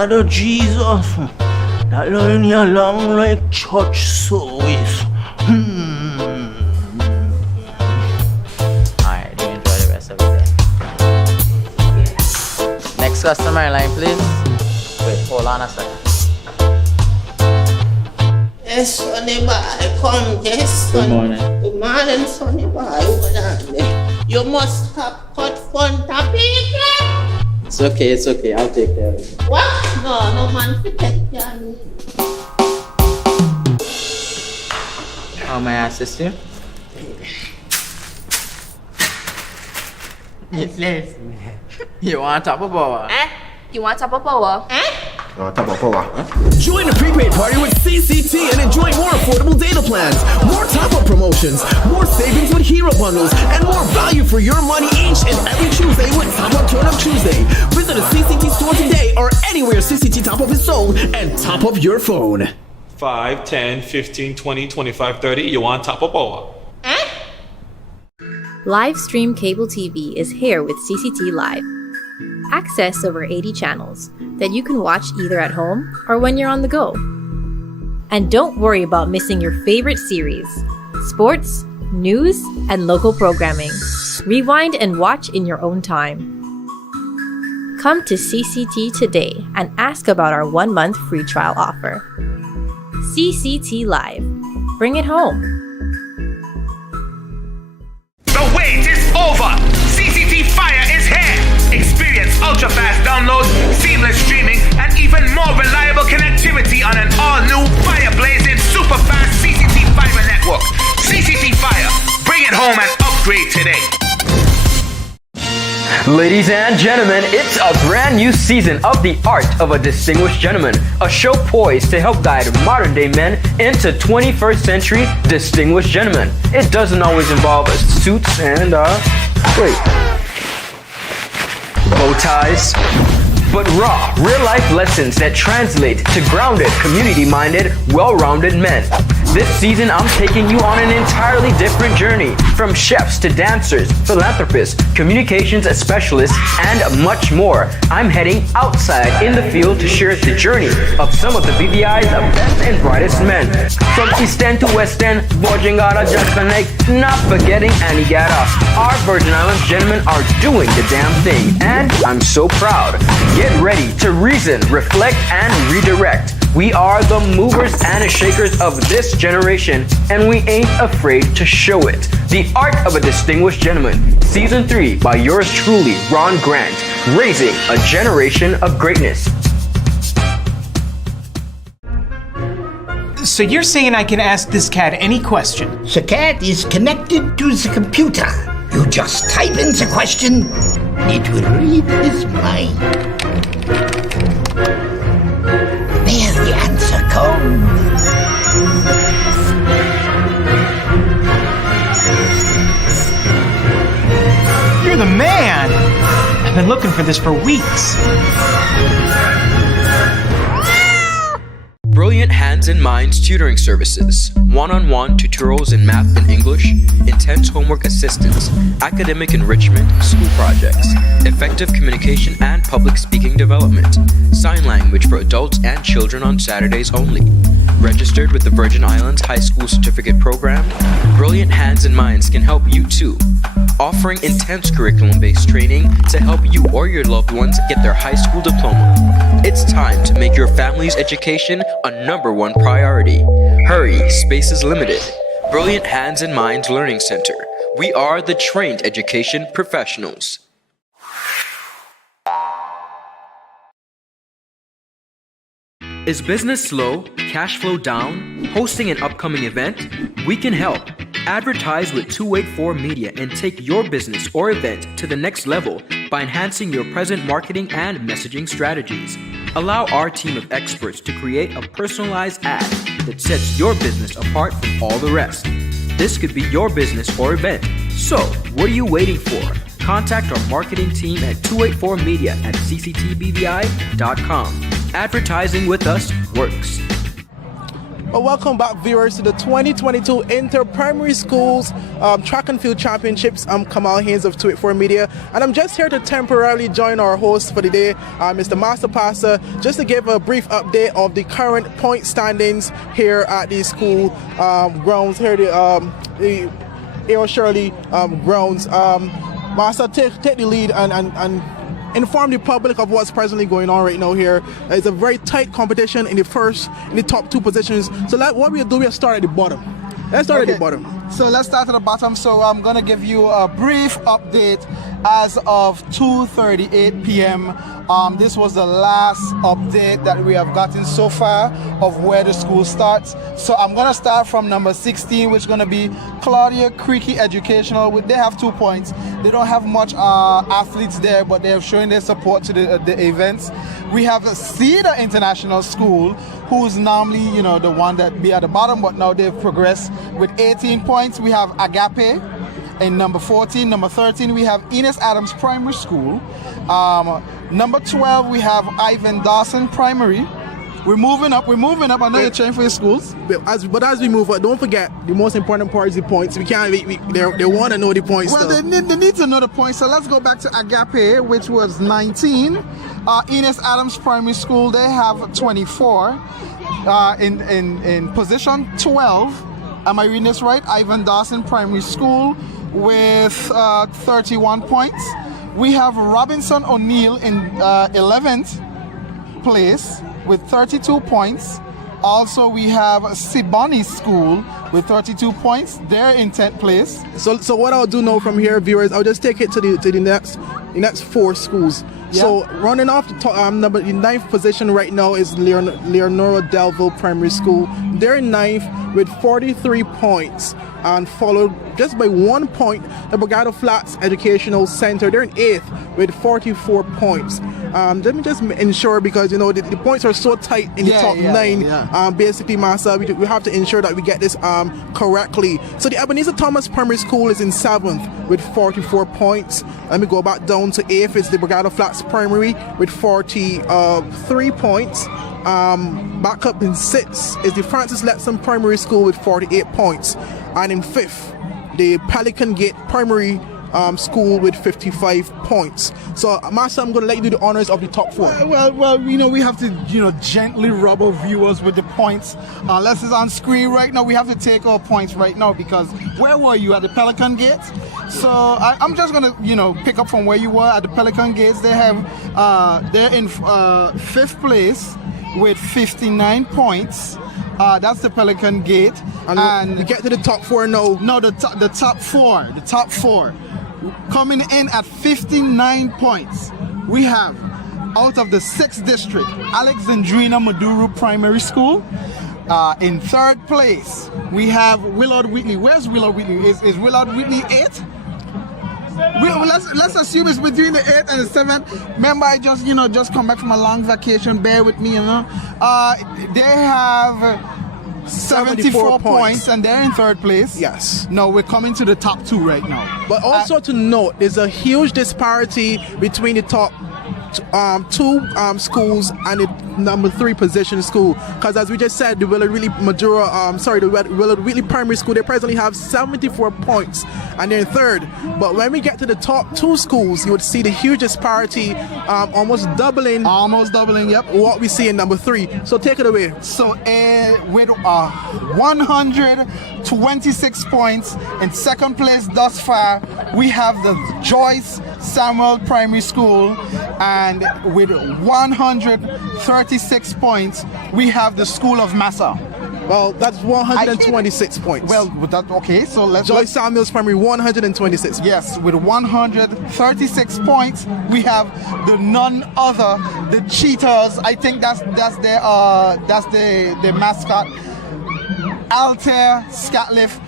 Lord of Jesus, that line here long like church service. Alright, do enjoy the rest of the day. Next customer in line, please. Wait, hold on a second. Yes, Sonny boy, come, yes, Good Sonny. morning. Good morning, Sonny boy. Over there. You must have cut front of people. It's okay, I'll take care of it. What? No man to take care of me. How may I assist you? Yes. You want top of power? You want top of power? Join the prepaid party with CCT and enjoy more affordable data plans, more top-up promotions, more savings with hero bundles, and more value for your money each and every Tuesday with Top Up Turn Up Tuesday. Visit a CCT store today or anywhere CCT Top Up is sold and top up your phone. 5, 10, 15, 20, 25, 30. You want top of power? Livestream cable TV is here with CCT Live. Access over 80 channels that you can watch either at home or when you're on the go. And don't worry about missing your favorite series, sports, news, and local programming. Rewind and watch in your own time. Come to CCT today and ask about our 1-month free trial offer. CCT Live. Bring it home. The wait is over. CCT Fire is here. Experience ultra-fast downloads, seamless streaming, and even more reliable connectivity on an all-new fire-blazing super-fast CCT Fiber network. CCT Fire. Bring it home and upgrade today. Ladies and gentlemen, it's a brand new season of The Art of a Distinguished Gentleman, a show poised to help guide modern day men into 21st century distinguished gentlemen. It doesn't always involve suits and, bow ties, but raw, real-life lessons that translate to grounded, community-minded, well-rounded men. This season, I'm taking you on an entirely different journey, from chefs to dancers, philanthropists, communications specialists, and much more. I'm heading outside in the field to share the journey of some of the BVI's best and brightest men. From East End to West End, Bojangada, Jackson Lake, not forgetting Antigata. Our Virgin Islands gentlemen are doing the damn thing, and I'm so proud. Get ready to reason, reflect, and redirect. We are the movers and shakers of this generation, and we ain't afraid to show it. The Art of a Distinguished Gentleman, Season 3 by yours truly, Ron Grant, raising a generation of greatness. So you're saying I can ask this cat any question? The cat is connected to the computer. You just type in the question, it will read his mind. There the answer comes. You're the man! I've been looking for this for weeks. Brilliant Hands and Minds tutoring services, one-on-one tutorials in math and English, intense homework assistance, academic enrichment, school projects, effective communication and public speaking development, sign language for adults and children on Saturdays only. Registered with the Virgin Islands High School Certificate Program, Brilliant Hands and Minds can help you too. Offering intense curriculum-based training to help you or your loved ones get their high school diploma. It's time to make your family's education a #1 priority. Hurry, space is limited. Brilliant Hands and Minds Learning Center. We are the trained education professionals. Is business slow? Cash flow down? Hosting an upcoming event? We can help. Advertise with 284 Media and take your business or event to the next level by enhancing your present marketing and messaging strategies. Allow our team of experts to create a personalized ad that sets your business apart from all the rest. This could be your business or event. So, what are you waiting for? Contact our marketing team at 284media at cctbvi.com. Advertising with us works. Well, welcome back, viewers, to the 2022 Inter-Primary Schools Track and Field Championships. I'm Kamal Haynes of 284 Media, and I'm just here to temporarily join our host for the day, Mr. Master Passer, just to give a brief update of the current point standings here at the school grounds, here the A.O. Shirley grounds. Master, take the lead and inform the public of what's presently going on right now here. It's a very tight competition in the top two positions. So what we'll do, we'll start at the bottom. Let's start at the bottom. So let's start at the bottom. So I'm going to give you a brief update as of 2:38 p.m. This was the last update that we have gotten so far of where the school starts. So I'm going to start from number 16, which is going to be Claudia Creaky Educational. They have 2 points. They don't have much athletes there, but they have shown their support to the events. We have Cedar International School, who's normally, the one that be at the bottom, but now they've progressed with 18 points. We have Agape in number 14. Number 13, we have Enos Adams Primary School. Number 12, we have Ivan Dawson Primary. We're moving up. I know you're cheering for your schools. But as we move up, don't forget, the most important part is the points. We can't. They want to know the points. Well, they need to know the points. So let's go back to Agape, which was 19. Enos Adams Primary School, they have 24. In position 12, am I reading this right? Ivan Dawson Primary School with 31 points. We have Robinson O'Neill in 11th place with 32 points. Also, we have Siboney School with 32 points. They're in 10th place. So what I'll do now from here, viewers, I'll just take it to the next 4 schools. Yeah. So running off the top, the 9th position right now is Leonora Delville Primary School. They're in 9th with 43 points, and followed just by 1 point the Borgata Flats Educational Center. They're in 8th with 44 points. Let me just ensure, because the points are so tight in the top 9. Basically, Master, we have to ensure that we get this correctly. So the Ebenezer Thomas Primary School is in 7th with 44 points. Let me go back down to 8th. It's the Borgata Flats Primary with 43 points. Back up in 6th is the Francis Letson Primary School with 48 points. And in 5th, the Pelican Gate Primary School with 55 points. So, Master, I'm going to let you do the honors of the top 4. Well, we have to, gently rub our viewers with the points. Unless it's on screen right now, we have to take our points right now, because where were you at the Pelican Gate? So I'm just going to, pick up from where you were at the Pelican Gates. They have, they're in 5th place with 59 points. That's the Pelican Gate. And we get to the top 4 now. No, the top four. Coming in at 59 points, we have, out of the 6th district, Alexandrina Maduro Primary School. In 3rd place, we have Willard Whitley. Where's Willard Whitley? Is Willard Whitley 8th? Let's assume it's between the 8th and the 7th. Remember, I just come back from a long vacation. Bear with me, They have 74 points, and they're in 3rd place. Yes. No, we're coming to the top 2 right now. But also to note, there's a huge disparity between the top 2 schools and the number 3 position school, because as we just said, the Willard Whitley Primary School, they presently have 74 points and they're in 3rd. But when we get to the top 2 schools, you would see the huge disparity, almost doubling, yep, what we see in number 3. So take it away. So with 126 points in 2nd place thus far, we have the Joyce Samuel Primary School, and with 136 points, we have the School of Massa. Well, that's 126 points. Well, okay, so let's... Joyce Samuels Primary, 126. Yes, with 136 points, we have the none other, the Cheetahs. I think that's their mascot, Altair Scatliff.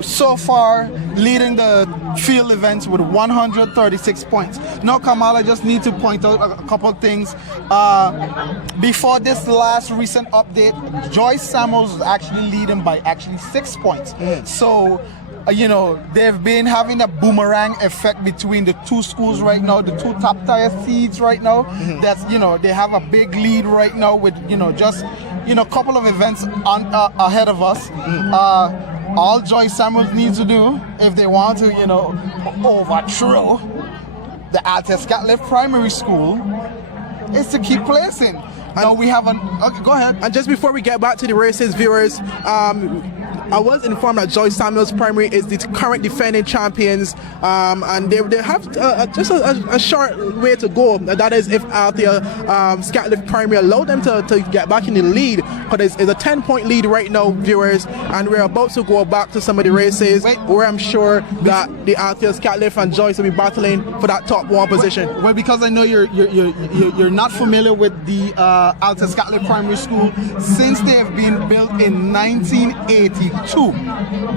So far, leading the field events with 136 points. Now, Kamal, I just need to point out a couple of things. Before this last recent update, Joyce Samuels was actually leading by 6 points. So, they've been having a boomerang effect between the 2 schools right now, the 2 top tier seeds right now. That's, they have a big lead right now with, just couple of events ahead of us. All Joy Samuels needs to do if they want to, overthrow the Altes Catliff Primary School is to keep placing. Now we have okay, go ahead. And just before we get back to the races, viewers, I was informed that Joy Samuels Primary is the current defending champions, and they have just a short way to go. That is, if Althea Scatliff Primary allow them to get back in the lead, because it's a 10-point lead right now, viewers, and we're about to go back to some of the races where I'm sure that the Althea Scatliff and Joyce will be battling for that top one position. Well, because I know you're not familiar with the Althea Scatliff Primary School. Since they have been built in 1982,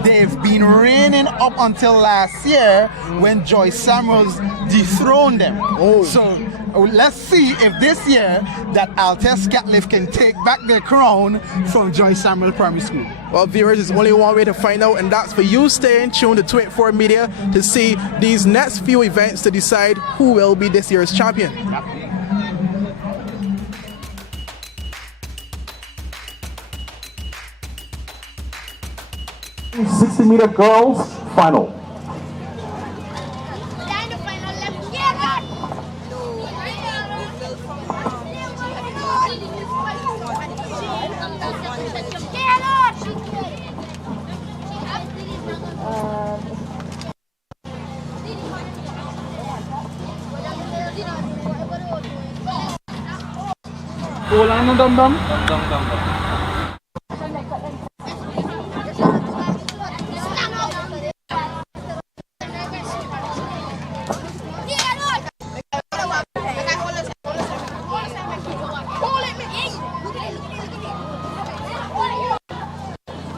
they've been reigning up until last year when Joy Samuels dethroned them. So let's see if this year that Althea Scatliff can take back their crown from Joy Samuel Primary School. Well, viewers, there's only one way to find out, and that's for you staying tuned to 24 Media to see these next few events to decide who will be this year's champion. 60-meter girls final.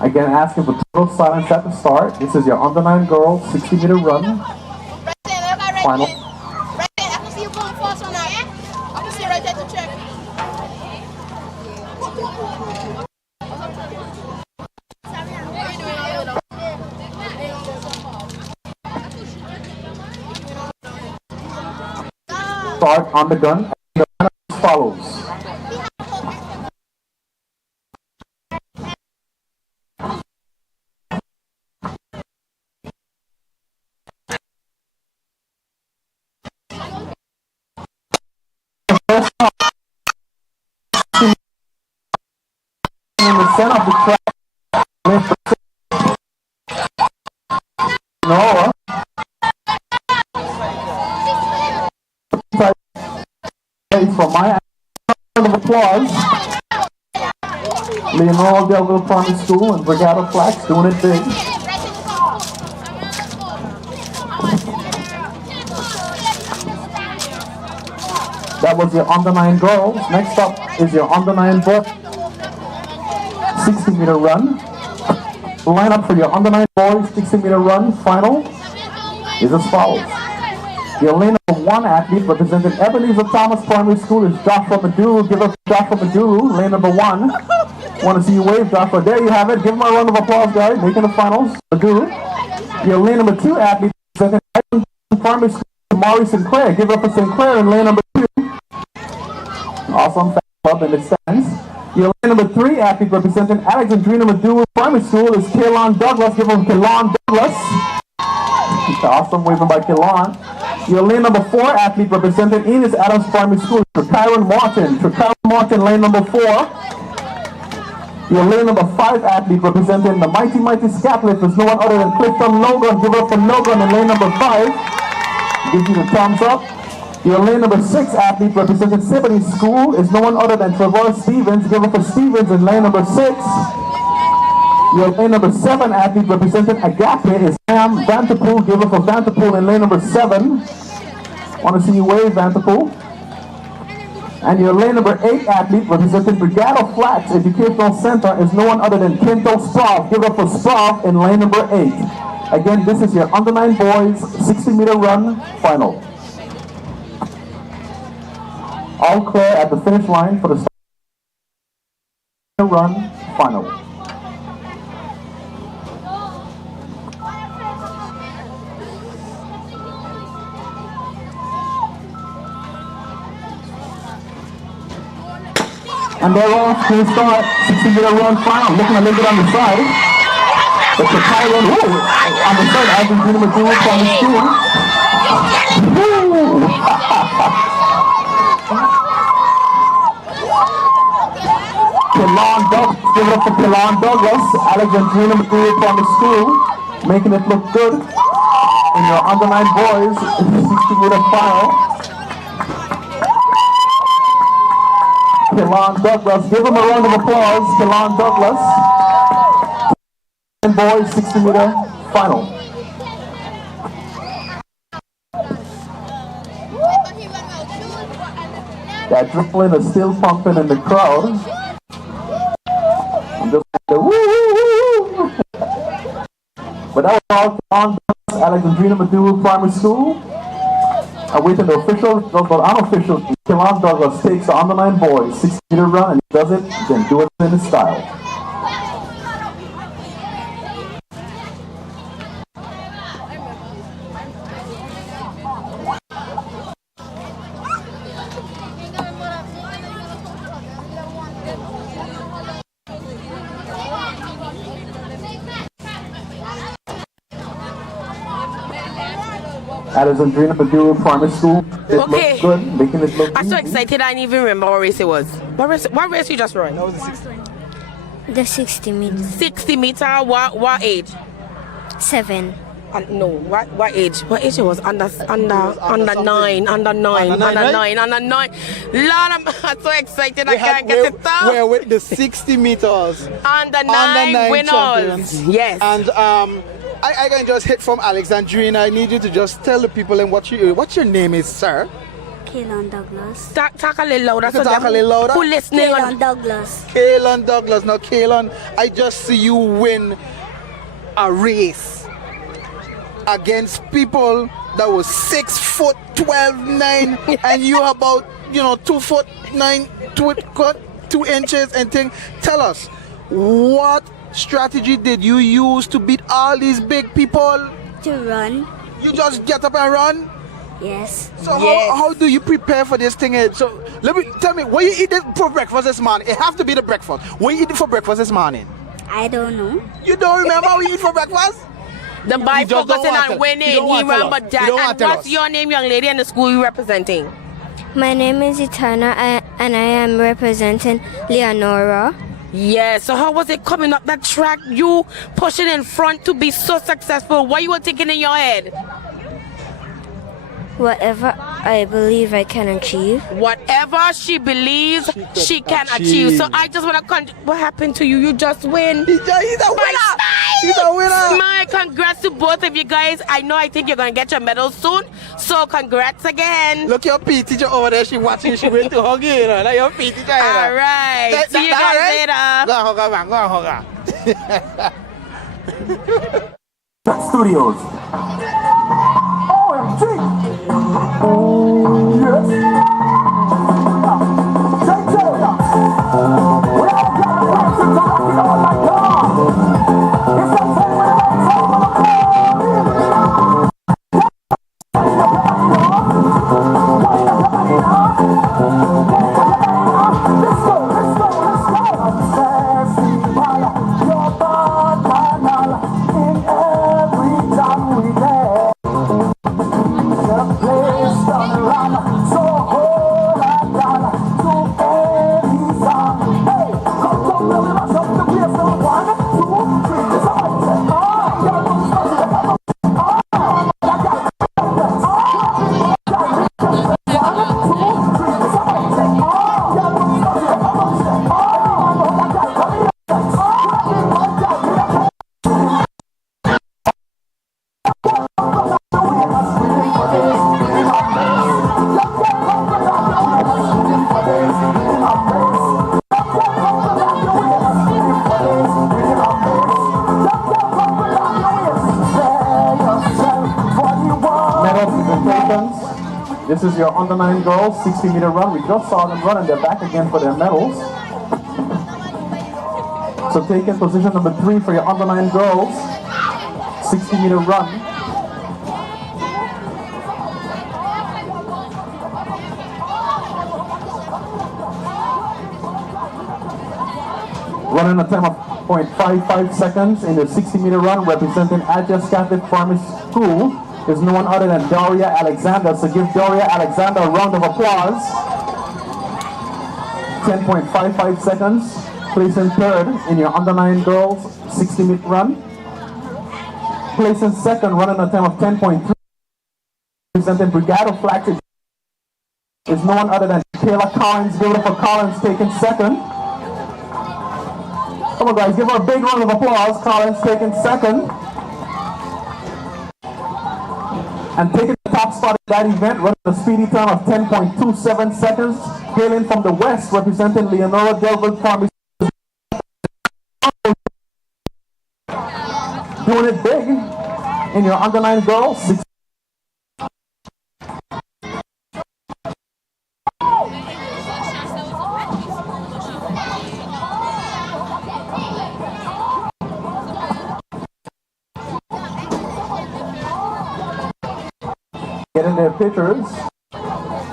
Again, asking for total silence at the start. This is your under 9 girls 60-meter run. Final. Start on the gun. The lineup follows. In the center of the track, Noah. For my round of applause, Leonora Delville Primary School and Brigada Flax doing it big. That was your under 9 girls. Next up is your under 9 boys 60-meter run. Line up for your under 9 boys 60-meter run final is as follows. Your lane number 1 athlete representing Ebenezer Thomas Primary School is Joshua Maduru. Give up Joshua Maduru, lane number 1. Want to see you wave, Joshua. There you have it. Give him a round of applause, guys. Making the finals, Maduru. Your lane number 2 athlete representing Ebenezer Primary School, Maury Sinclair. Give up for Sinclair in lane number 2. Awesome fan club in the stands. Your lane number 3 athlete representing Alexandrina Maduru Primary School is Kaylon Douglas. Give him Kaylon Douglas. Awesome waving by Kaylon. Your lane number 4 athlete representing Enos Adams Primary School is Trikyron Martin. Trikyron Martin, lane number 4. Your lane number 5 athlete representing the Mighty Scatliff is no one other than Clifton Logan. Give up for Logan in lane number 5. Gives you the thumbs up. Your lane number 6 athlete representing Symphony School is no one other than Trevor Stevens. Give up for Stevens in lane number 6. Your lane number 7 athlete representing Agape is Sam Vanterpool. Give up for Vanterpool in lane number 7. Want to see you wave, Vanterpool. And your lane number 8 athlete representing Brigada Flax Educational Center is no one other than Kento Sprav. Give up for Sprav in lane number 8. Again, this is your under 9 boys 60-meter run final. All clear at the finish line for the run final. And they're off to start 60-meter run final. Looking a little bit on the side. But the Thailand, on the side, Argentina Maduro from the school. Kelan Douglas, give it up for Kelan Douglas. Alexandrina Maduro from the school, making it look good in your under 9 boys in the 60-meter final. Kelan Douglas, give him a round of applause. Kelan Douglas, boys 60-meter final. That adrenaline is still pumping in the crowd. I'm just woo. But that was all Kelan Douglas, Alexandrina Maduro Primary School. Awaiting the official, but unofficial, Kelan Douglas takes the under 9 boys 60-meter run, and he does it. He can do it in his style. Alexandrina Maduro Primary School. It looks good, making it look I'm so excited I didn't even remember what race it was. What race you just ran? That was the 60. The 60 meters. 60 meter, what age? 7. No, what age? What age it was? Under 9. Lord, I'm so excited I can't get it down. We're with the 60 meters. Under 9 winners. Champions. Yes. And I can just hit from Alexandrina. I need you to just tell the people and what your name is, sir. Kelan Douglas. Talk a little louder. So talk a little louder. Who listening? Kelan Douglas. Kelan Douglas. Now, Kelan, I just see you win a race against people that was 6 foot 12, 9, and you about 2 foot 9, 2 inches and thing. Tell us, what strategy did you use to beat all these big people? To run. You just get up and run? Yes. So how do you prepare for this thing? So tell me, what you eat for breakfast this morning? It have to be the breakfast. What you eat for breakfast this morning? I don't know. You don't remember what you eat for breakfast? The boy focusing on winning. He remember that. And what's your name, young lady, and the school you representing? My name is Etana, and I am representing Leonora. Yeah, so how was it coming up that track? You pushing in front to be so successful. What you were thinking in your head? Whatever I believe I can achieve. Whatever she believes she can achieve. So I just want to what happened to you? You just win. He's a winner. He's a winner. My congrats to both of you guys. I think you're going to get your medal soon. So congrats again. Look, your PE teacher over there. She watching. She went to hug you. Like your PE teacher. All right. See you guys later. Go on, hug her. Studios. OMG! Yes! Check it out! We all got to talk it all like God! It's the same way let's go! In every time we dance. This is your under 9 girls 60-meter run. We just saw them run and they're back again for their medals. So take in position number 3 for your under 9 girls 60-meter run. running a time of 0.55 seconds in the 60-meter run, representing Adjust Catholic Primary School, is no one other than Doria Alexander. So give Doria Alexander a round of applause. 10.55 seconds. Placing third in your under 9 girls 60-meter run. Placing second, running a time of 10.3. Representing Brigado Flag is no one other than Kayla Collins. Give it up for Collins taking second. Come on guys, give her a big round of applause. Collins taking second. And taking the top spot at that event, running a speedy time of 10.27 seconds. Hailing from the west, representing Leonora Delville Farm. Doing it big in your under 9 girls. Getting their pictures.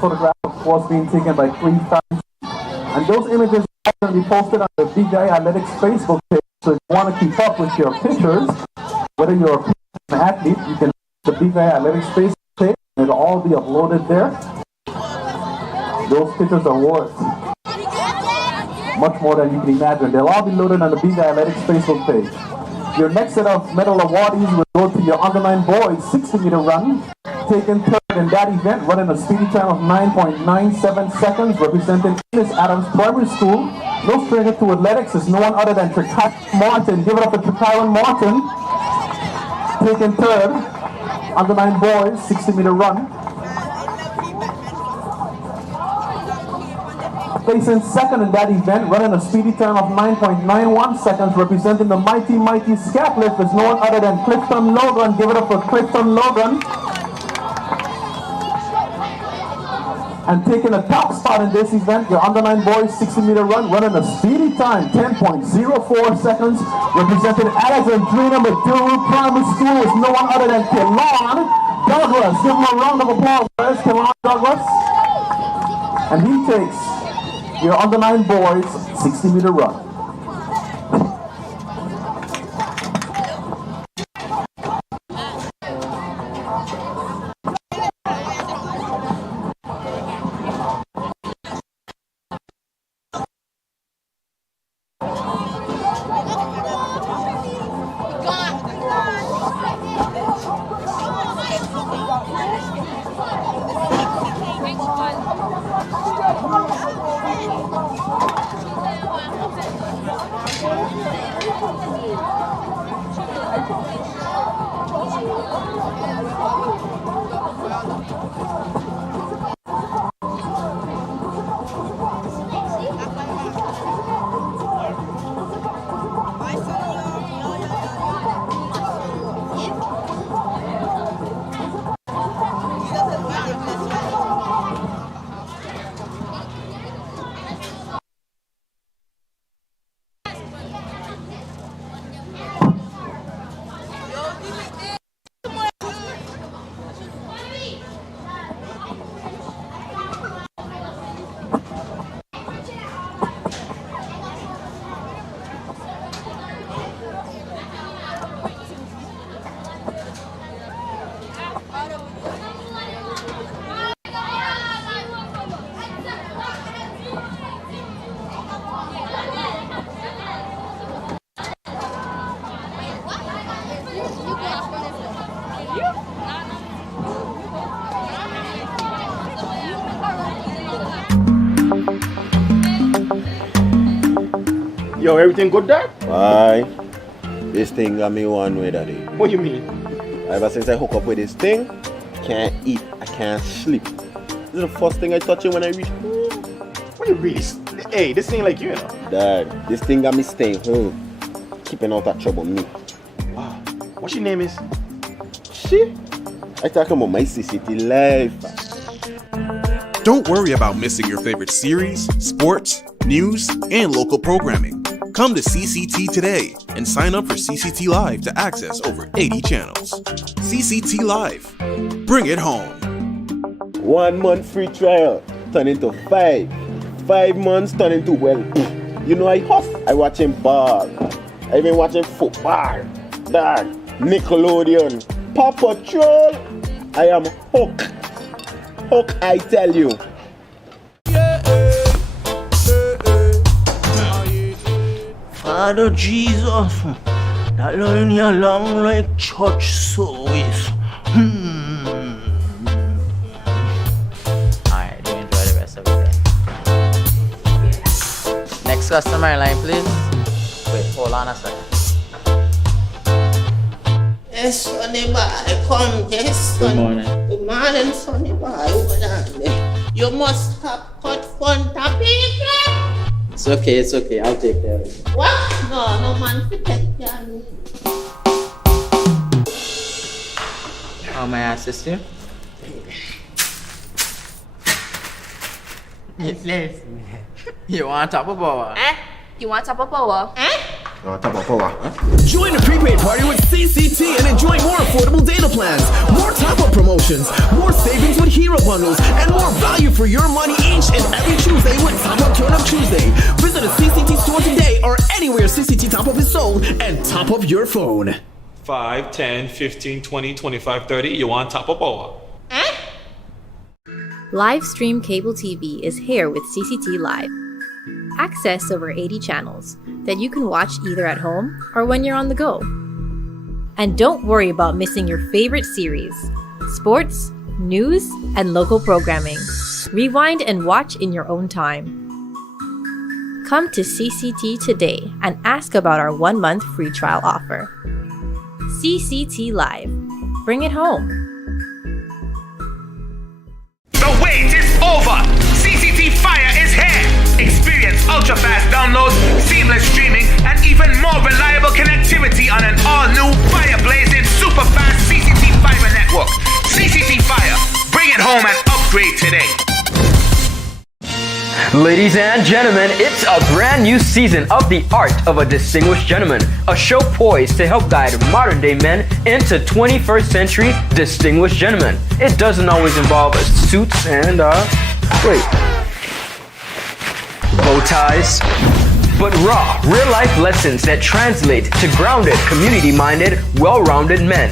Photograph was being taken by 3 fans. And those images are going to be posted on the BJI Athletics Facebook page. So if you want to keep up with your pictures, whether you're an athlete, you can the BJI Athletics Facebook page, and it'll all be uploaded there. Those pictures are worth much more than you can imagine. They'll all be loaded on the BJI Athletics Facebook page. Your next set of medal awardees will go to your under 9 boys 60-meter run, taking third in that event, running a speedy time of 9.97 seconds, representing Ennis Adams Primary School. No stranger to athletics is no one other than Trikyron Martin. Give it up for Trikyron Martin, taking third, under 9 boys 60-meter run. Placing second in that event, running a speedy time of 9.91 seconds, representing the mighty Scaplift is no one other than Clifton Logan. Give it up for Clifton Logan. And taking a top spot in this event, your under 9 boys 60-meter run, running a speedy time, 10.04 seconds, representing Alexandrina Maduro Primary School is no one other than Kelon Douglas. Give him a round of applause. Where's Kelon Douglas? And he takes your under 9 boys 60-meter run. Yo, everything good, Dad? Aye. This thing got me one way, Daddy. What you mean? Ever since I hook up with this thing, can't eat, I can't sleep. This is the first thing I touch it when I reach home. What you really? Hey, this ain't like you, you know. Dad, this thing got me staying home, keeping out that trouble me. Wow. What your name is? Shit. I talking about my CCT life. Don't worry about missing your favorite series, sports, news, and local programming. Come to CCT today and sign up for CCT Live to access over 80 channels. CCT Live. Bring it home. 1 month free trial turn into 5. 5 months turn into, well, You know I hustle. I watching ball. I even watching football. Dog. Nickelodeon. Paw Patrol. I am hooked. Hook, I tell you. Father Jesus, that line here long like church service. Alright, do enjoy the rest of the day. Next customer line, please. Wait, hold on a second. Yes, Sonny Boy, come, yes, Good son. morning. Good morning, Sonny Boy. Hold on there. You must have cut fun to people. It's okay, I'll take care of it. What? No man to take care of me. How may I assist you? You want top of power? You want top of power? Join the prepaid party with CCT and enjoy more affordable data plans, more top-up promotions, more savings with hero bundles, and more value for your money each and every Tuesday with Top Up Turn Up Tuesday. Visit a CCT store today or anywhere CCT Top Up is sold and top up your phone. 5, 10, 15, 20, 25, 30. You want top of power? Livestream cable TV is here with CCT Live. Access over 80 channels that you can watch either at home or when you're on the go. And don't worry about missing your favorite series, sports, news, and local programming. Rewind and watch in your own time. Come to CCT today and ask about our 1-month free trial offer. CCT Live. Bring it home. The wait is over. CCT Fire is here. Experience ultra-fast downloads, seamless streaming, and even more reliable connectivity on an all-new fire-blazing super-fast CCT Fiber network. CCT Fire. Bring it home and upgrade today. Ladies and gentlemen, it's a brand new season of The Art of a Distinguished Gentleman, a show poised to help guide modern day men into 21st century distinguished gentlemen. It doesn't always involve suits and, bow ties, but raw, real-life lessons that translate to grounded, community-minded, well-rounded men.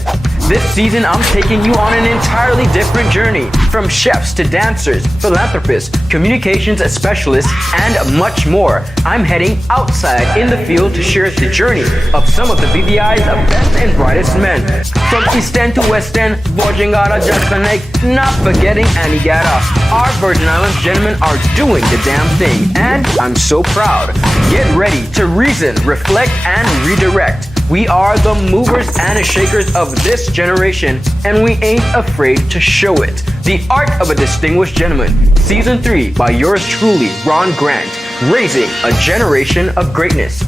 This season, I'm taking you on an entirely different journey, from chefs to dancers, philanthropists, communications specialists, and much more. I'm heading outside in the field to share the journey of some of the BVI's best and brightest men. From East End to West End, Bojangada, Jackson Lake, not forgetting Anegada. Our Virgin Islands gentlemen are doing the damn thing, and I'm so proud. Get ready to reason, reflect, and redirect. We are the movers and shakers of this generation, and we ain't afraid to show it. The Art of a Distinguished Gentleman, Season 3 by yours truly, Ron Grant, raising a generation of greatness.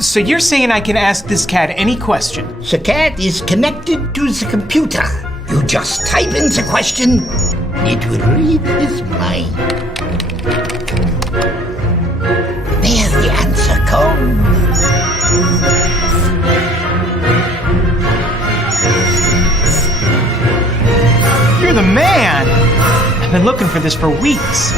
So you're saying I can ask this cat any question? The cat is connected to the computer. You just type in the question, it will read his mind. There the answer comes. You're the man! I've been looking for this for weeks.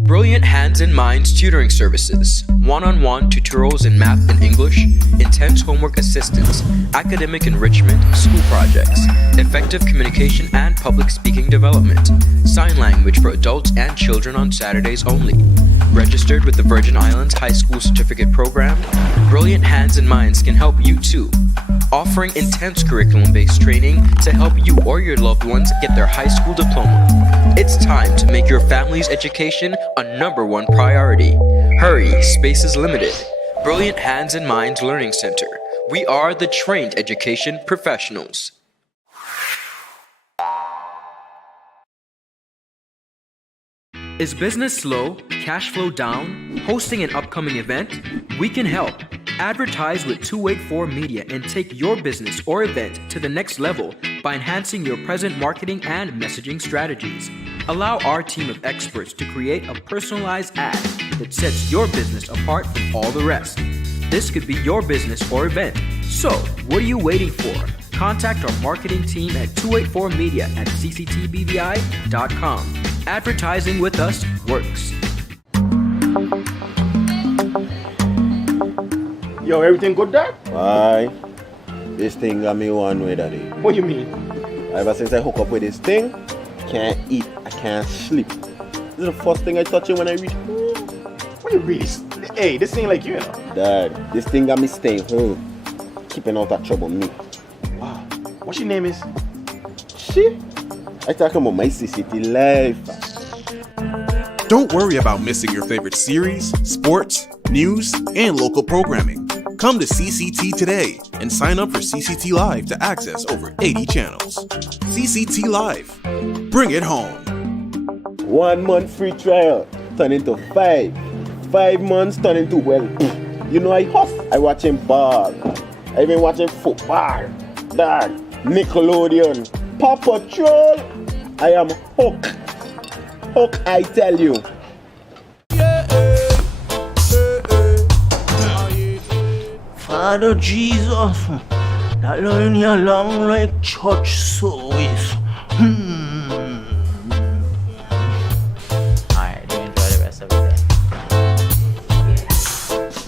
Brilliant Hands and Minds tutoring services, one-on-one tutorials in math and English, intense homework assistance, academic enrichment, school projects, effective communication and public speaking development, sign language for adults and children on Saturdays only. Registered with the Virgin Islands High School Certificate Program, Brilliant Hands and Minds can help you too. Offering intense curriculum-based training to help you or your loved ones get their high school diploma. It's time to make your family's education a #1 priority. Hurry, space is limited. Brilliant Hands and Minds Learning Center. We are the trained education professionals. Is business slow? Cash flow down? Hosting an upcoming event? We can help. Advertise with 284 Media and take your business or event to the next level by enhancing your present marketing and messaging strategies. Allow our team of experts to create a personalized ad that sets your business apart from all the rest. This could be your business or event. So, what are you waiting for? contact our marketing team at 284media@cctbvi.com. Advertising with us works. Yo, everything good, Dad? Why? This thing got me one way, Daddy. What do you mean? Ever since I hook up with this thing, can't eat, I can't sleep. This is the first thing I touch it when I reach home. What you really? Hey, this ain't like you, you know. Dad, this thing got me staying home, keeping out of trouble me. Wow. What your name is? Shit. I talking about my CCT life. Don't worry about missing your favorite series, sports, news, and local programming. Come to CCT today and sign up for CCT Live to access over 80 channels. CCT Live. Bring it home. 1 month free trial turn into 5. 5 months turn into, well, you know I hustle. I watching ball. I been watching football. Dad, Nickelodeon, Paw Patrol. I am hooked. Hook, I tell you. Father Jesus, that line here long like church service. Alright, do enjoy the rest of the day.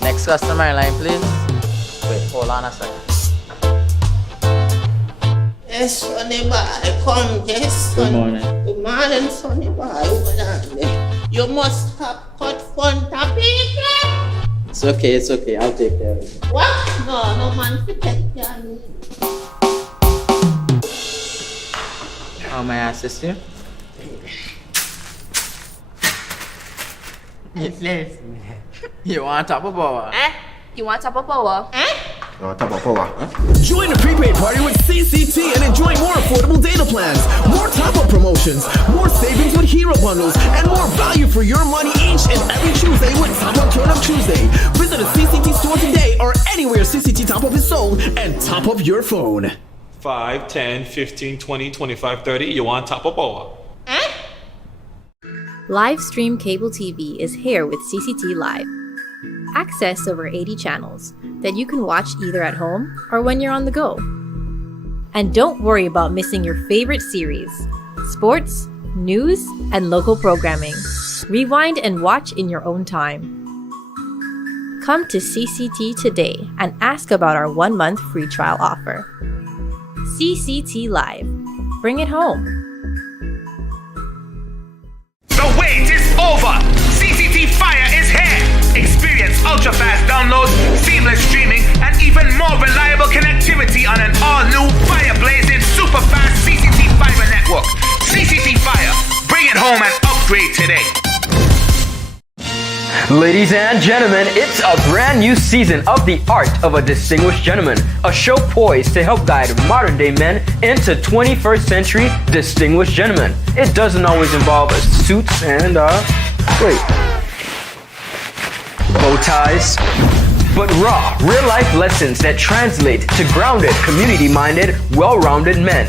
Next customer line, please. Wait, hold on a second. Yes, Sonny Boy, come, yes. Good morning. Good morning, Sonny Boy. Over there. You must have cut fun topic. It's okay, I'll take care of it. What? No man to take care of me. How may I assist you? Yes. You want top of power? You want top of power? Join the prepaid party with CCT and enjoy more affordable data plans, more top-up promotions, more savings with hero bundles, and more value for your money each and every Tuesday with Top Up Turn Up Tuesday. Visit a CCT store today or anywhere CCT Top Up is sold and top up your phone. 5, 10, 15, 20, 25, 30. You want top of power? Livestream cable TV is here with CCT Live. Access over 80 channels that you can watch either at home or when you're on the go. And don't worry about missing your favorite series, sports, news, and local programming. Rewind and watch in your own time. Come to CCT today and ask about our 1-month free trial offer. CCT Live. Bring it home. The wait is over. CCT Fire is here. Experience ultra-fast downloads, seamless streaming, and even more reliable connectivity on an all-new fire-blazing super-fast CCT Fiber network. CCT Fire. Bring it home and upgrade today. Ladies and gentlemen, it's a brand new season of The Art of a Distinguished Gentleman, a show poised to help guide modern-day men into 21st century distinguished gentlemen. It doesn't always involve suits and, bow ties, but raw, real-life lessons that translate to grounded, community-minded, well-rounded men.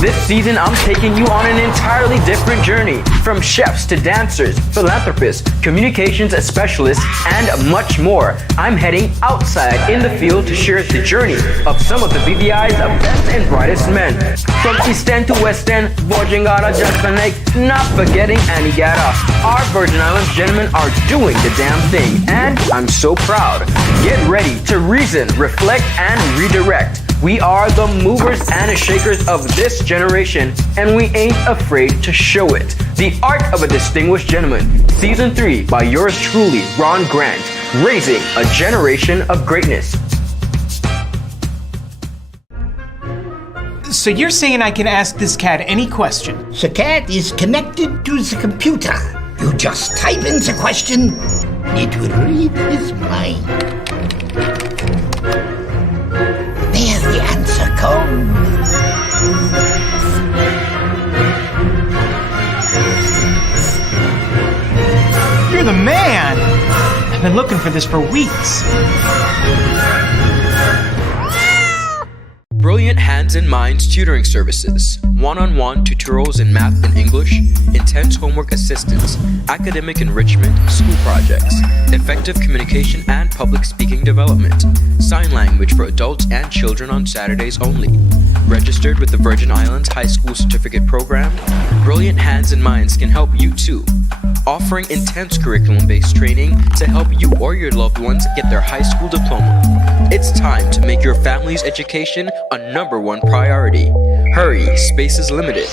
This season, I'm taking you on an entirely different journey, from chefs to dancers, philanthropists, communications specialists, and much more. I'm heading outside in the field to share the journey of some of the BVI's best and brightest men. From East End to West End, Borgingada, Justin Lake, not forgetting Antigata. Our Virgin Islands gentlemen are doing the damn thing, and I'm so proud. Get ready to reason, reflect, and redirect. We are the movers and shakers of this generation, and we ain't afraid to show it. The Art of a Distinguished Gentleman, Season 3 by yours truly, Ron Grant, raising a generation of greatness. So you're saying I can ask this cat any question? The cat is connected to the computer. You just type in the question, it will read his mind. There the answer comes. You're the man! I've been looking for this for weeks. Brilliant Hands and Minds tutoring services, one-on-one tutorials in math and English, intense homework assistance, academic enrichment, school projects, effective communication and public speaking development, sign language for adults and children on Saturdays only. Registered with the Virgin Islands High School Certificate Program, Brilliant Hands and Minds can help you too. Offering intense curriculum-based training to help you or your loved ones get their high school diploma. It's time to make your family's education a #1 priority. Hurry, space is limited.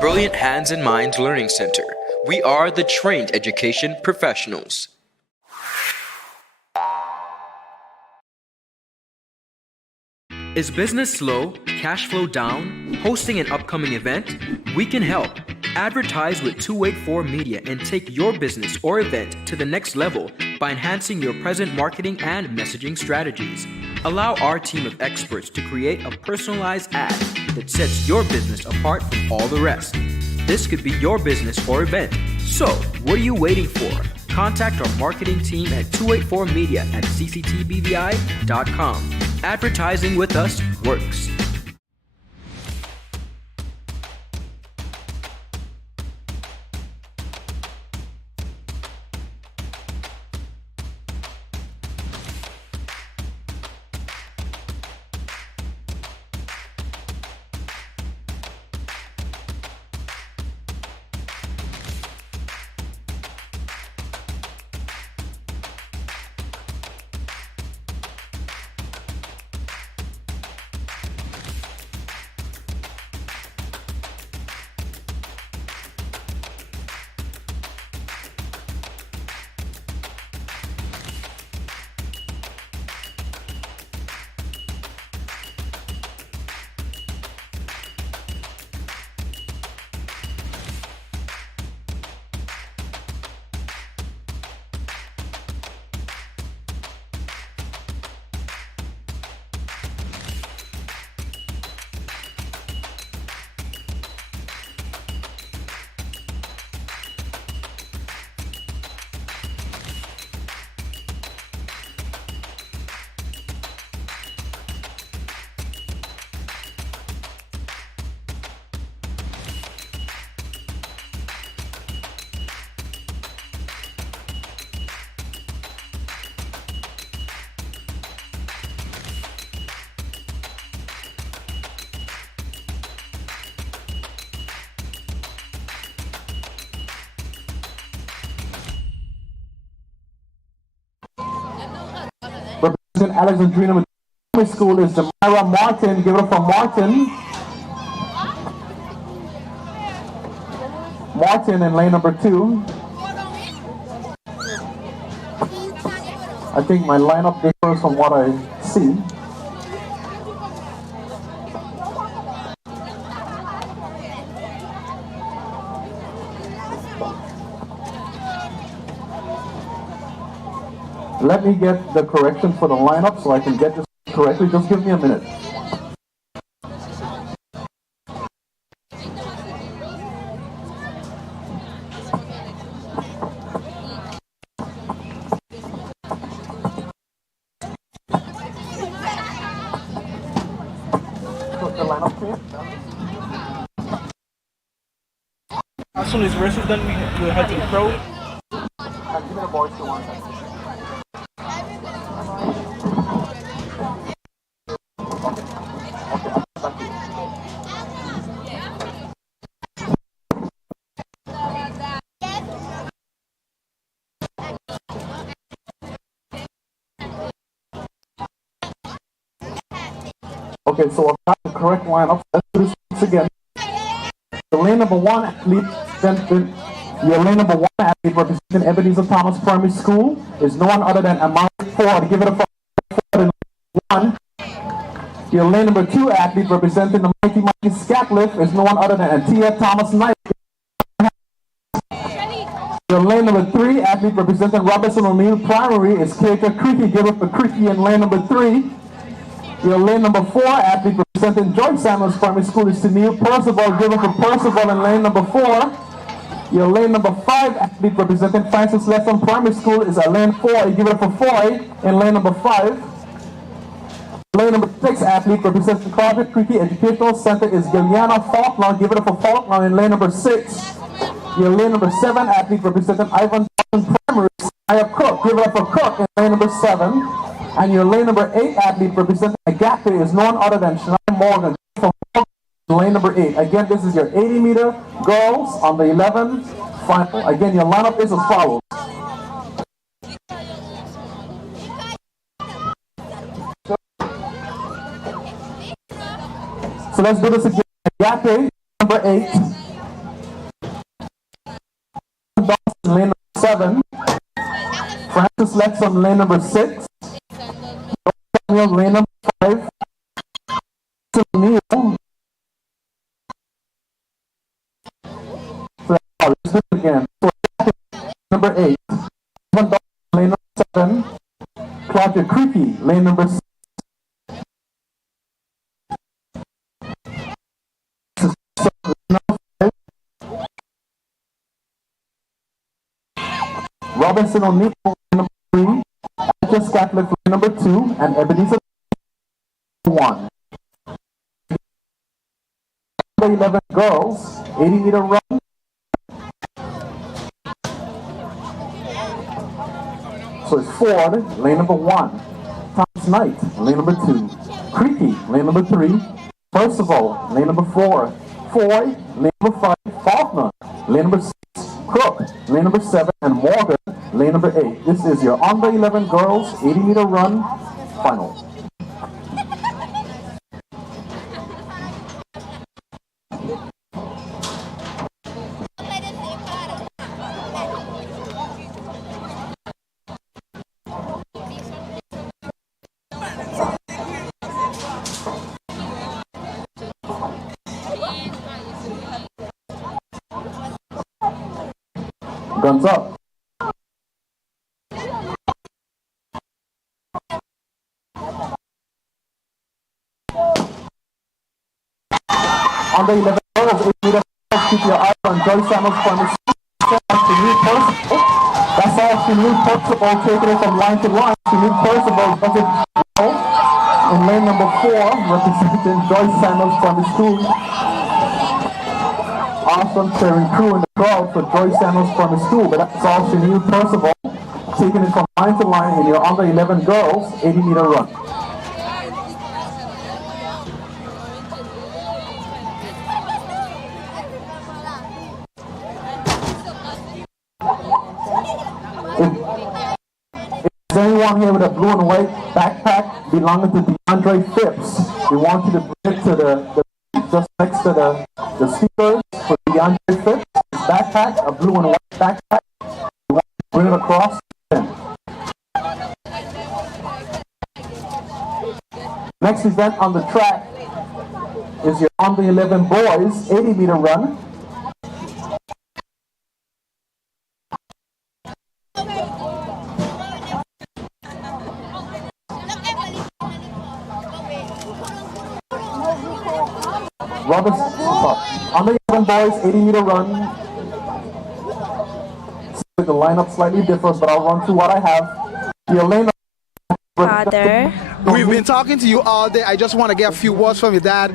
Brilliant Hands and Minds Learning Center. We are the trained education professionals. Is business slow? Cash flow down? Hosting an upcoming event? We can help. Advertise with 284 Media and take your business or event to the next level by enhancing your present marketing and messaging strategies. Allow our team of experts to create a personalized ad that sets your business apart from all the rest. This could be your business or event. So, what are you waiting for? Contact our marketing team at 284media@cctbvi.com. Advertising with us works. Representing Alexandrina Primary School is Jamira Martin. Give it up for Martin. Martin in lane number 2. I think my lineup differs from what I see. Let me get the correction for the lineup so I can get this correctly. Just give me a minute. As soon as versus done, we'll head to the pro. Give me the boys to one. Okay, so I've got the correct lineup. Let's do this once again. The lane number 1 athlete, your lane number 1 athlete representing Ebenezer Thomas Primary School is no one other than Amari Ford. Give it a 1. Your lane number 2 athlete representing the Mighty Scatlift is no one other than Antia Thomas Knight. Your lane number 3 athlete representing Robinson O'Neill Primary is Keita Creaky. Give it for Creaky in lane number 3. Your lane number 4 athlete representing George Samuels Primary School is Neil Percival. Give it for Percival in lane number 4. Your lane number 5 athlete representing Francis Lesson Primary School is Alain Foy. Give it for Foy in lane number 5. Lane number 6 athlete representing Carpet Creek Educational Center is Giliana Faulkner. Give it up for Faulkner in lane number 6. Your lane number 7 athlete representing Ivan Primary, Saya Cook. Give it up for Cook in lane number 7. And your lane number 8 athlete representing Agape is none other than Shania Morgan. From lane number 8. Again, this is your 80-meter girls on the 11 final. Again, your lineup is as follows. So let's do this again. Agape, number 8. Lane number 7. Francis Lex on lane number 6. Samuel, lane number 5. Neil. So let's do it again. So number 8. Lane number 7. Claudia Creaky, lane number 6. Robinson O'Neill, number 3, Atlas Catholic, number 2, and Ebenezer, 1. Number 11 girls, 80-meter run. So it's Ford, lane number 1. Thomas Knight, lane number 2. Creaky, lane number 3. Percival, lane number 4. Foy, lane number 5. Faulkner, lane number 6. Crook, lane number 7, and Morgan, lane number 8. This is your under 11 girls 80-meter run final. Guns up. On the 11 girls, 8 meters, keep your eye on Joyce Samuels from the That's all Shanique Percival taking it from line to line. Shanique Percival does it well. In lane number 4, representing Joyce Samuels from the school. Awesome cheering crew in the crowd for Joyce Samuels from the school, but that's all Shanique Percival taking it from line to line in your under 11 girls 80-meter run. Is anyone here with a blue and white backpack belonging to DeAndre Phipps? We want you to bring it to the just next to the speakers for DeAndre Phipps. Backpack, a blue and white backpack. We want you to bring it across. Next event on the track is your under 11 boys 80-meter run. Roberts, on the 11 boys 80-meter run. The lineup slightly differs, but I'll run through what I have. Your lane. Father, we've been talking to you all day. I just want to get a few words from your dad.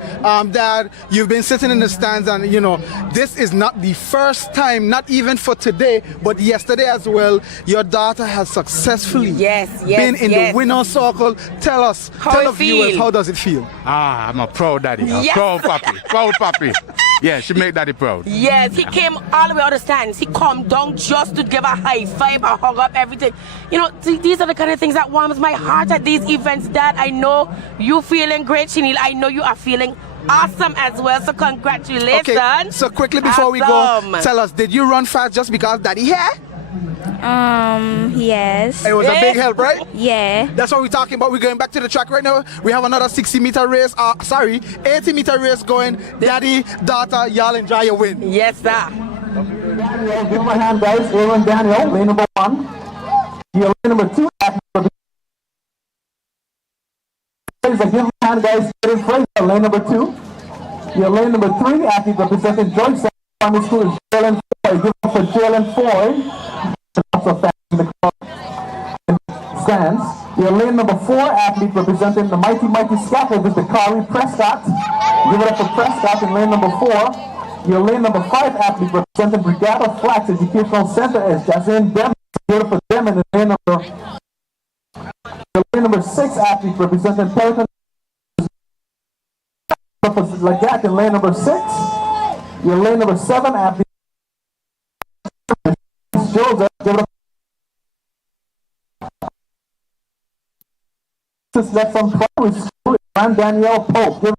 Dad, you've been sitting in the stands, and you know this is not the first time, not even for today, but yesterday as well. Your daughter has successfully been in the winner's circle. Tell us, tell the viewers, how does it feel? I'm a proud daddy, a proud papi. Yeah, she made daddy proud. Yes, he came all the way out of the stands. He come down just to give a high five, a hug up, everything. You know, these are the kind of things that warms my heart at these events. Dad, I know you feeling great, Shanil. I know you are feeling awesome as well. So congratulations. Okay, so quickly before we go, tell us, did you run fast just because daddy here? Yes. It was a big help, right? Yeah. That's what we're talking about. We're going back to the track right now. We have another 60-meter race. 80-meter race going. Daddy, daughter, y'all enjoy your win. Yes, sir. Give my hand, guys. Aaron Daniel, lane number 1. Your lane number 2. Give my hand, guys. Aaron Fraser, lane number 2. Your lane number 3 athlete representing Joyce Primary School is Jalen Foy. Give it for Jalen Foy. Also fans in the stands. Your lane number 4 athlete representing the mighty Scatliff is the Kari Prescott. Give it up for Prescott in lane number 4. Your lane number 5 athlete representing Brigada Flax Educational Center is Jazine Demon. Give it up for Demon in lane number. Your lane number 6 athlete representing Pelican like that in lane number 6. Your lane number 7 athlete Joseph. Give it up. That's from primary school and Danielle Pope. Give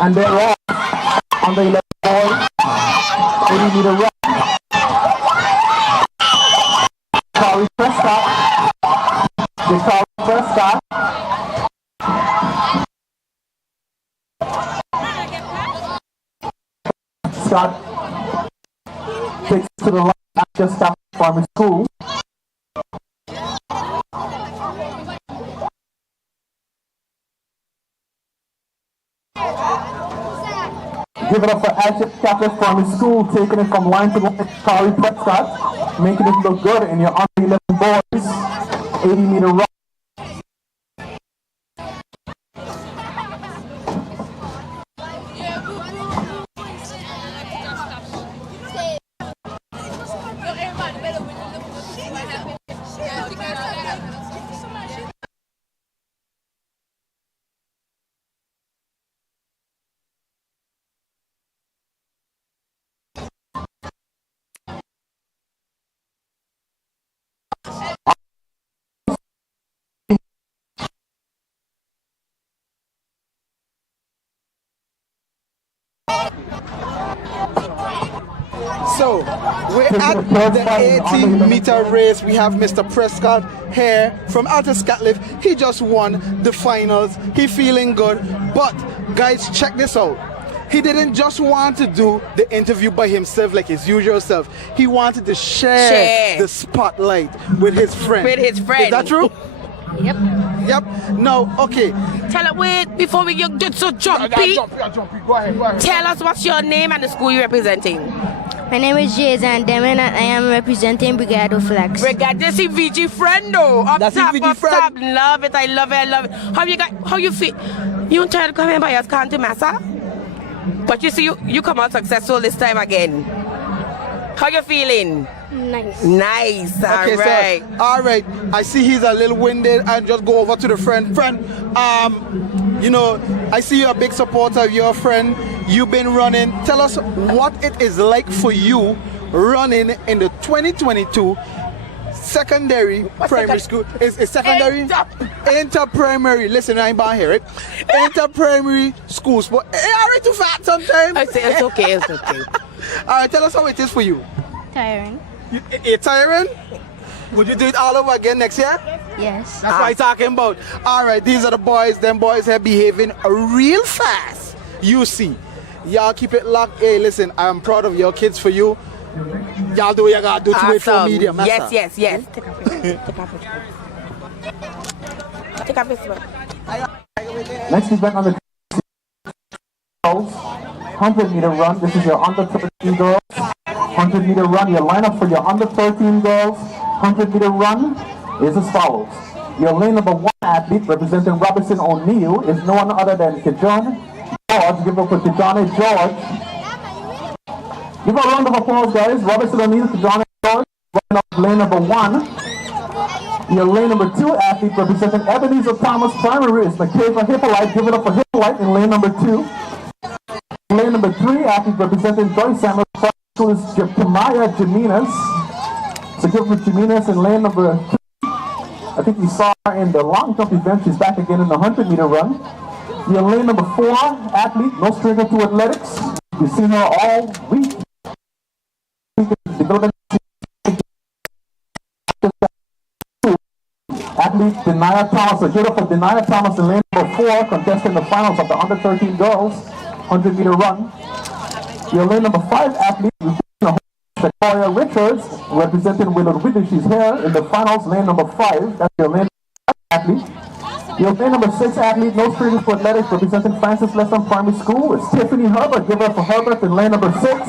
and they're off on the 11 boys, 80-meter run. Kari Prescott. Scott takes to the line after stop farming school. Give it up for Ashton Catholic Primary School, taking it from line to line. Kari Prescott, making it look good in your under 11 boys, 80-meter run. So, we're at the 80-meter race. We have Mr. Prescott here from Alta Scatliff. He just won the finals. He feeling good. But, guys, check this out. He didn't just want to do the interview by himself like his usual self. He wanted to share the spotlight with his friend. Is that true? Yep. No, okay. Tell it, wait, before we get so jumpy. Go ahead. Tell us what's your name and the school you're representing. My name is Jazine Demon and I am representing Brigado Flax. Brigado CVG friendo. Up top. Love it, I love it. How you feel? You try to come here by your county massa? But you see, you come out successful this time again. How you feeling? Nice. Okay, right. So, all right. I see he's a little winded. I just go over to the friend. You know, I see you're a big supporter of your friend. You've been running. Tell us what it is like for you running in the 2022 secondary primary school. Is secondary? Inter-primary. Listen, I ain't about here, right? Inter-primary school sport. Are you too fat sometimes? I say it's okay. All right, tell us how it is for you. Tiring. It's tiring? Would you do it all over again next year? Yes. That's what I'm talking about. All right, these are the boys. Them boys are behaving real fast. You see. Y'all keep it locked. Hey, listen, I'm proud of your kids for you. Y'all do what you gotta do to wait for media. Yes. Take off this one. Next event on the 100-meter run. This is your under 13 girls. 100-meter run. Your lineup for your under 13 girls. 100-meter run is as follows. Your lane number 1 athlete representing Robertson O'Neill is no one other than Kejon George. Give up for Kejone George. Give a round of applause, guys. Robertson O'Neill, Kejone George, running up lane number 1. Your lane number 2 athlete representing Ebenezer Thomas Primary is Makeva Hippolyte. Give it up for Hippolyte in lane number 2. Lane number 3 athlete representing Joyce Samuel School is Kamaya Jimenez. So give it for Jimenez in lane number 2. I think we saw her in the long jump event. She's back again in the 100-meter run. Your lane number 4 athlete, no stranger to athletics. You've seen her all week. Athlete Denia Thomas, a hero for Denia Thomas in lane number 4, contesting the finals of the under 13 girls 100-meter run. Your lane number 5 athlete, Sequoia Richards, representing Willow Whitney. She's here in the finals, lane number 5. That's your lane athlete. Your lane number 6 athlete, no strangers for athletics, representing Francis Lesson Primary School, is Tiffany Herbert. Give her for Herbert in lane number 6.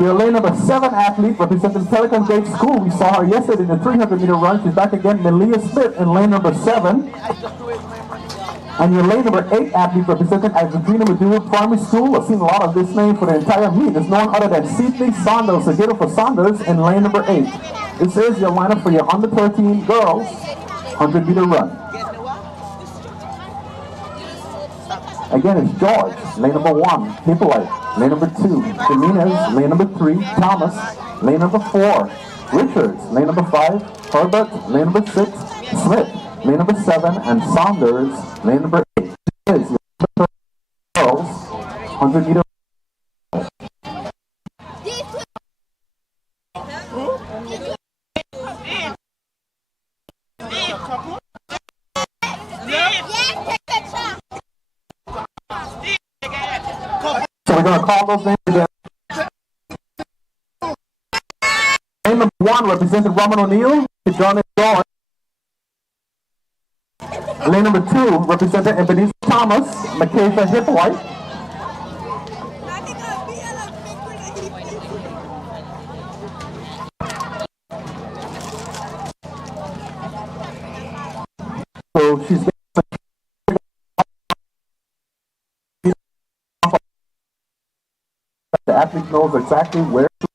Your lane number 7 athlete, representing Pelican Gate School. We saw her yesterday in the 300-meter run. She's back again, Melia Smith in lane number 7. And your lane number 8 athlete, representing Alexandrina Medina Primary School. I've seen a lot of this name for the entire meet. It's no one other than Sidney Saunders. So give it for Saunders in lane number 8. This is your lineup for your under 13 girls 100-meter run. Again, it's George, lane number 1, Hippolyte, lane number 2, Jimenez, lane number 3, Thomas, lane number 4, Richards, lane number 5, Herbert, lane number 6, Smith, lane number 7, and Saunders, lane number 8. This is your girls 100-meter. So we're going to call those names again. Lane number 1 representing Robin O'Neill, John George. Lane number 2 representing Ebenezer Thomas, Makeva Hippolyte. So she's getting the athlete knows exactly where to.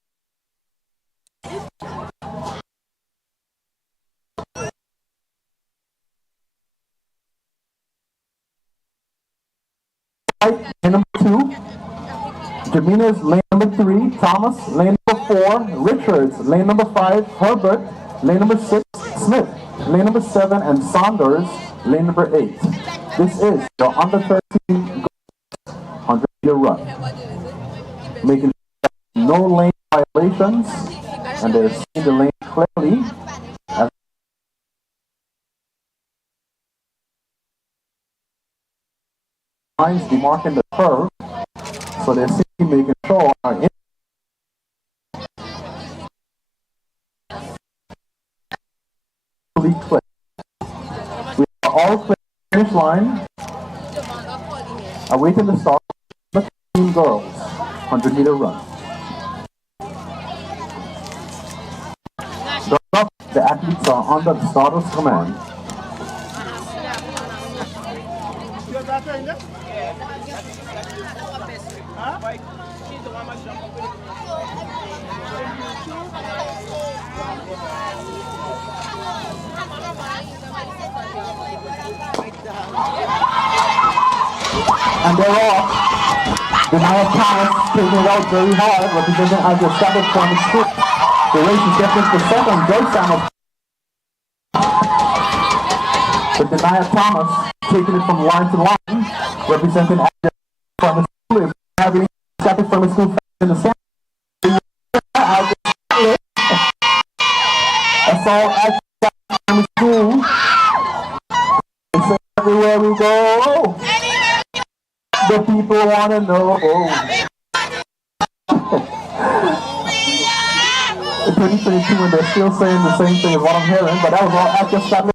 Lane number 2, Jimenez, lane number 3, Thomas, lane number 4, Richards, lane number 5, Herbert, lane number 6, Smith, lane number 7, and Saunders, lane number 8. This is your under 13 100-meter run. Making no lane violations, and they're seeing the lane clearly. Lines demarking the curve, so they're seeing making sure our clear. We are all clear finish line, awaiting the start of the team girls 100-meter run. The athletes are under the starter's command. And they're off. Denia Thomas taking it out very hard, representing as the established primary school. The race is definitely for second. Joyce Samuel. But Denia Thomas taking it from line to line, representing as the primary school. Having established primary school in the center. That's all at primary school. It's everywhere we go. The people want to know. 2022, and they're still saying the same thing as what I'm hearing, but that was all at your established.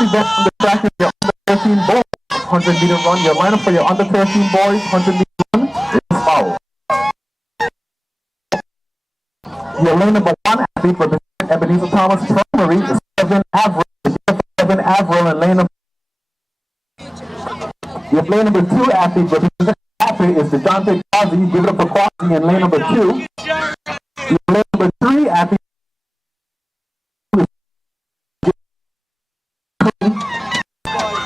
Event on the track is your under 13 boys 100-meter run. Your lineup for your under 13 boys 100-meter run is foul. Your lane number 1 athlete representing Ebenezer Thomas Primary is Kevin Averill. Kevin Averill in lane number. Your lane number 2 athlete representing athlete is DeJounte Quasi. Give it up for Quasi in lane number 2. Your lane number 3 athlete.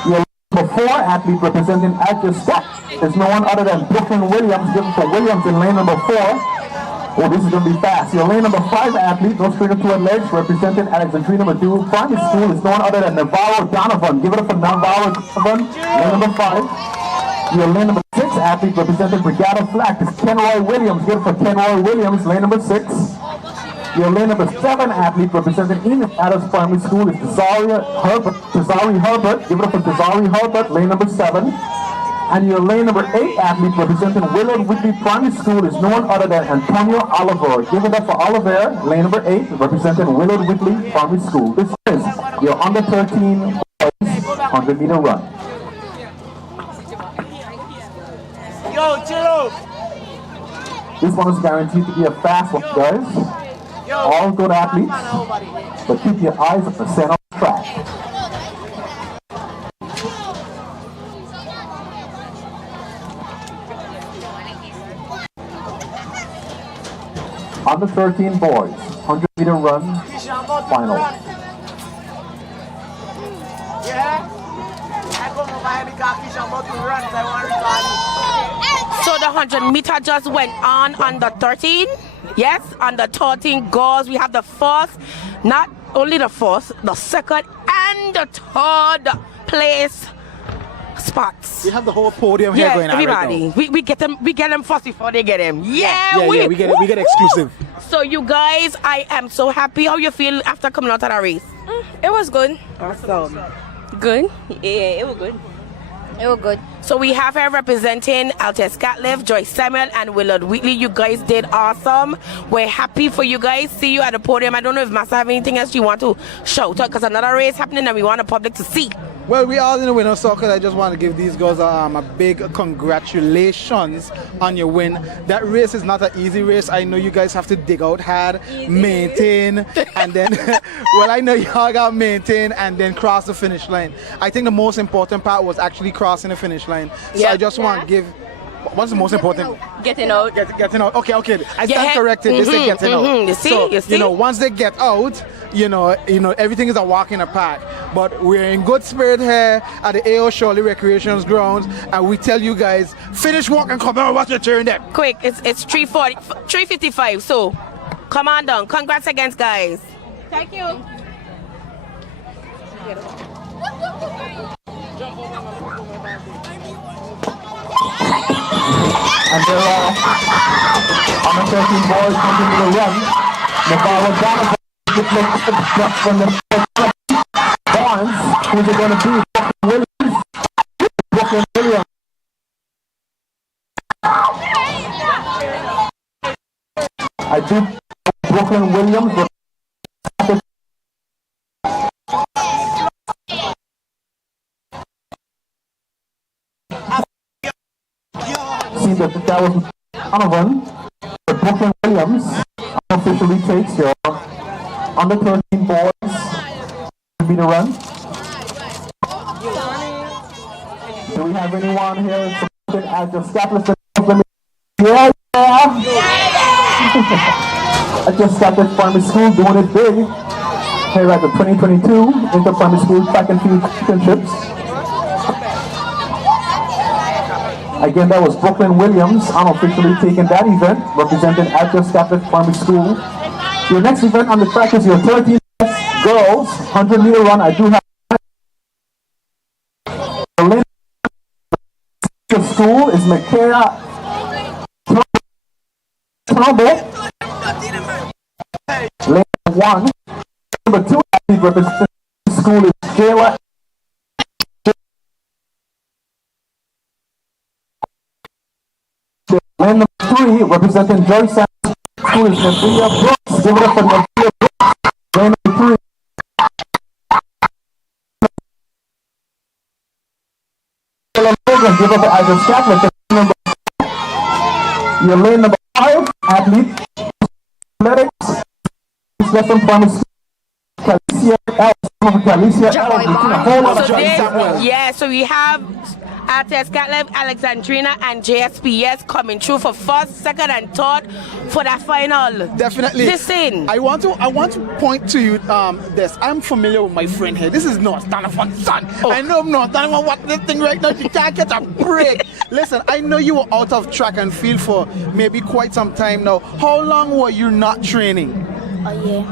Your number 4 athlete representing Active Scott is no one other than Brooklyn Williams. Give it for Williams in lane number 4. Oh, this is going to be fast. Your lane number 5 athlete, no stringer to her legs, representing Alexandrina Madu Primary School is no one other than Navarro Donovan. Give it up for Navarro Donovan, lane number 5. Your lane number 6 athlete, representing Brigada Flack, is Kenroy Williams. Give it for Kenroy Williams, lane number 6. Your lane number 7 athlete, representing Enid Adams Primary School, is Desiree Herbert. Give it up for Desiree Herbert, lane number 7. And your lane number 8 athlete representing Willard Whitley Primary School is no one other than Antonio Oliver. Give it up for Oliver, lane number 8, representing Willard Whitley Primary School. This is your under 13 100-meter run. Yo, chill. This one is guaranteed to be a fast one, guys. All good athletes, but keep your eyes on the center of the track. Under 13 boys, 100-meter run, final. So the 100-meter just went on under 13. Yes, under 13 girls, we have the first, not only the first, the second and the third place spots. We have the whole podium here going on everybody. Right now. We get them first before they get them. We get exclusive. So you guys, I am so happy. How you feel after coming out of that race? It was good. Awesome. Good? Yeah, it was good. It was good. So we have her representing Altes Catliff, Joyce Samuel, and Willard Wheatley. You guys did awesome. We're happy for you guys. See you at the podium. I don't know if Massa have anything else you want to shout out, because another race happening and we want the public to see. Well, we are in the winner's circle. I just want to give these girls a big congratulations on your win. That race is not an easy race. I know you guys have to dig out hard, maintain, and then, well, I know y'all got to maintain and then cross the finish line. I think the most important part was actually crossing the finish line. So I just want to give, what's the most important? Getting out. Getting out. Okay. I stand corrected. They say getting out. You see? You know, once they get out, you know, everything is a walk in the park. But we're in good spirit here at the A.O. Shirley Recreation Grounds, and we tell you guys, finish walk and come out and watch your turn there. Quick, it's 3:55. So come on down. Congrats again, guys. Thank you. And there are under 13 boys continue to run. Navarro Donovan from the Barnes. Who's it going to be? Brooklyn Williams. I do Brooklyn Williams. See that was Donovan, but Brooklyn Williams officially takes your under 13 boys to be the run. Do we have anyone here supporting as your Scotland? Yeah. I just started primary school doing it big here at the 2022 Inter-Primary School Track and Field Championships. Again, that was Brooklyn Williams unofficially taking that event, representing Alter Scotland Primary School. Your next event on the track is your 13 girls 100-meter run. I do have the school is Makaya Trumbull. Lane 1. Number 2 representing the school is Jayla. Lane number 3 representing Joyce Samuel school is Nadia Brooks. Give it up for Nadia Brooks. Lane number 3. Give up for Isaac Scotland. Your lane number 5 athlete athletics Western Primary School. Calicia L. Calicia L. So we have RTS Catleb, Alexandrina, and JSPS coming through for first, second, and third for that final. Definitely. Listen, I want to point to you this. I'm familiar with my friend here. This is North Donovan, son. I know North Donovan what this thing right now. She can't get a break. Listen, I know you were out of track and field for maybe quite some time now. How long were you not training? A year.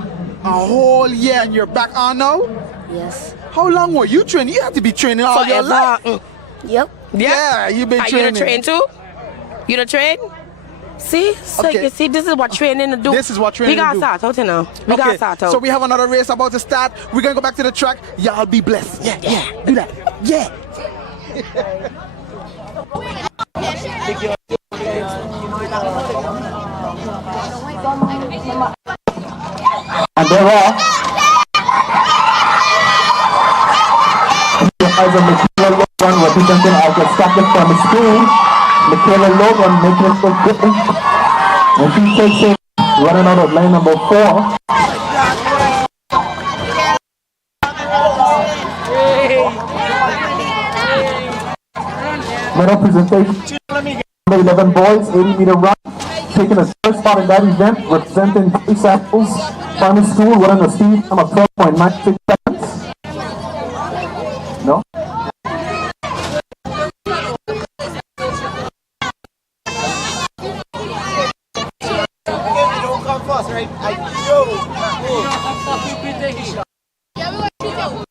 A whole year, and you're back on now? Yes. How long were you training? You had to be training all your life. Yep. Yeah, you've been training. You done train too? You done train? See? So Okay. you see, this is what training to do. This is what training we gotta do. start out, you know. We gotta start out. So we have another race about to start. We're gonna go back to the track. Y'all be blessed. Yeah. Do that. Yeah. And there are as a Michaela Logan representing Alta Catholic Primary School. Michaela Logan making it look good. And she takes it running out of lane number 4. Medal presentation. Number 11 boys, 80-meter run. Taking the first spot in that event, representing Joey Samples Primary School, running a speed time of 12.96 seconds. No?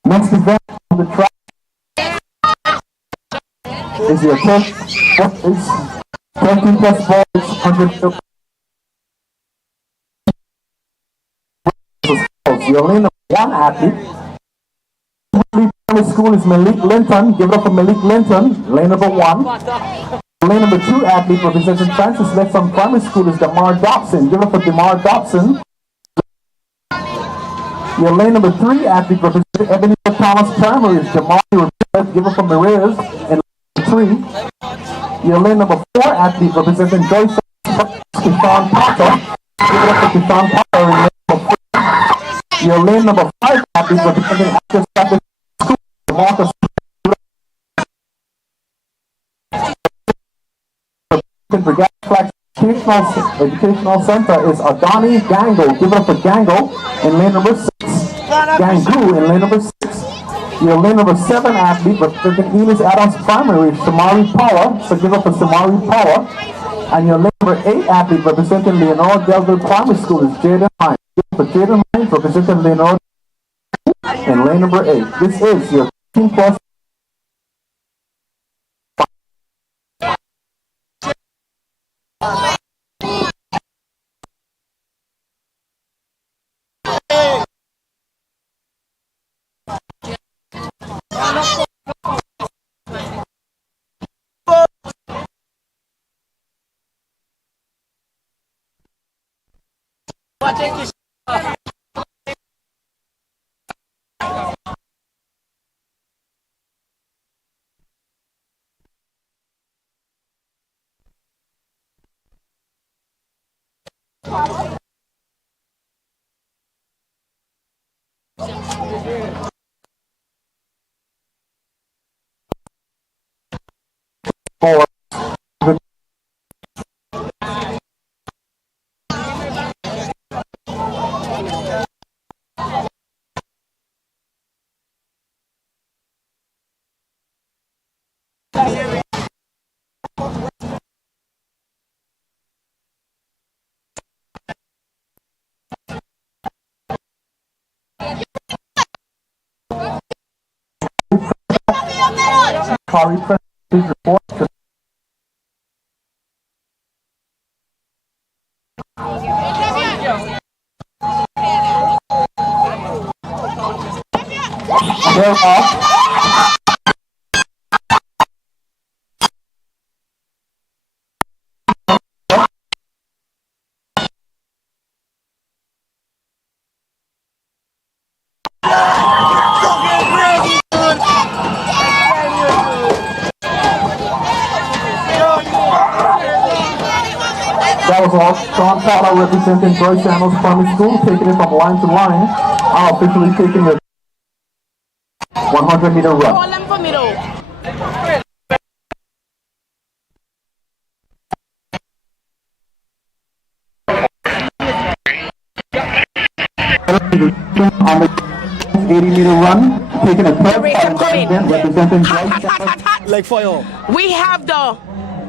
Next event on the track is your 13 plus balls, 100 Your lane number 1 athlete. Primary School is Malik Linton. Give it up for Malik Linton, lane number 1. Lane number 2 athlete representing Francis Letson Primary School is Damar Dobson. Give it up for Damar Dobson. Your lane number 3 athlete representing Ebenezer Thomas Primary is Jamari Ramirez. Give it up for Ramirez in lane 3. Your lane number 4 athlete representing Joyce Kishan Potter. Give it up for Kishan Potter in lane number 4. Your lane number 5 athlete representing Access Catholic School is Marcus. For Flags Educational Center is Adani Gango. Give it up for Gango in lane number 6. Gangu in lane number 6. Your lane number 7 athlete representing Enos Adams Primary is Shamari Power. So give up for Shamari Power. And your lane number 8 athlete representing Leonora Delville Primary School is Jaden Hines. Give up for Jaden Hines representing Leonora in lane number 8. This is your 15 plus. Kari, please report. They're off. That was all. Sean Carla representing Joy Samuels Primary School, taking it from line to line, are officially taking the 100-meter run. Hold them for me though. On the 80-meter run, taking a third spot representing Joy Samuels. Like fire. We have the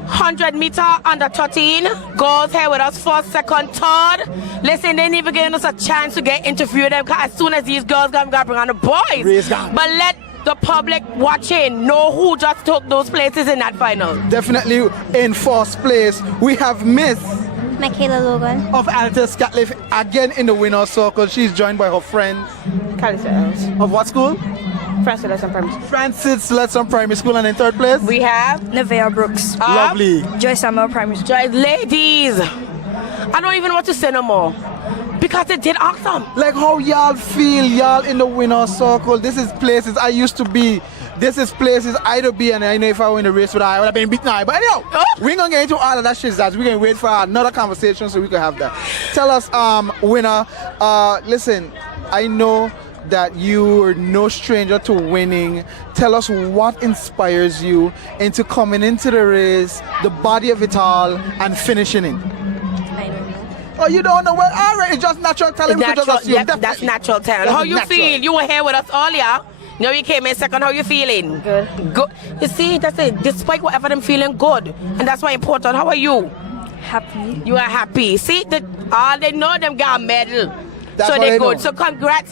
100-meter under 13 girls here with us, first, second, third. Listen, they ain't even giving us a chance to get interviewed them, because as soon as these girls come, we gotta bring on the boys. But let the public watching know who just took those places in that final. Definitely in first place, we have Miss Michaela Logan of Altus Catliff again in the winner's circle. She's joined by her friends. Of what school? Francis Lesson Primary School. Francis Lesson Primary School. And in third place? We have Nevaeh Brooks. Lovely. Joy Samuel Primary School. Joy, ladies, I don't even know what to say no more, because it did awesome. Like how y'all feel, y'all in the winner's circle. This is places I used to be. This is places I'd be, and I know if I win the race with I would have been beaten. But anyhow, we ain't gonna get into all of that shit. That we're gonna wait for another conversation so we can have that. Tell us, winner. Listen, I know that you're no stranger to winning. Tell us what inspires you into coming into the race, the body of it all, and finishing it. I don't know. Oh, you don't know? Well, all right, it's just natural talent. We could just assume. Yep, that's natural talent. How you feel? You were here with us earlier. You know, you came in second. How you feeling? Good. Good. You see, that's it. Despite whatever, I'm feeling good, and that's why important. How are you? Happy. You are happy. See, they know them got a medal. That's so what they're I good. know. So congrats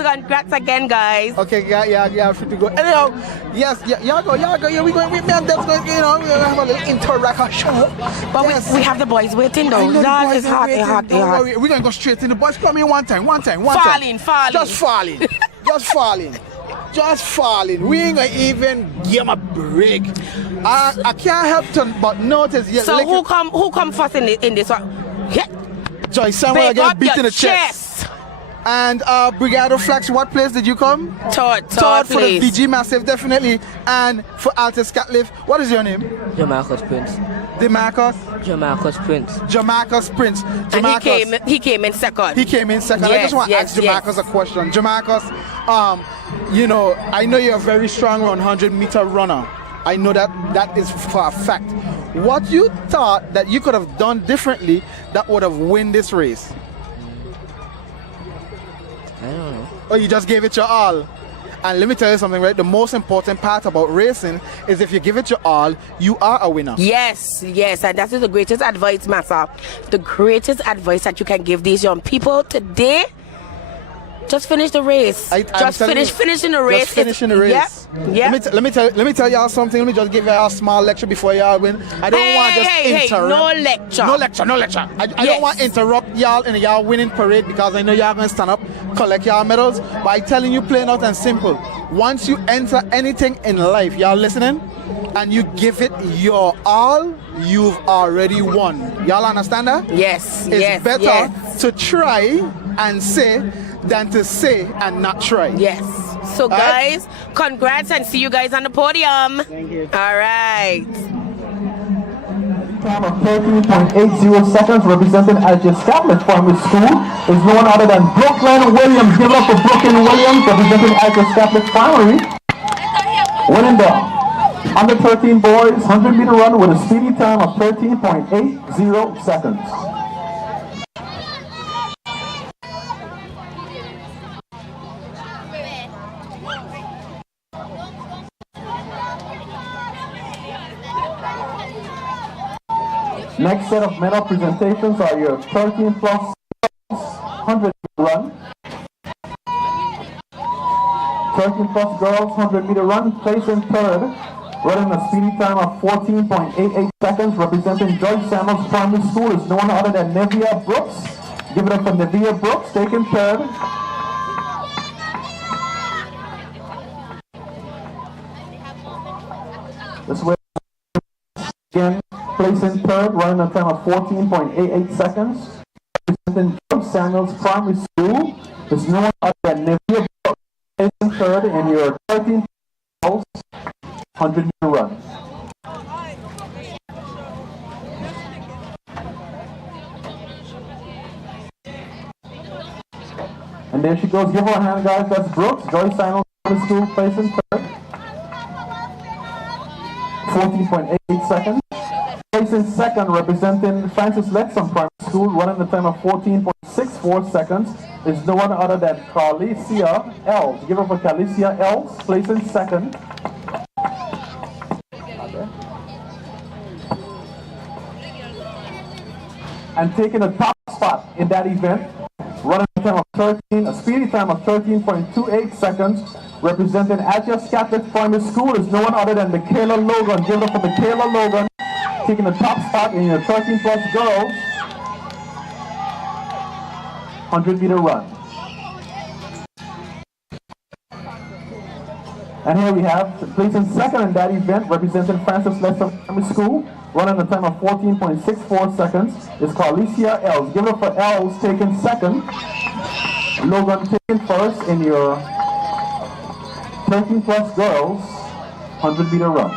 again, guys. Okay, yeah, free to go. Anyhow, yes, y'all go. Yeah, we going with me and Deb's going. You know, we're gonna have a little interaction. But yes. we have the boys waiting though. That is hot. We're gonna go straight in. The boys come in one time. Falling. Just falling. We ain't gonna even give them a break. I can't help but notice. Yeah, so who come first in this one? Yeah. Joy Samuel again beat in the chest. And Brigado Flax, what place did you come? Third for place. the VG Massive, definitely. And for Altus Catliff, what is your name? Jamarcus Prince. Jamarcus Prince. And he came in second. Yes, I just want to ask Jamarcus a question. Jamarcus, you know, I know you're a very strong 100-meter runner. I know that is for a fact. What you thought that you could have done differently that would have won this race? I don't know. Or you just gave it your all? And let me tell you something, right? The most important part about racing is if you give it your all, you are a winner. Yes, and that is the greatest advice, Massa. The greatest advice that you can give these young people today. Just finish the race. Finishing the race. Just finishing the race. Yep. Let me tell y'all something. Let me just give y'all a small lecture before y'all win. I don't want to just interrupt. No lecture. I don't want to interrupt y'all in y'all winning parade, because I know y'all going to stand up, collect y'all medals. But I'm telling you plain out and simple. Once you enter anything in life, y'all listening, and you give it your all, you've already won. Y'all understand that? Yes. It's better to try and say than to say and not try. Yes. So guys, congrats, and see you guys on the podium. Thank you. All right. Time of 13.80 seconds, representing Altus Catliff Primary School, is no one other than Brooklyn Williams. Give it up for Brooklyn Williams, representing Altus Catliff Primary. Winning the under 13 boys 100-meter run with a speedy time of 13.80 seconds. Next set of medal presentations are your 13 plus 100 run. 13 plus girls 100 meter run, placing third, running a speedy time of 14.88 seconds, representing Joy Samuels Primary School is no one other than Nevaeh Brooks. Give it up for Nevaeh Brooks, taking third. This way again, placing third, running a time of 14.88 seconds. Representing Joy Samuels Primary School is no one other than Nevaeh Brooks, placing third in your 13 100-meter run. And there she goes. Give her a hand, guys. That's Brooks. Joyce Simon Primary School, placing third. 14.88 seconds. Placing second, representing Francis Letson Primary School, running the time of 14.64 seconds, is no one other than Carlicia Els. Give her for Carlicia Els, placing second. And taking the top spot in that event, running a time of a speedy time of 13.28 seconds, representing Agios Catholic Primary School, is no one other than Michaela Logan. Give it up for Michaela Logan, taking the top spot in your 13+ girls 100-meter run. And here we have, placing second in that event, representing Francis Letson Primary School, running a time of 14.64 seconds, is Carlicia Els. Give it up for Els taking second. Logan taking first in your 13+ girls 100-meter run.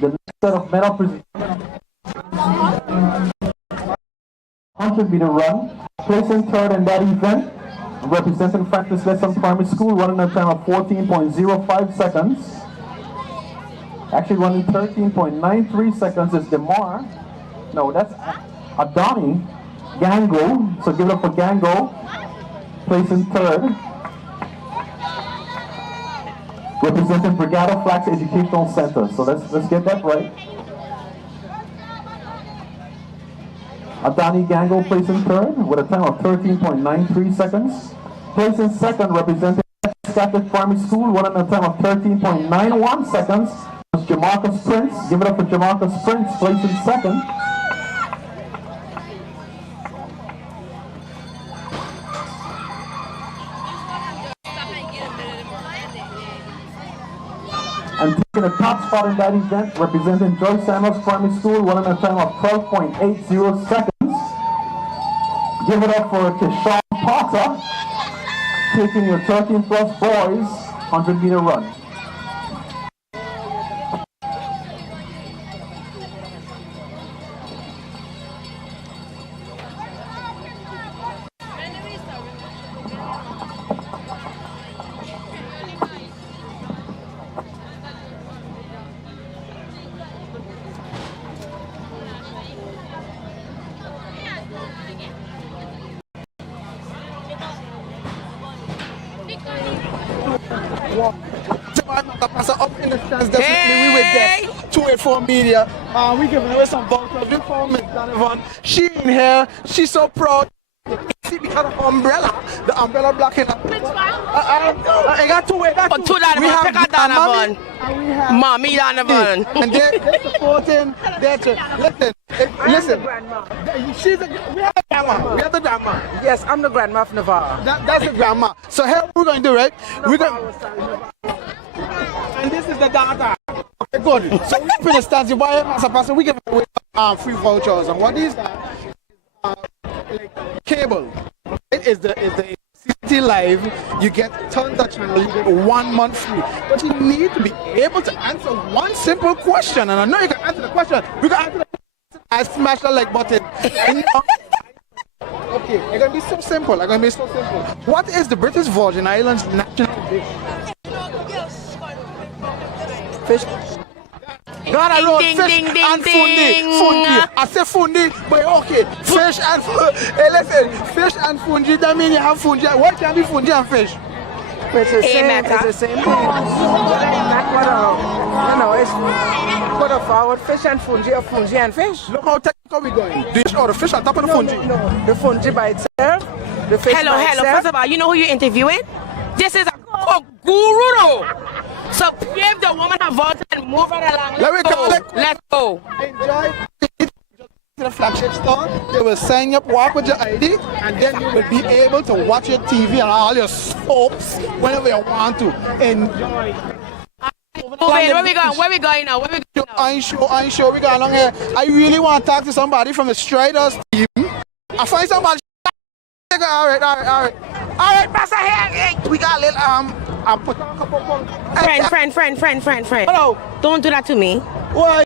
The next set of medal presentations, 100-meter run, placing third in that event, representing Francis Letson Primary School, running a time of 14.05 seconds. Actually running 13.93 seconds is Demar. No, that's Adani Gango. So give it up for Gango, placing third. Representing Brigada Flax Educational Center. So let's get that right. Adani Gango placing third with a time of 13.93 seconds. Placing second, representing Catholic Primary School, running a time of 13.91 seconds. Was Jamarcus Prince. Give it up for Jamarcus Prince, placing second. And taking the top spot in that event, representing Joyce Samuels Primary School, running a time of 12.80 seconds. Give it up for Keshawn Potter, taking your 13+ boys 100-meter run. Up in the stands, definitely we with this 284 Media. We giving away some vouchers. We found Miss Donovan. She in here. She's so proud. See, we got an umbrella. The umbrella blocking up. I got two way. Two Donovan. Pick a Donovan. Mommy Donovan. And they're supporting. Listen. She's we have the grandma. We have the grandma. Yes, I'm the grandma of Navarre. That's the grandma. So here we're going to do, right? We're going. And this is the daughter. Okay, good. So we up in the stands. You buy it as a person. We give away free vouchers. And what is that? Like cable. It is the CCT Live. You get tons of channels. You get 1 month free. But you need to be able to answer one simple question. And I know you can answer the question. We can answer the question. I smash the like button. Okay, it's gonna be so simple. What is the British Virgin Islands national dish? Fish. God alone, fish and fundi. I say fundi, but okay. Fish and hey, listen, fish and fundi. That means you have fundi. What can be fundi and fish? It's the same. It's the same thing. It's put a forward fish and fungi, or fungi and fish. Look how technical we're going. Do you the fish on top of the fungi? No, the fungi by itself. The fish hello. by itself. First of all, you know who you're interviewing? This is a guru. So give the woman her vote and move her along. Let's go. Enjoy the flagship store. They will sign you up, walk with your ID, and then you will be able to watch your TV and all your soaps whenever you want to. Enjoy. Where we going now? I ain't sure we got along here. I really want to talk to somebody from the Striders team. I find somebody. All right, Pastor here. We got a little I put on a couple of Friend. Hello. Don't do that to me. Why?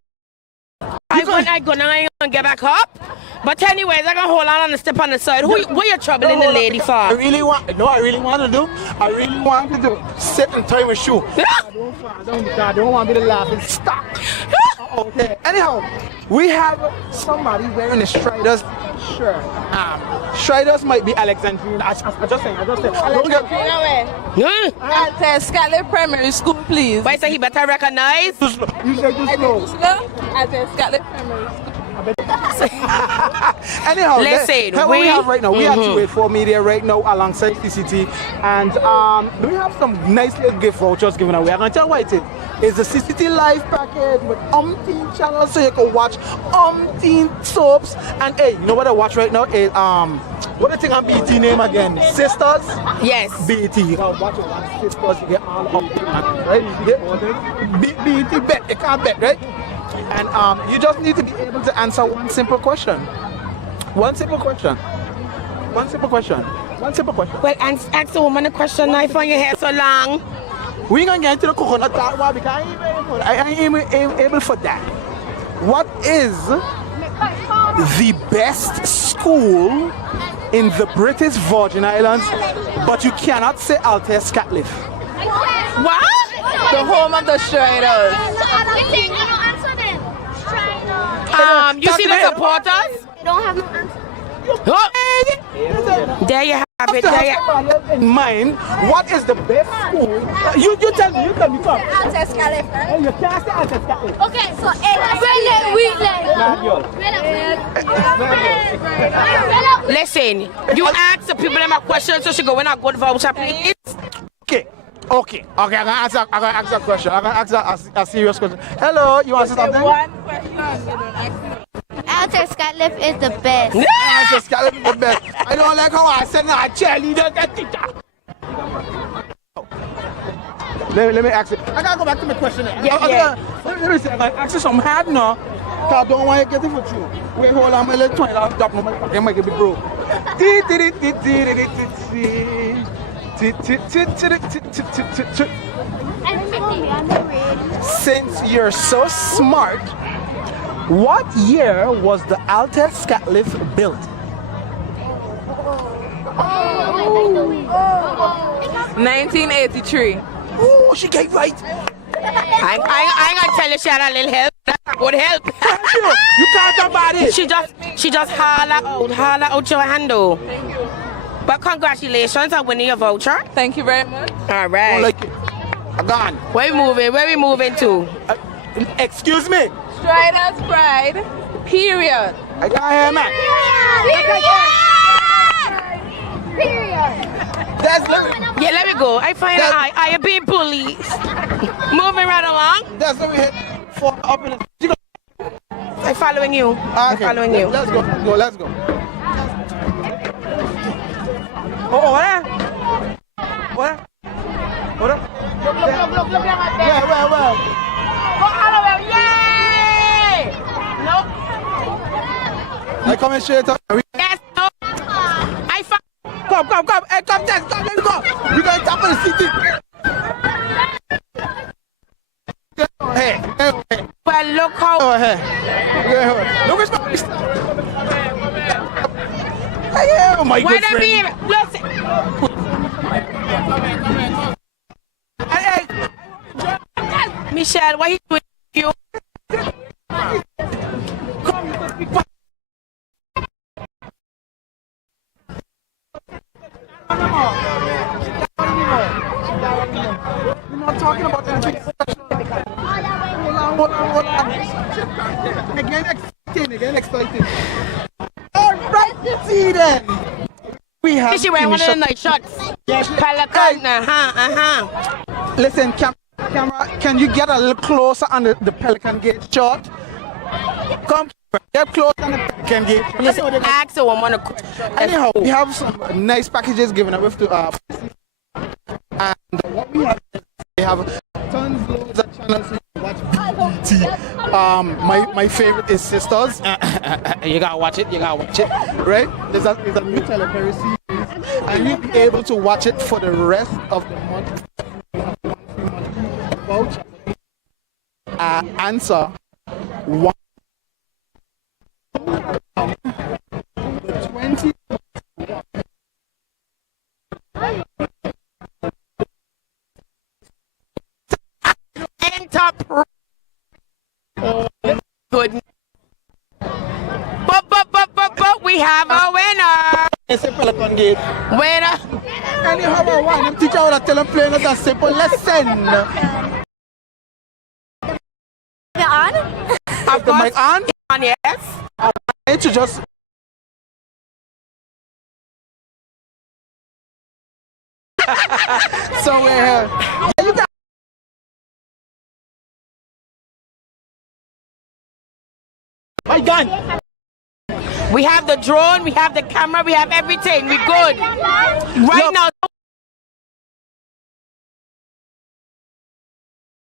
I go now, I ain't gonna get back up. But anyways, I gonna hold on and step on the side. What you troubling the lady for? I really want to do sit and tie my shoe. I don't want to be the laughing stock. Okay. Anyhow, we have somebody wearing a Striders shirt. Striders might be Alexandrine. I just say. Don't get At Scotland Primary School, please. Why say he better recognize? You say just slow. At Scotland Primary School. Anyhow, listen, what we have right now, we have 284 Media right now alongside CCT, and we have some nice little gift vouchers given away. I'm gonna tell you what it is. It's a CCT Live package with umpteen channels, so you can watch umpteen soaps. And hey, you know what I watch right now is what I think on BT name again? Sisters. Yes. BT. You can watch it on Sisters. You get all umpteen, right? BT bet. You can't bet, right? And you just need to be able to answer one simple question. One simple question. Well, ask the woman a question. I find your hair so long. We ain't gonna get into the coconut talk because I ain't able for that. What is the best school in the British Virgin Islands, but you cannot say Altair Scatliff? What? The home of the Striders. You see the supporters? Don't have no answer. There you have it. In mind, what is the best school? You tell me, come. Altair Scatliff, right? You can't say Altair Scatliff. Okay, so Listen, you ask the people them a question, so she go in a good voucher, please. Okay. I'm gonna answer a question. I'm gonna answer a serious question. Hello, you want to say something? One question. Altair Scatliff is the best. Altair Scatliff is the best. I don't like how I said a cheerleader get teacher. Let me ask it. I gotta go back to my question. Let me say, I gotta ask you something hard now. Cause I don't want to get it for you. Wait, hold on, my little $20 drop on my pocket. I might get me broke. Since you're so smart, what year was the Altair Scatliff built? 1983. Oh, she gave right. I ain't gonna tell you she had a little help. That would help. You can't talk about it. She just holler out your handle. But congratulations on winning your voucher. Thank you very much. All right. Like it. I'm gone. Where we moving to? Excuse me. Striders Pride. Period. I can't hear, man. Period. Let me go. I find I am being bullied. Moving right along. That's what we hit for up in the. I'm following you. I'm following you. Let's go. Let's go. Oh, what? Hold up. Look. Where? Go Hallowell, yay! No. I come straight up. Yes, no. Come. Hey, come, Tess. Come, let's go. We got to top of the city. Hey. Well, look how. Oh, hey. Look at oh my good friend. Listen. Hey. Michelle, what are you doing? We're not talking about anything special. Hold on. Again exciting. All right, see then. We have. She wearing one of the night shorts. Pelican, Listen, camera, can you get a little closer on the Pelican Gate shot? Come, get close on the Pelican Gate. Listen, ask the woman. Anyhow, we have some nice packages given away to and what we have tons loads of channels to watch. My favorite is Sisters. You gotta watch it, right? There's a new television series, and you'll be able to watch it for the rest of the month. answer one. 20. Enter. Good. But we have a winner. Winner. And you have a one. Them teacher would tell them play another simple lesson. On? Of the mic on? On, yes. I need to just. So we're here. You got. My gun. We have the drone, we have the camera, we have everything. We good. Right now.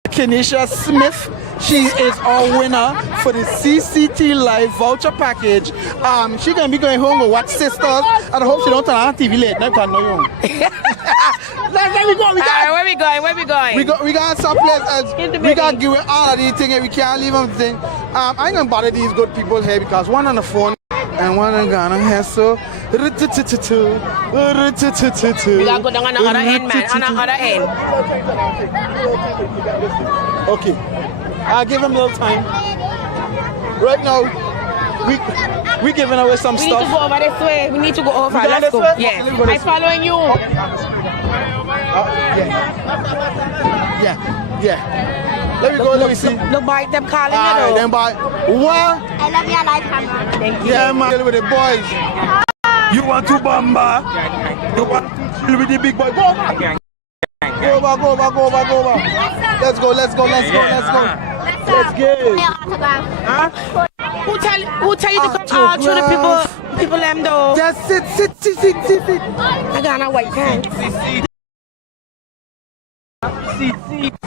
Kenisha Smith, she is our winner for the CCT Live voucher package. She gonna be going home with what sisters, and I hope she don't turn on TV late. Never can know you. Let me go. Where we going? Where we going? We got some places. We got to give it all of these things, and we can't leave them thing. I ain't gonna bother these good people here because one on the phone and one on Ghana here. So we gotta go down on the other end, man. On the other end. Okay, I'll give him a little time. Right now, we giving away some stuff. We need to go over this way. We need to go over. Let's go. Yeah. I'm following you. Yeah. Let me go. Let me see. Look, boy, them calling you. Alright, then boy. What? I love your live camera. Thank you. Yeah, man. With the boys. You want to bamba? You want to chill with the big boy? Go over. Go over. Let's go. Let's get it. Huh? Who tell you to come out through the people them though? Just sit. I got a white pants.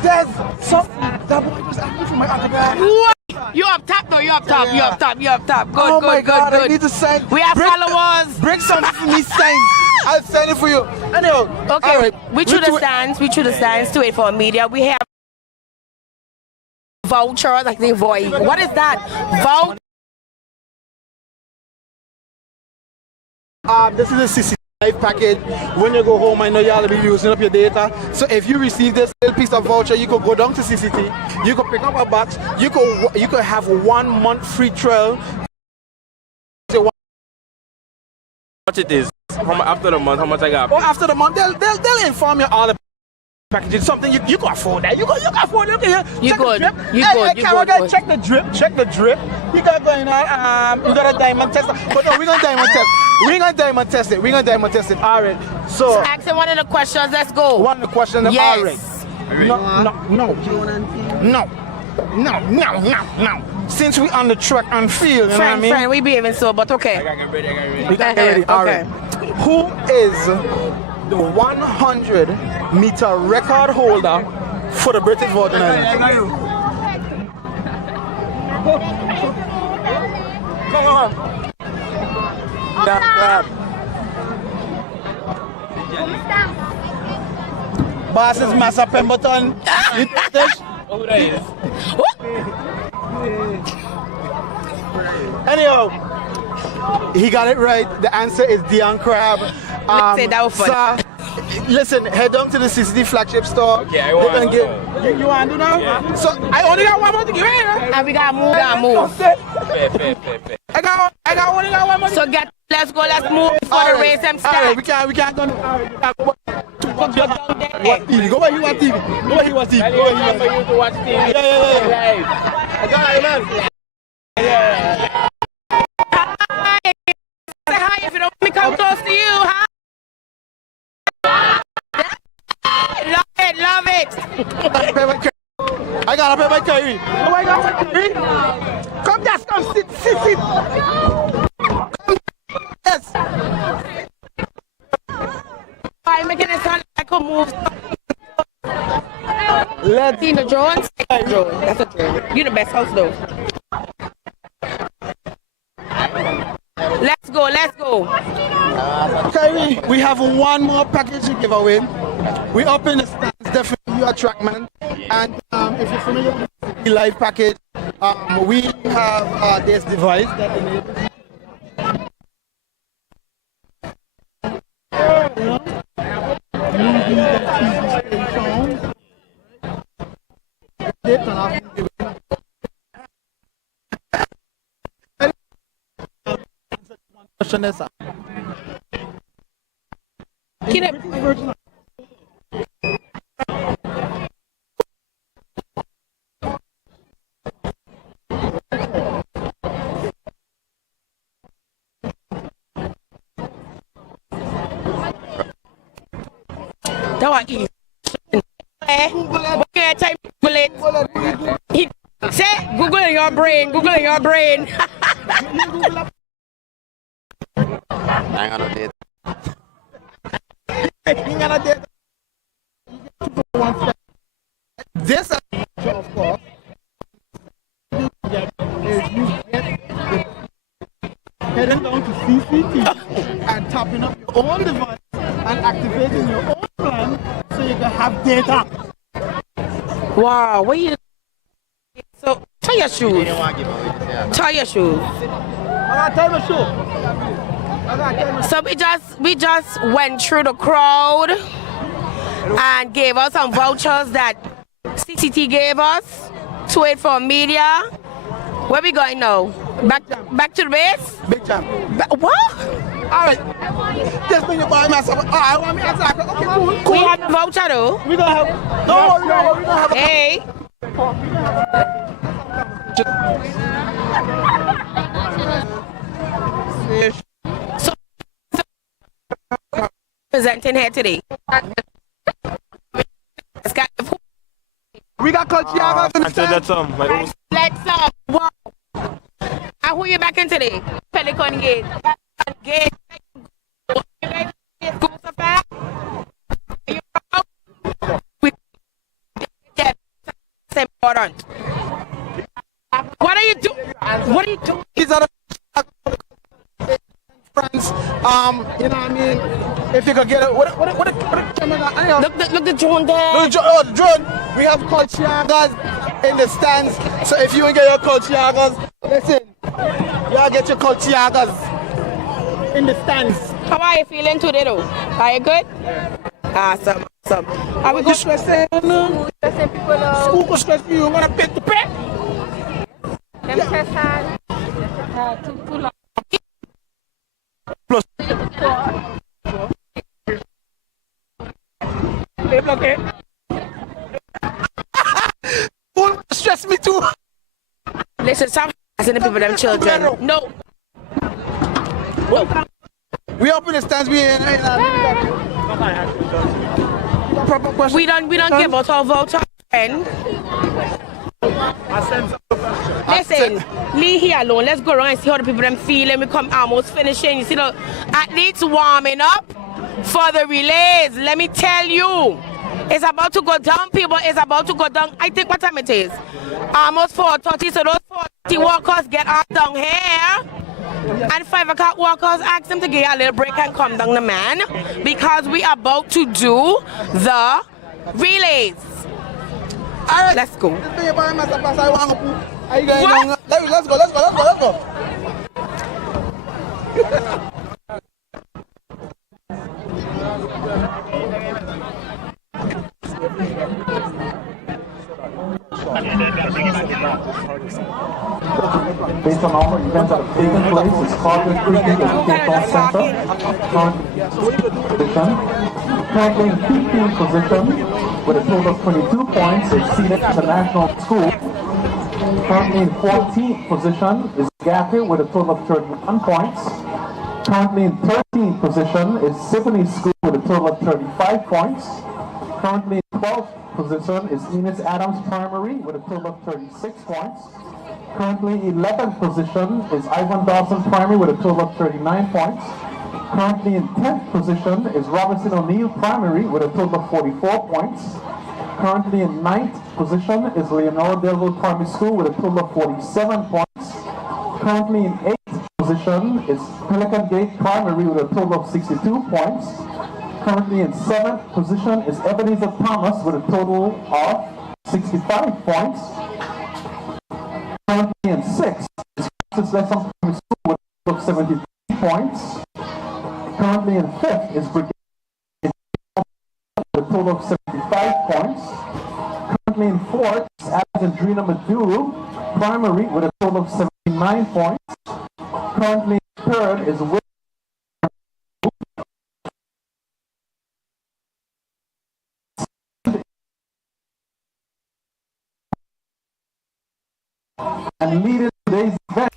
There's something that boy was asking for my autograph. What? You up top though, you up top. Good, oh my God, good. I need to sign. We have followers. Bring something for me signed. I'll sign it for you. Anyhow, okay, right. we through the stands to wait for media. We have vouchers, like the void. What is that? Voucher. This is a CCT Live package. When you go home, I know y'all will be using up your data. So if you receive this little piece of voucher, you could go down to CCT. You could pick up a box. You could have 1 month free trial. What it is? After the month, how much I got? Oh, after the month, they'll inform you all the packages. Something you can afford that. You can afford it. You good. Check the drip. You got going on. You got a diamond tester. But no, we're gonna diamond test. We're gonna diamond test it. All right. So ask one of the questions. Let's go. One of the questions. Yes. All right. No. Since we on the track and field, you know what I mean? Friend, we behaving so, but okay. We got get ready. All right. Who is the 100-meter record holder for the British Virgin Islands? Come on. Boss is Massa Pemberton. You touch? Who that is? Anyhow, he got it right. The answer is Dion Crab. Say that was fun. Listen, head down to the CCT flagship store. Okay, I want to You want to do now? Yeah. So I only got one more to give here. And we got move. Fair. I got one more. So let's go. Let's move before the race them start. All right, we can't go. What TV? Go where you want TV. Go where you want TV. For you to watch TV. Yeah. I got it, man. Say hi if you don't want me come close to you, huh? Love it. I gotta pay my Kyrie. Oh my God, Kyrie. Come just come sit. Yes. I'm making it sound like I could move. Let's see the drones. That's a drone. You the best host though. Let's go. Kyrie, we have one more package to give away. We up in the stands, definitely you are track man. And if you're familiar with Live package. We have this device that enables that was easy. Okay, type Google it. Say Google in your brain. Google in your brain. Hang on a bit. This, of course, is you heading down to CCT and tapping up your own device and activating your own plan so you can have data. Wow, what you? So tie your shoes. Tie your shoes. I got time to show. So we just went through the crowd and gave us some vouchers that CCT gave us to it for media. Where we going now? Back to the base? Big Jam. What? All right. Just bring your boy myself. I want me to ask. Okay, cool. We have the voucher though. We don't have. No, we don't have. Hey. So presenting here today. We got Colchiaga in the stand. Let's wow. And who you back in today? Pelican Gate. Gate. Important. What are you doing? What are you doing? These are the friends. You know what I mean? If you could get it, what camera? Look the drone there. Look the drone. We have Colchiagas in the stands. So if you get your Colchiagas, listen, y'all get your Colchiagas in the stands. How are you feeling today though? Are you good? Awesome. Are we good? Stressing people. School stress you. I'm gonna pick the pet. Too long. Plus. Okay. Stress me too. Listen, stop asking the people, them children. No. We up in the stands. We don't give out our voucher, friend. Listen, leave here alone. Let's go around and see how the people them feeling. We come almost finishing. You see the athletes warming up for the relays. Let me tell you, it's about to go down, people. It's about to go down. I think what time it is? Almost 4:30. So those 4:30 walkers get off down here. And 5 o'clock walkers ask them to get a little break and come down the man because we are about to do the relays. All right. Let's go. What? Let's go. Based on all the events that have taken place, it's Carter Creek Educational Center. Currently in 15th position with a total of 22 points is Scenic International School. Currently in 14th position is Gaffey with a total of 31 points. Currently in 13th position is Symphony School with a total of 35 points. Currently in 12th position is Enos Adams Primary with a total of 36 points. Currently 11th position is Ivan Dawson Primary with a total of 39 points. Currently in 10th position is Robinson O'Neill Primary with a total of 44 points. Currently in 9th position is Leonora Delville Primary School with a total of 47 points. Currently in 8th position is Pelican Gate Primary with a total of 62 points. Currently in 7th position is Ebenezer Thomas with a total of 65 points. Francis Lessam Primary School with a total of 73 points. Currently in 5th is Brigade with a total of 75 points. Currently in 4th is Alexandrina Maduro Primary with a total of 79 points. Currently in 3rd is Will and leading today's event.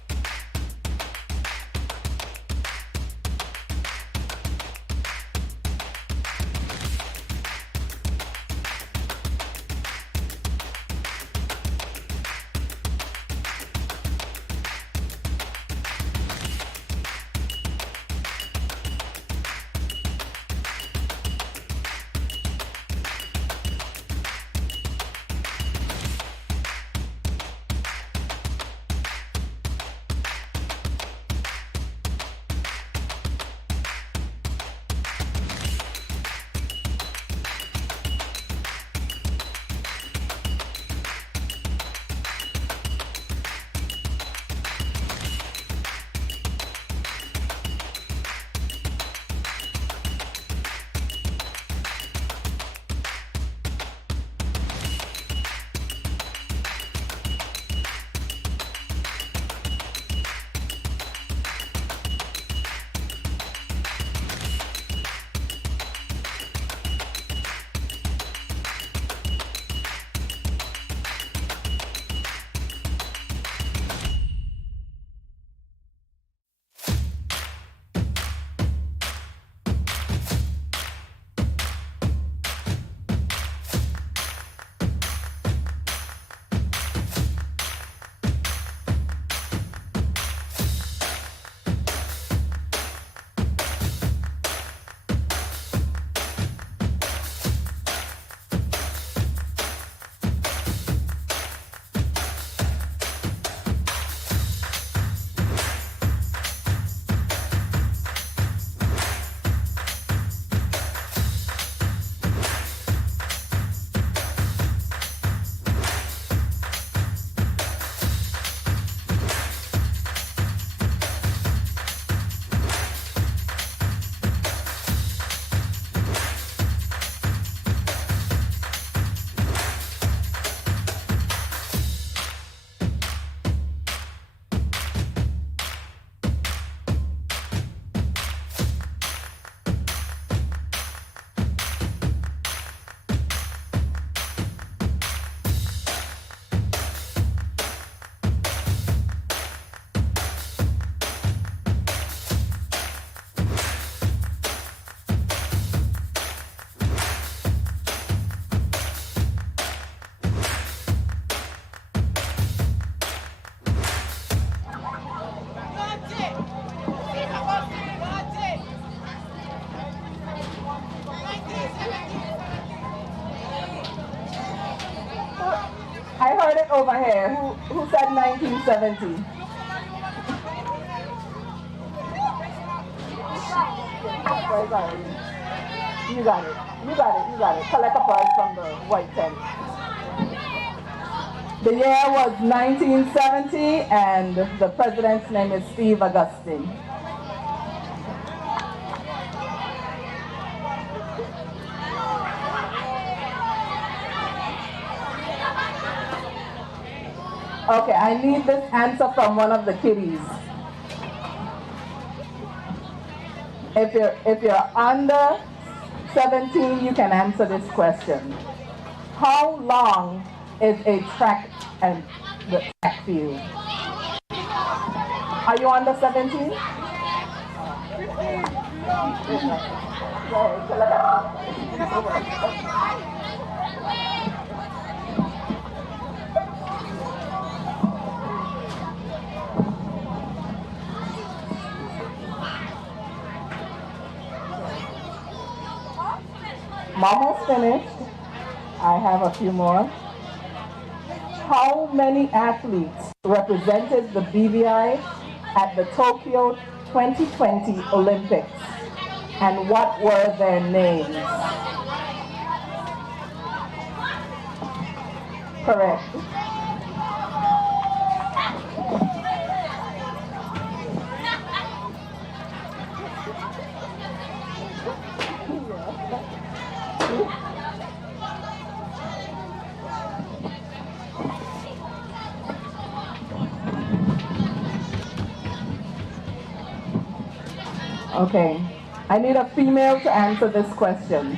Over here, who said 1970? You got it. Collect a prize from the white tent. The year was 1970 and the president's name is Steve Augustine. Okay, I need this answer from one of the kiddies. If you're under 17, you can answer this question. How long is a track and the track field? Are you under 17? I'm almost finished. I have a few more. How many athletes represented the BVI at the Tokyo 2020 Olympics? And what were their names? Correct. Okay. I need a female to answer this question.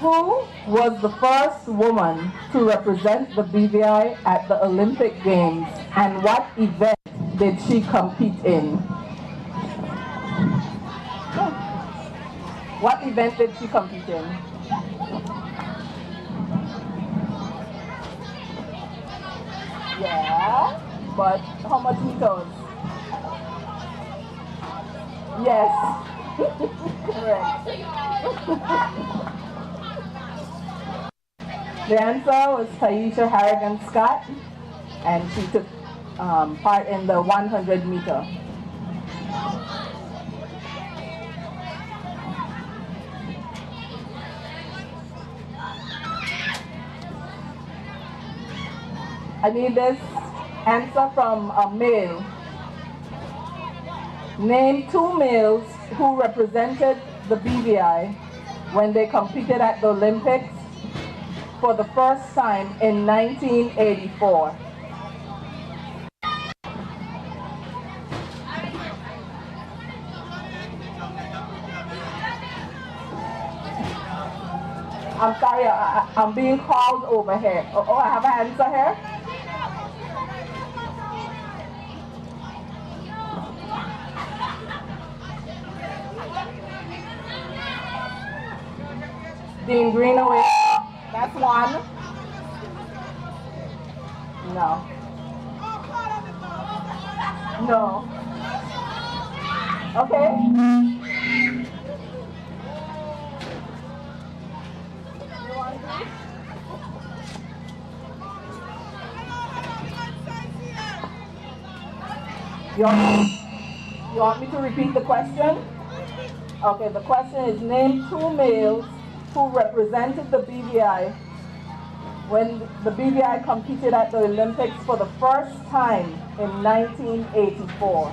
Who was the first woman to represent the BVI at the Olympic Games, and what event did she compete in? What event did she compete in? Yeah, but how much meters? Yes. Correct. The answer was Taisha Harrigan Scott, and she took part in the 100 meter. I need this answer from a male. Name 2 males who represented the BVI when they competed at the Olympics for the first time in 1984. I'm sorry, I'm being called over here. Oh, I have an answer here. Dean Greenaway, that's one. No. No. Okay. You want me to repeat the question? Okay, the question is name 2 males who represented the BVI when the BVI competed at the Olympics for the first time in 1984.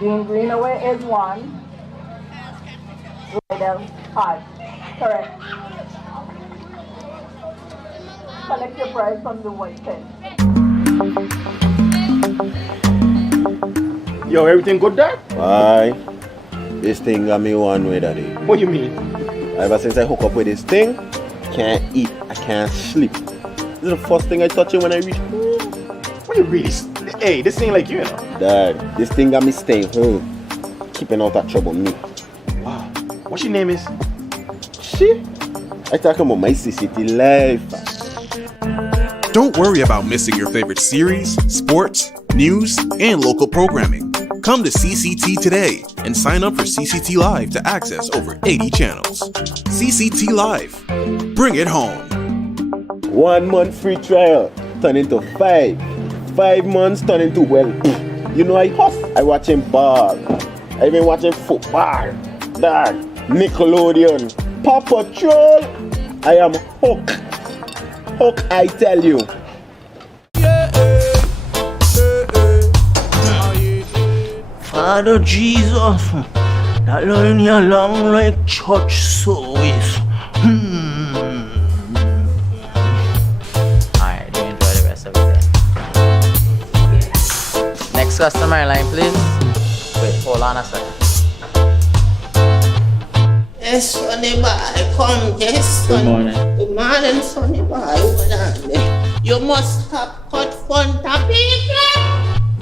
Dean Greenaway is one. Rydell Hart. Correct. Collect your prize from the white pen. Yo, everything good there? Aye. This thing got me one way, daddy. What do you mean? Ever since I hook up with this thing, can't eat, I can't sleep. This is the first thing I touch it when I reach home. What do you really? Hey, this ain't like you know. Dad, this thing got me staying home, keeping out that trouble me. Wow. What your name is? Shit. I talking about my CCT life. Don't worry about missing your favorite series, sports, news, and local programming. Come to CCT today and sign up for CCT Live to access over 80 channels. CCT Live. Bring it home. 1 month free trial turn into 5. 5 months turn into, well, you know I hustle. I watching ball. I been watching football. Dad, Nickelodeon, Paw Patrol. I am hooked. Hook, I tell you. Father Jesus, that line here long like church service. Alright, do enjoy the rest of the day. Next customer line, please. Wait, hold on a second. Yes, Sonny boy, come, yes, Sonny. Good morning. Good morning, Sonny boy. Hold on there. You must have cut fun topic.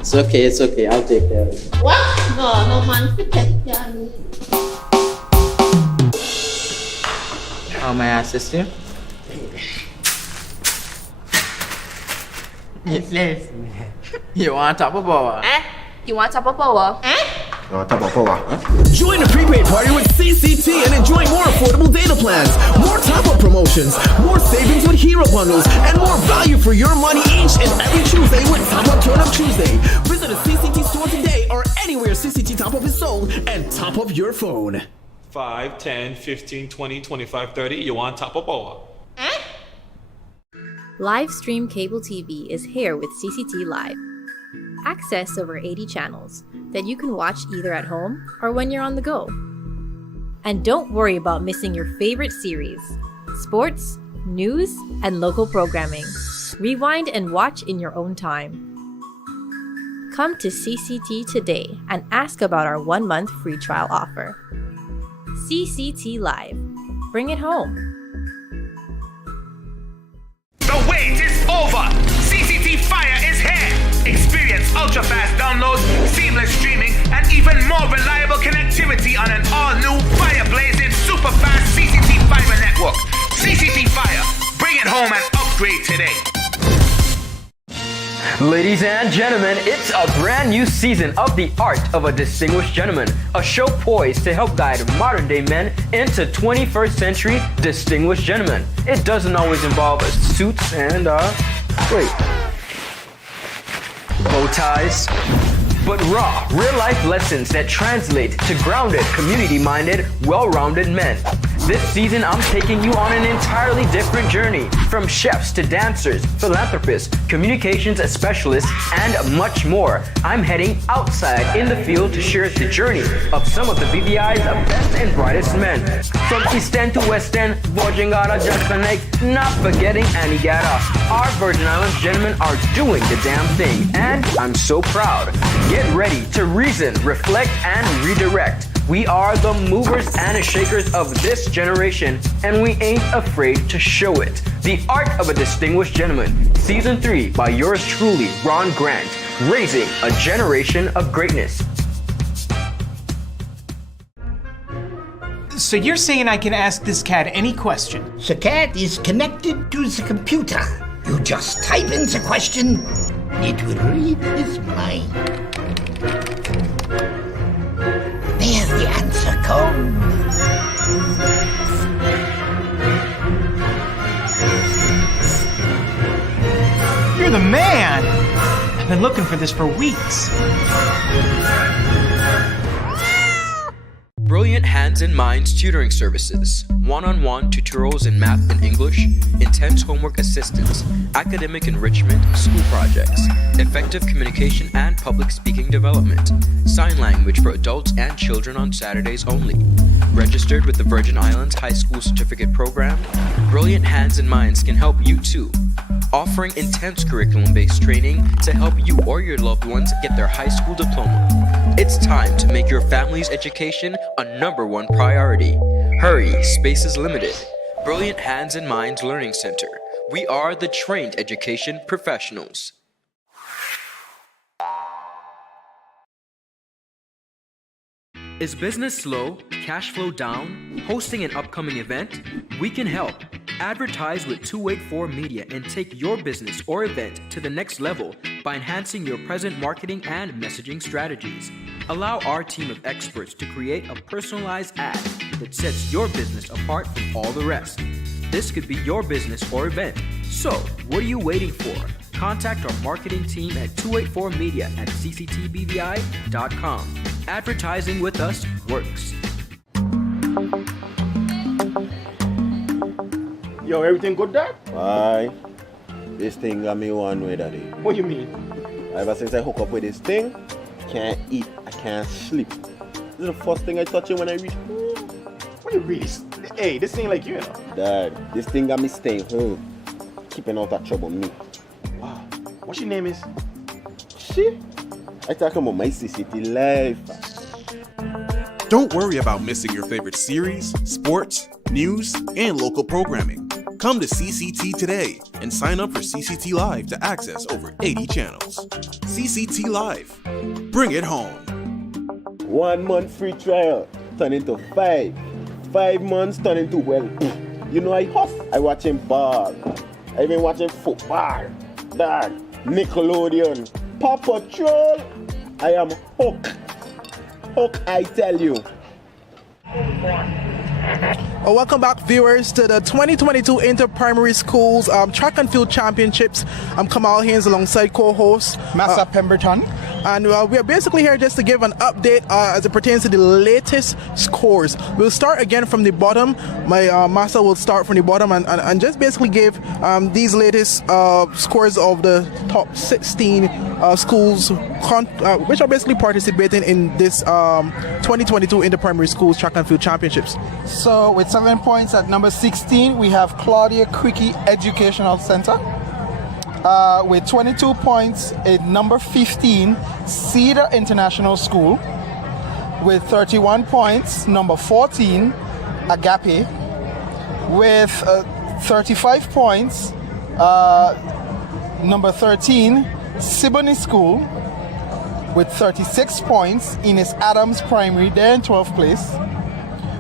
It's okay, I'll take care of it. What? No man to take care of me. How may I assist you? Yes. You want top of power? You want top of power? Join the prepaid party with CCT and enjoy more affordable data plans, more top-up promotions, more savings with hero bundles, and more value for your money each and every Tuesday with Top Up Turn Up Tuesday. Visit a CCT store today or anywhere CCT Top Up is sold and top up your phone. 5, 10, 15, 20, 25, 30. You want top of power? Livestream cable TV is here with CCT Live. Access over 80 channels that you can watch either at home or when you're on the go. And don't worry about missing your favorite series, sports, news, and local programming. Rewind and watch in your own time. Come to CCT today and ask about our 1-month free trial offer. CCT Live. Bring it home. The wait is over. CCT Fire is here. Experience ultra-fast downloads, seamless streaming, and even more reliable connectivity on an all-new fire-blazing super-fast CCT Fiber network. CCT Fire. Bring it home and upgrade today. Ladies and gentlemen, it's a brand new season of The Art of a Distinguished Gentleman, a show poised to help guide modern day men into 21st century distinguished gentlemen. It doesn't always involve suits and, bow ties, but raw, real-life lessons that translate to grounded, community-minded, well-rounded men. This season, I'm taking you on an entirely different journey, from chefs to dancers, philanthropists, communications specialists, and much more. I'm heading outside in the field to share the journey of some of the BVI's best and brightest men. From East End to West End, Bojangara, Jackson Lake, not forgetting Anegada. Our Virgin Islands gentlemen are doing the damn thing, and I'm so proud. Get ready to reason, reflect, and redirect. We are the movers and shakers of this generation, and we ain't afraid to show it. The Art of a Distinguished Gentleman, Season 3 by yours truly, Ron Grant, raising a generation of greatness. So you're saying I can ask this cat any question? The cat is connected to the computer. You just type in the question, it will read his mind. There the answer comes. You're the man! I've been looking for this for weeks. Brilliant Hands and Minds tutoring services, one-on-one tutorials in math and English, intense homework assistance, academic enrichment, school projects, effective communication and public speaking development, sign language for adults and children on Saturdays only. Registered with the Virgin Islands High School Certificate Program, Brilliant Hands and Minds can help you too. Offering intense curriculum-based training to help you or your loved ones get their high school diploma. It's time to make your family's education a #1 priority. Hurry, space is limited. Brilliant Hands and Minds Learning Center. We are the trained education professionals. Is business slow, cash flow down, hosting an upcoming event? We can help. Advertise with 284 Media and take your business or event to the next level by enhancing your present marketing and messaging strategies. Allow our team of experts to create a personalized ad that sets your business apart from all the rest. This could be your business or event. So, what are you waiting for? Contact our marketing team at 284media@cctbvi.com. Advertising with us works. Yo, everything good, Dad? Aye. This thing got me one way, Daddy. What do you mean? Ever since I hook up with this thing, can't eat, I can't sleep. This is the first thing I touch it when I reach home. What do you really? Hey, this ain't like you know. Dad, this thing got me staying home, keeping out of trouble me. Wow. What your name is? Shit. I talk about my CCT life. Don't worry about missing your favorite series, sports, news, and local programming. Come to CCT today and sign up for CCT Live to access over 80 channels. CCT Live. Bring it home. 1 month free trial turn into 5. 5 months turn into, well, you know I hustle. I watching ball. I been watching football. Dad, Nickelodeon, Paw Patrol. I am hooked. Hook, I tell you. Welcome back, viewers, to the 2022 Inter-Primary Schools Track and Field Championships. I'm Kamal Haynes alongside co-host Master Pemberton. and we are basically here just to give an update as it pertains to the latest scores. We'll start again from the bottom. My master will start from the bottom and just basically give these latest scores of the top 16 schools which are basically participating in this 2022 Inter Primary Schools Track and Field Championships. So with 7 points at number 16, we have Claudia Quickie Educational Center. With 22 points at number 15, Cedar International School. With 31 points, number 14, Agape. With 35 points, number 13, Siboney School. With 36 points, Ines Adams Primary, they're in 12th place.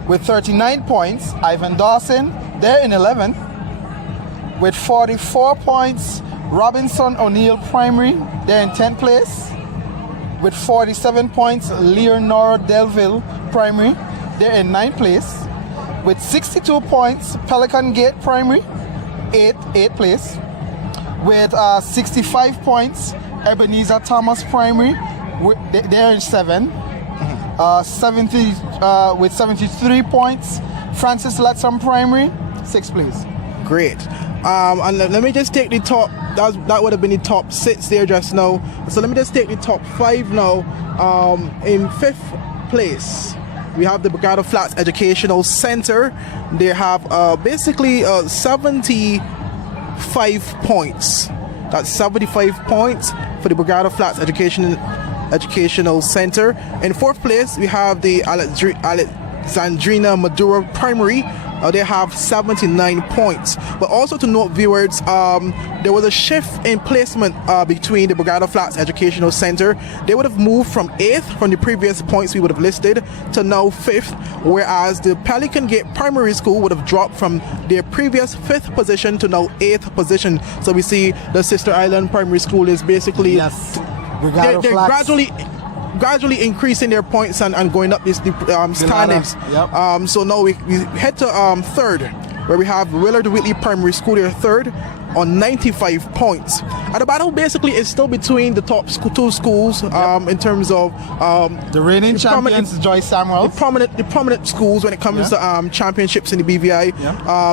With 39 points, Ivan Dawson, they're in 11th. With 44 points, Robinson O'Neill Primary, they're in 10th place. With 47 points, Leonora Delville Primary, they're in 9th place. With 62 points, Pelican Gate Primary, 8th place. With 65 points, Ebenezer Thomas Primary, they're in 7th. With 73 points, Francis Letson Primary, 6th place. Great. And let me just take the top. That would have been the top 6 there just now. So let me just take the top 5 now. In 5th place, we have the Brigada Flats Educational Center. They have basically 75 points. That's 75 points for the Brigada Flats Educational Center. In 4th place, we have the Alexandrina Maduro Primary. They have 79 points. But also to note, viewers, there was a shift in placement between the Brigada Flats Educational Center. They would have moved from 8th from the previous points we would have listed to now 5th, whereas the Pelican Gate Primary School would have dropped from their previous 5th position to now 8th position. So we see the Sister Island Primary School is basically they're gradually increasing their points and going up this standings. Yep. So now we head to 3rd, where we have Willard Whitley Primary School. They're 3rd on 95 points. And the battle basically is still between the top 2 schools in terms of the reigning champions, Joyce Samuels. The prominent schools when it comes to championships in the BVI.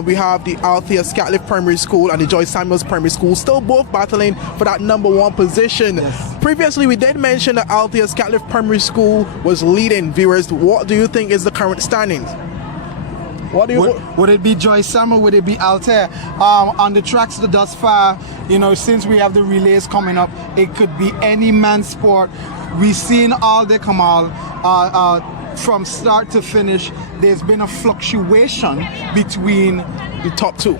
We have the Althea Scatliff Primary School and the Joyce Samuels Primary School, still both battling for that number 1 position. Previously, we did mention that Althea Scatliff Primary School was leading. Viewers, what do you think is the current standings? Would it be Joyce Summer? Would it be Altair? On the tracks thus far, since we have the relays coming up, it could be any man's sport. We've seen all the Kamal from start to finish. There's been a fluctuation between the top two.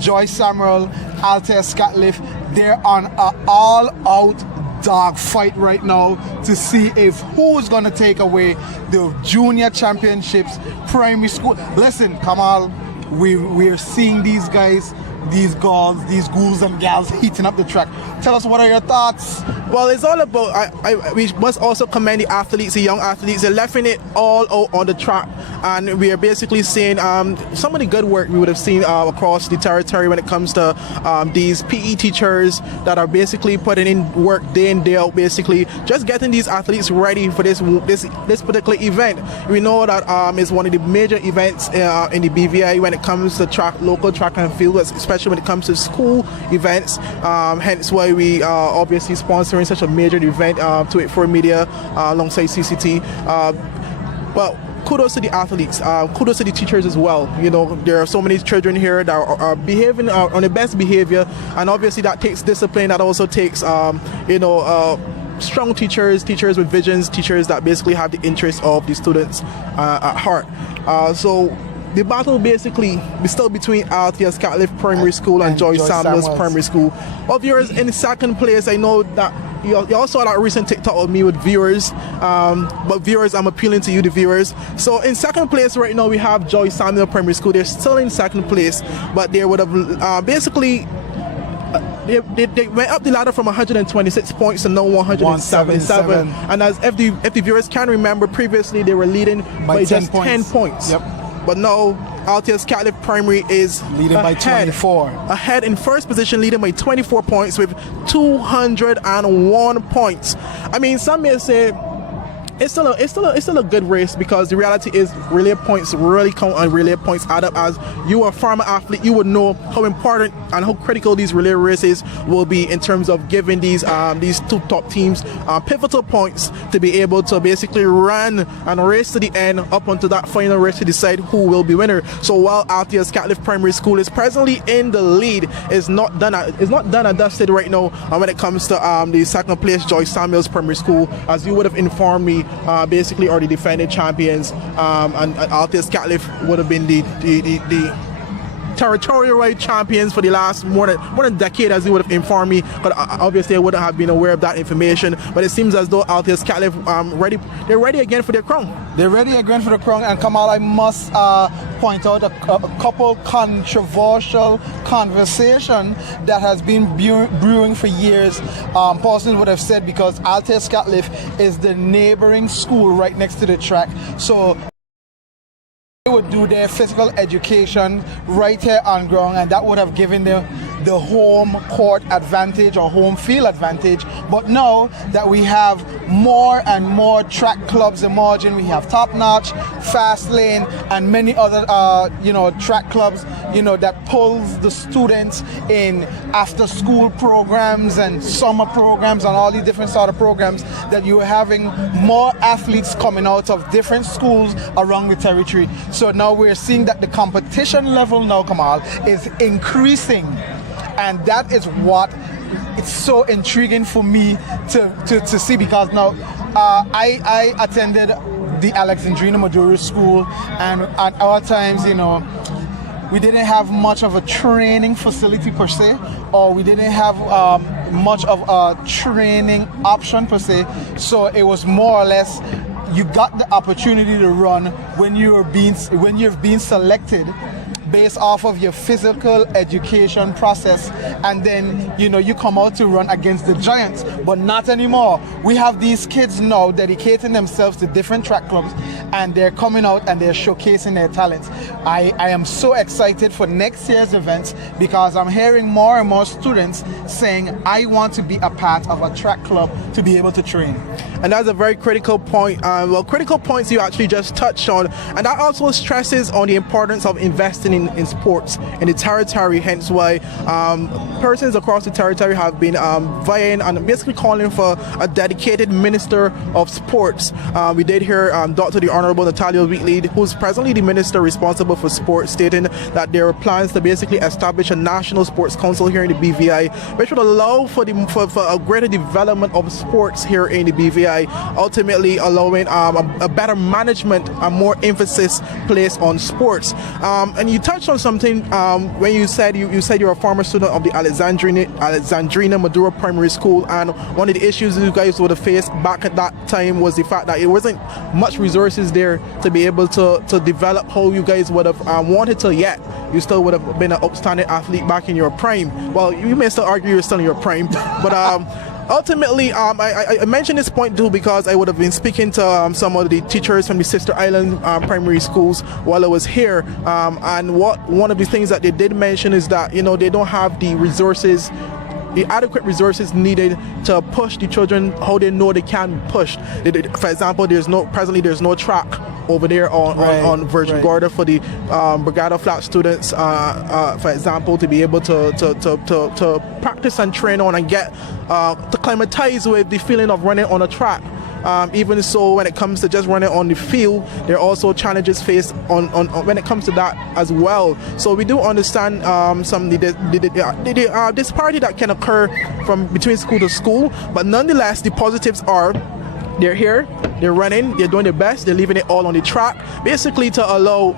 Joyce Samuel, Altair Scatliff, they're on an all-out dog fight right now to see if who's going to take away the junior championships primary school. Listen, Kamal, we're seeing these guys, these girls, these ghouls and gals heating up the track. Tell us, what are your thoughts? Well, it's all about, we must also commend the athletes, the young athletes. They're leffing it all out on the track. And we are basically seeing some of the good work we would have seen across the territory when it comes to these PE teachers that are basically putting in work day in, day out, basically just getting these athletes ready for this particular event. We know that it's one of the major events in the BVI when it comes to local track and field, especially when it comes to school events. Hence why we are obviously sponsoring such a major event to it for media alongside CCT. But kudos to the athletes, kudos to the teachers as well. There are so many children here that are behaving on the best behavior, and obviously that takes discipline. That also takes strong teachers with visions, teachers that basically have the interests of the students at heart. So the battle basically is still between Althea Scatliff Primary School and Joyce Samuels Primary School. Of viewers in second place, I know that you all saw that recent TikTok of me with viewers, but viewers, I'm appealing to you, the viewers. So in second place right now, we have Joyce Samuel Primary School. They're still in second place, but they would have basically they went up the ladder from 126 points to now 177. And as if the viewers can remember, previously they were leading by just 10 points. But now Altius Catholic Primary is leading by 24. Ahead in first position, leading by 24 points with 201 points. I mean, some may say it's still a good race, because the reality is relay points really count, and relay points add up. As you are a former athlete, you would know how important and how critical these relay races will be in terms of giving these two top teams pivotal points to be able to basically run and race to the end up onto that final race to decide who will be winner. So while Altius Catholic Primary School is presently in the lead, it's not done and dusted right now when it comes to the second place Joyce Samuels Primary School, as you would have informed me. Basically are the defending champions, and Altius Catholic would have been the territorial right champions for the last more than a decade, as you would have informed me, but obviously I wouldn't have been aware of that information. But it seems as though Altius Catholic they're ready again for their crown. They're ready again for the crown. And Kamal, I must point out a couple controversial conversation that has been brewing for years. Paulson would have said, because Altius Catholic is the neighboring school right next to the track, so they would do their physical education right here on ground, and that would have given them the home court advantage or home field advantage. But now that we have more and more track clubs emerging, we have Top Notch, Fast Lane, and many other track clubs that pulls the students in after school programs and summer programs and all these different sort of programs, that you're having more athletes coming out of different schools around the territory. So now we're seeing that the competition level now, Kamal, is increasing. And that is what it's so intriguing for me to see, because now I attended the Alexandrina Maduro School, and at our times, we didn't have much of a training facility per se, or we didn't have much of a training option per se. So it was more or less, you got the opportunity to run when you've been selected based off of your physical education process, and then you come out to run against the giants. But not anymore. We have these kids now dedicating themselves to different track clubs, and they're coming out and they're showcasing their talents. I am so excited for next year's events, because I'm hearing more and more students saying, I want to be a part of a track club to be able to train. And that's a very critical point. Critical points you actually just touched on, and that also stresses on the importance of investing in sports in the territory, hence why persons across the territory have been vying and basically calling for a dedicated minister of sports. We did hear Dr. the Honorable Natalia Wheatley, who's presently the minister responsible for sports, stating that there are plans to basically establish a national sports council here in the BVI, which would allow for a greater development of sports here in the BVI, ultimately allowing a better management and more emphasis placed on sports. And you touched on something when you said you're a former student of the Alexandrina Maduro Primary School, and one of the issues you guys would have faced back at that time was the fact that it wasn't much resources there to be able to develop how you guys would have wanted to yet. You still would have been an upstanding athlete back in your prime. Well, you may still argue you're still in your prime, but ultimately, I mentioned this point too because I would have been speaking to some of the teachers from the Sister Island primary schools while I was here, and one of the things that they did mention is that they don't have the resources, the adequate resources needed to push the children how they know they can be pushed. For example, there's no track over there on Virgin Gorda for the Brigada Flat students, for example, to be able to practice and train on and get to climatize with the feeling of running on a track. Even so, when it comes to just running on the field, there are also challenges faced on when it comes to that as well. So we do understand some the disparity that can occur from between school to school, but nonetheless, the positives are they're here, they're running, they're doing their best, they're leaving it all on the track, basically to allow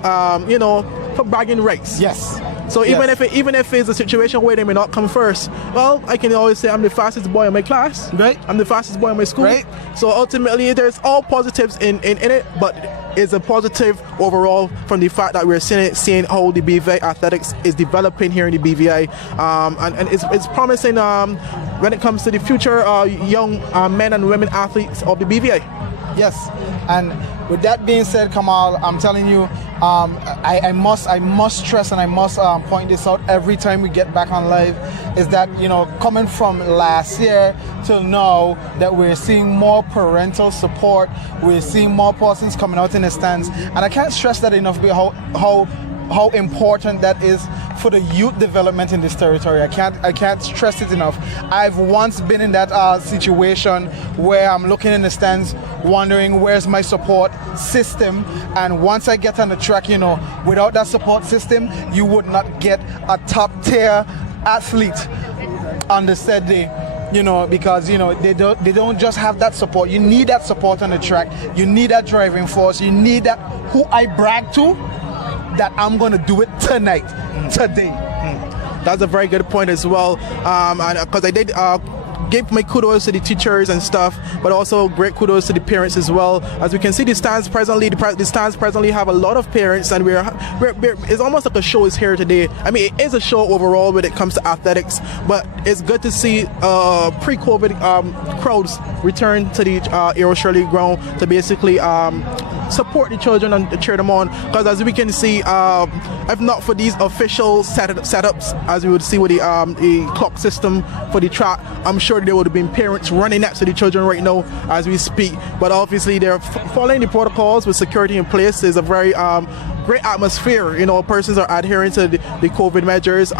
for bragging rights. Yes. So even if it's a situation where they may not come first, well, I can always say I'm the fastest boy in my class. Right. I'm the fastest boy in my school. Right. So ultimately, there's all positives in it, but it's a positive overall from the fact that we're seeing how the BVI athletics is developing here in the BVI, and it's promising when it comes to the future young men and women athletes of the BVI. Yes, and with that being said, Kamal, I'm telling you, I must stress and I must point this out every time we get back on live, is that, you know, coming from last year till now, that we're seeing more parental support, we're seeing more persons coming out in the stands, and I can't stress that enough, how important that is for the youth development in this territory. I can't stress it enough. I've once been in that situation where I'm looking in the stands wondering where's my support system, and once I get on the track, you know, without that support system you would not get a top tier athlete on the said day. You know, because, you know, they don't just have that support. You need that support on the track. You need that driving force. You need that who I brag to, that I'm gonna do it tonight, today. That's a very good point as well, and because I did give my kudos to the teachers and stuff, but also great kudos to the parents as well. As we can see, the stands presently have a lot of parents, and we're it's almost like a show is here today. I mean, it is a show overall when it comes to athletics, but it's good to see pre-COVID crowds return to the Aero Shirley ground to basically support the children and cheer them on, because as we can see, if not for these official setups, as we would see with the clock system for the track, I'm sure there would have been parents running next to the children right now as we speak. But obviously they're following the protocols with security in place. There's a very great atmosphere. You know, persons are adhering to the COVID measures.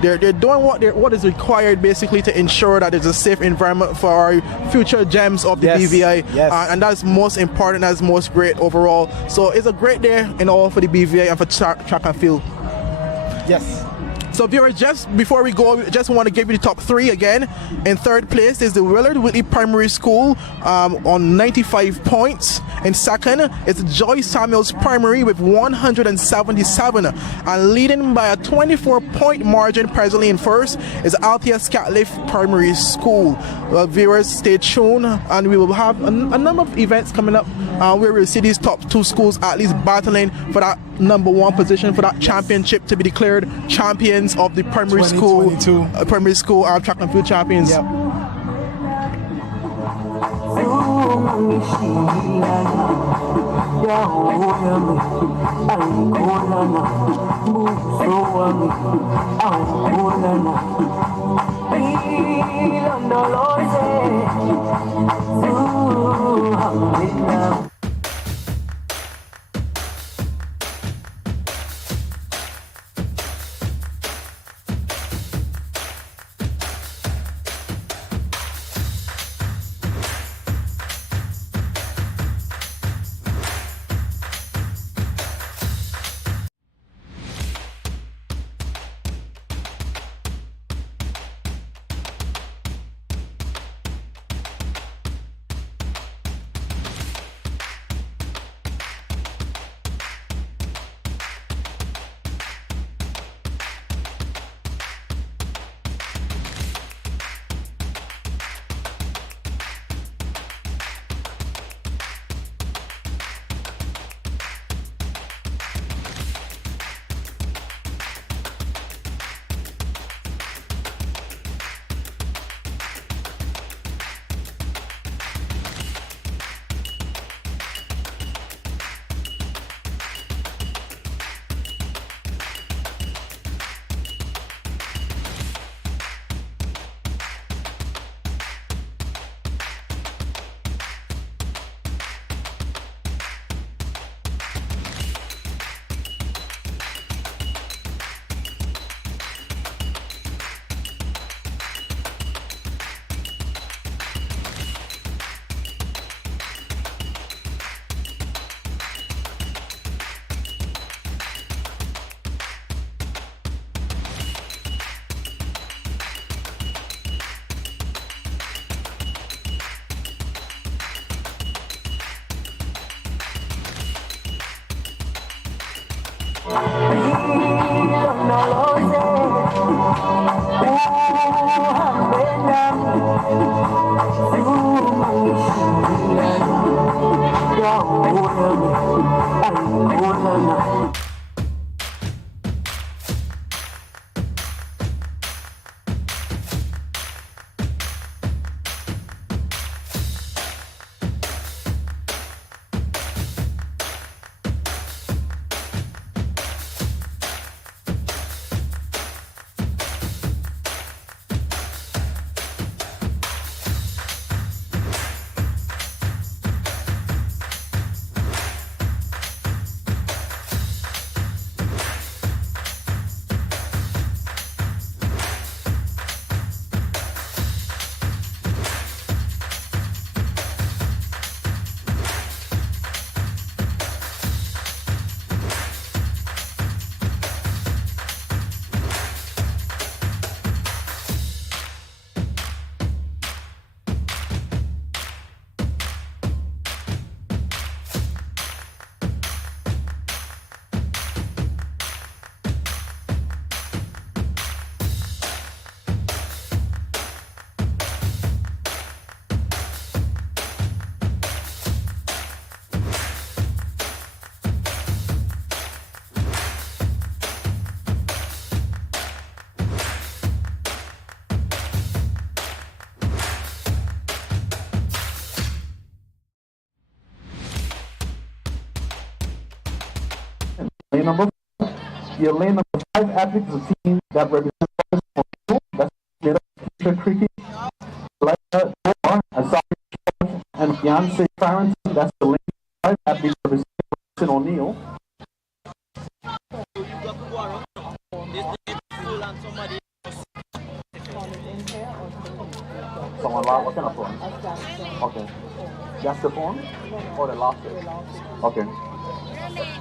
They're doing what is required basically to ensure that there's a safe environment for our future gems of the BVI. Yes. And that's most important, that's most great overall. So it's a great day in all for the BVI and for track and field. Yes. So viewers, just before we go, just want to give you the top three again. In third place is the Willard Whitley Primary School on 95 points. In second, it's Joyce Samuels Primary with 177. And leading by a 24-point margin presently in first is Althea Scatliff Primary School. Viewers, stay tuned, and we will have a number of events coming up where we'll see these top two schools at least battling for that number one position, for that championship, to be declared champions of the primary school track and field champions. Yep. Your lane number 5 athlete is a team that represents that's made up of Keisha Creaky, Elijah Moore, Asari George, and Beyonce Farrington. That's the lane 5 athlete representing Robinson O'Neill. Someone lost? What kind of phone? Okay. That's the phone? Oh, they lost it. Okay.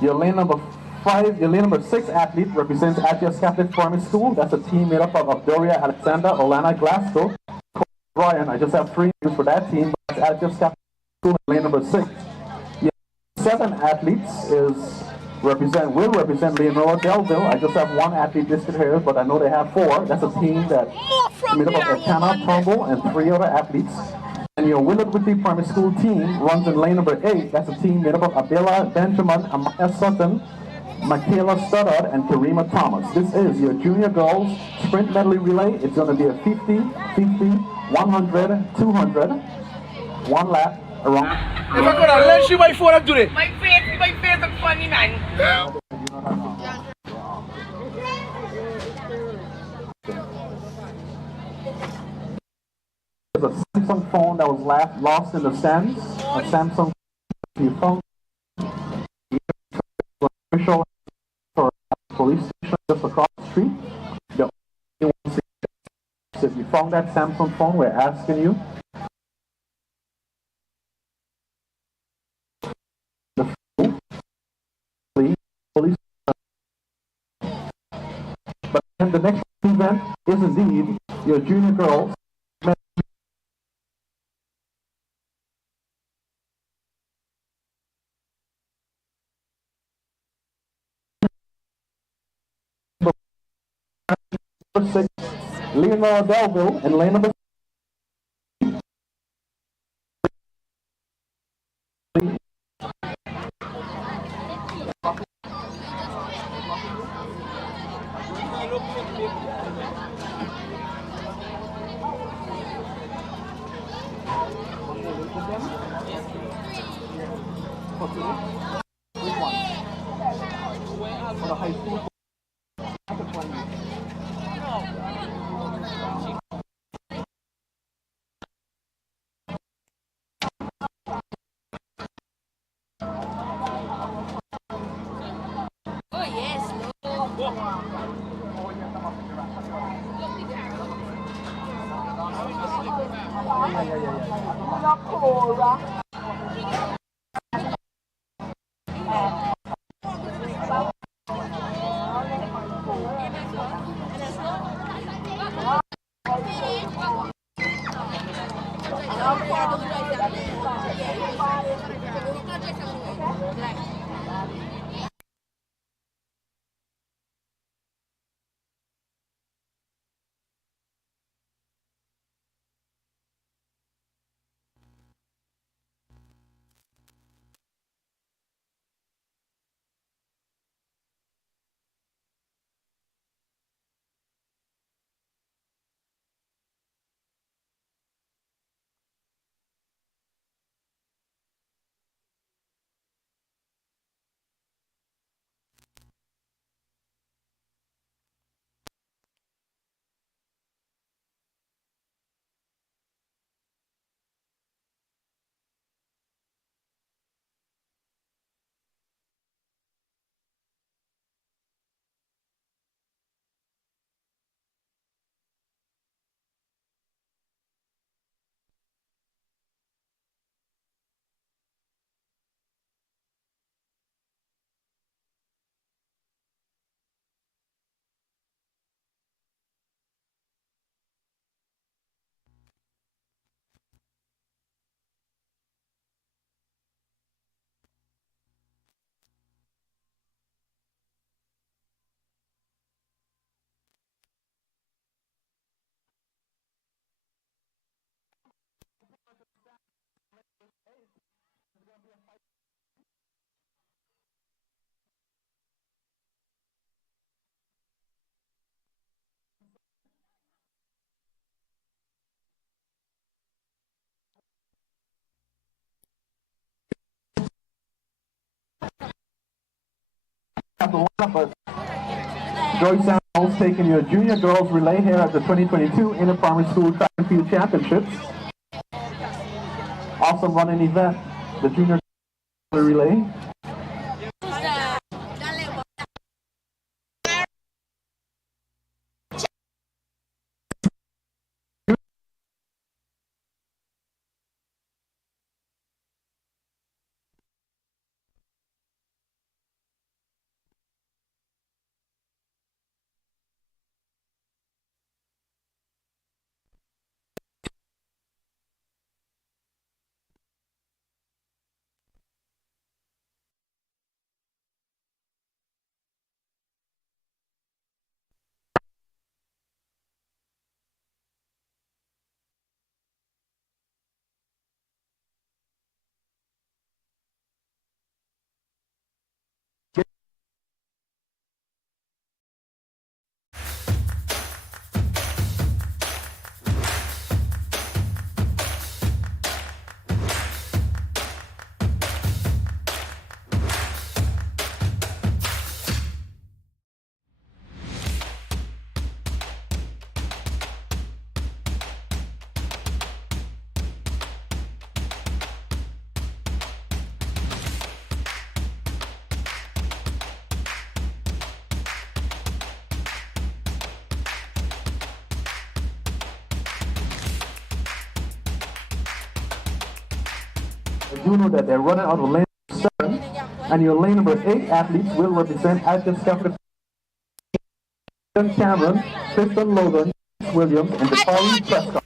Your lane number 5, your lane number 6 athlete represents Adjust Catholic Primary School. That's a team made up of Abdoria Alexander, Olana Glasgow, Brian. I just have 3 names for that team. But that's Adjust Catholic School, lane number 6. Your 7 athletes will represent Leonora Delville. I just have 1 athlete listed here, but I know they have 4. That's a team that made up of Ekana Tongo and 3 other athletes. And your Willard Whitney Primary School team runs in lane number 8. That's a team made up of Abela Benjamin, Amaya Sutton, Michaela Stoddard, and Karima Thomas. This is your junior girls sprint medley relay. It's going to be a 50, 50, 100, 200, 1 lap around. If I could have let you my phone, I'd do it. My face is funny, man. There's a Samsung phone that was lost in the sands. A Samsung phone. Official police station just across the street. The only one, so if you found that Samsung phone, we're asking you. Police. But then the next event is indeed your junior girls. Number 6, Leonora Delville, and lane number Joy Samuels taking your junior girls relay here at the 2022 Inner Primary School Track and Field Championships. Awesome running event, the junior relay. You know that they're running out of lane 7, and your lane number 8 athletes will represent Adkins Capital Cameron, Tristan Logan, Williams, and the following Prescott.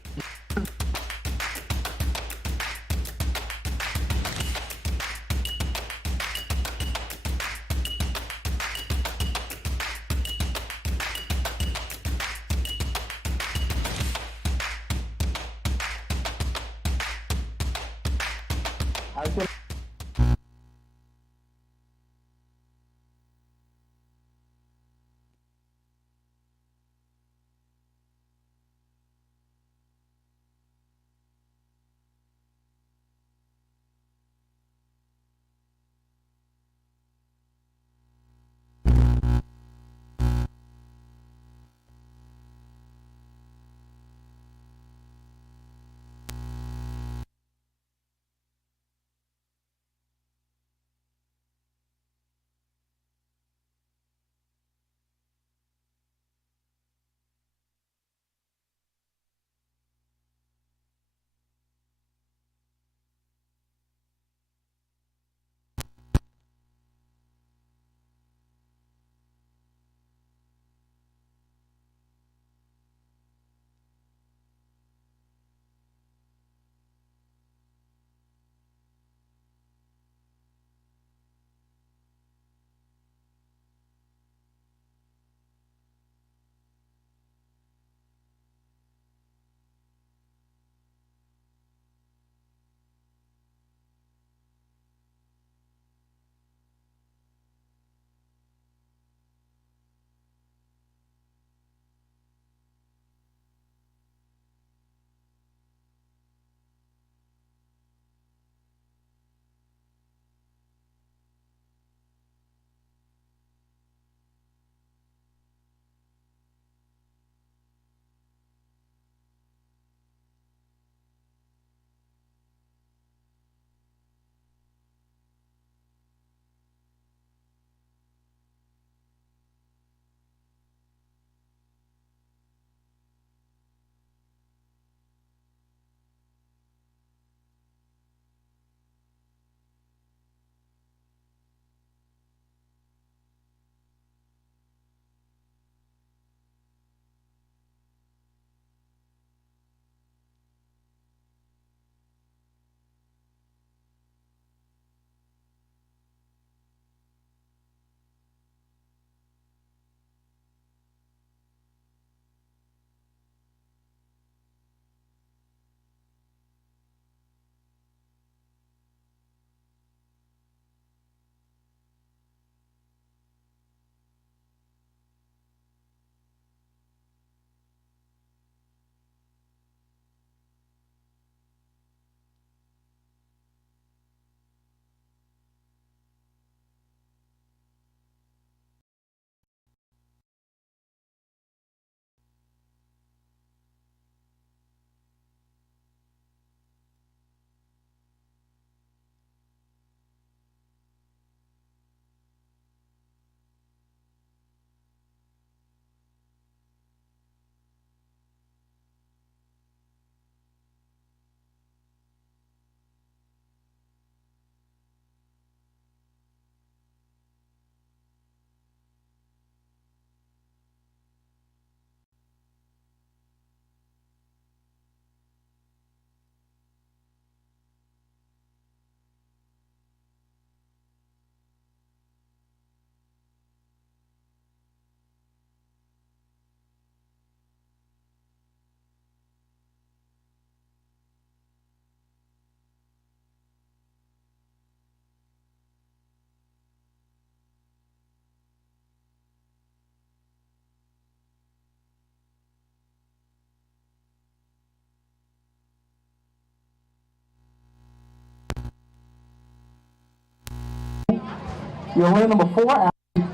Your lane number 4 athlete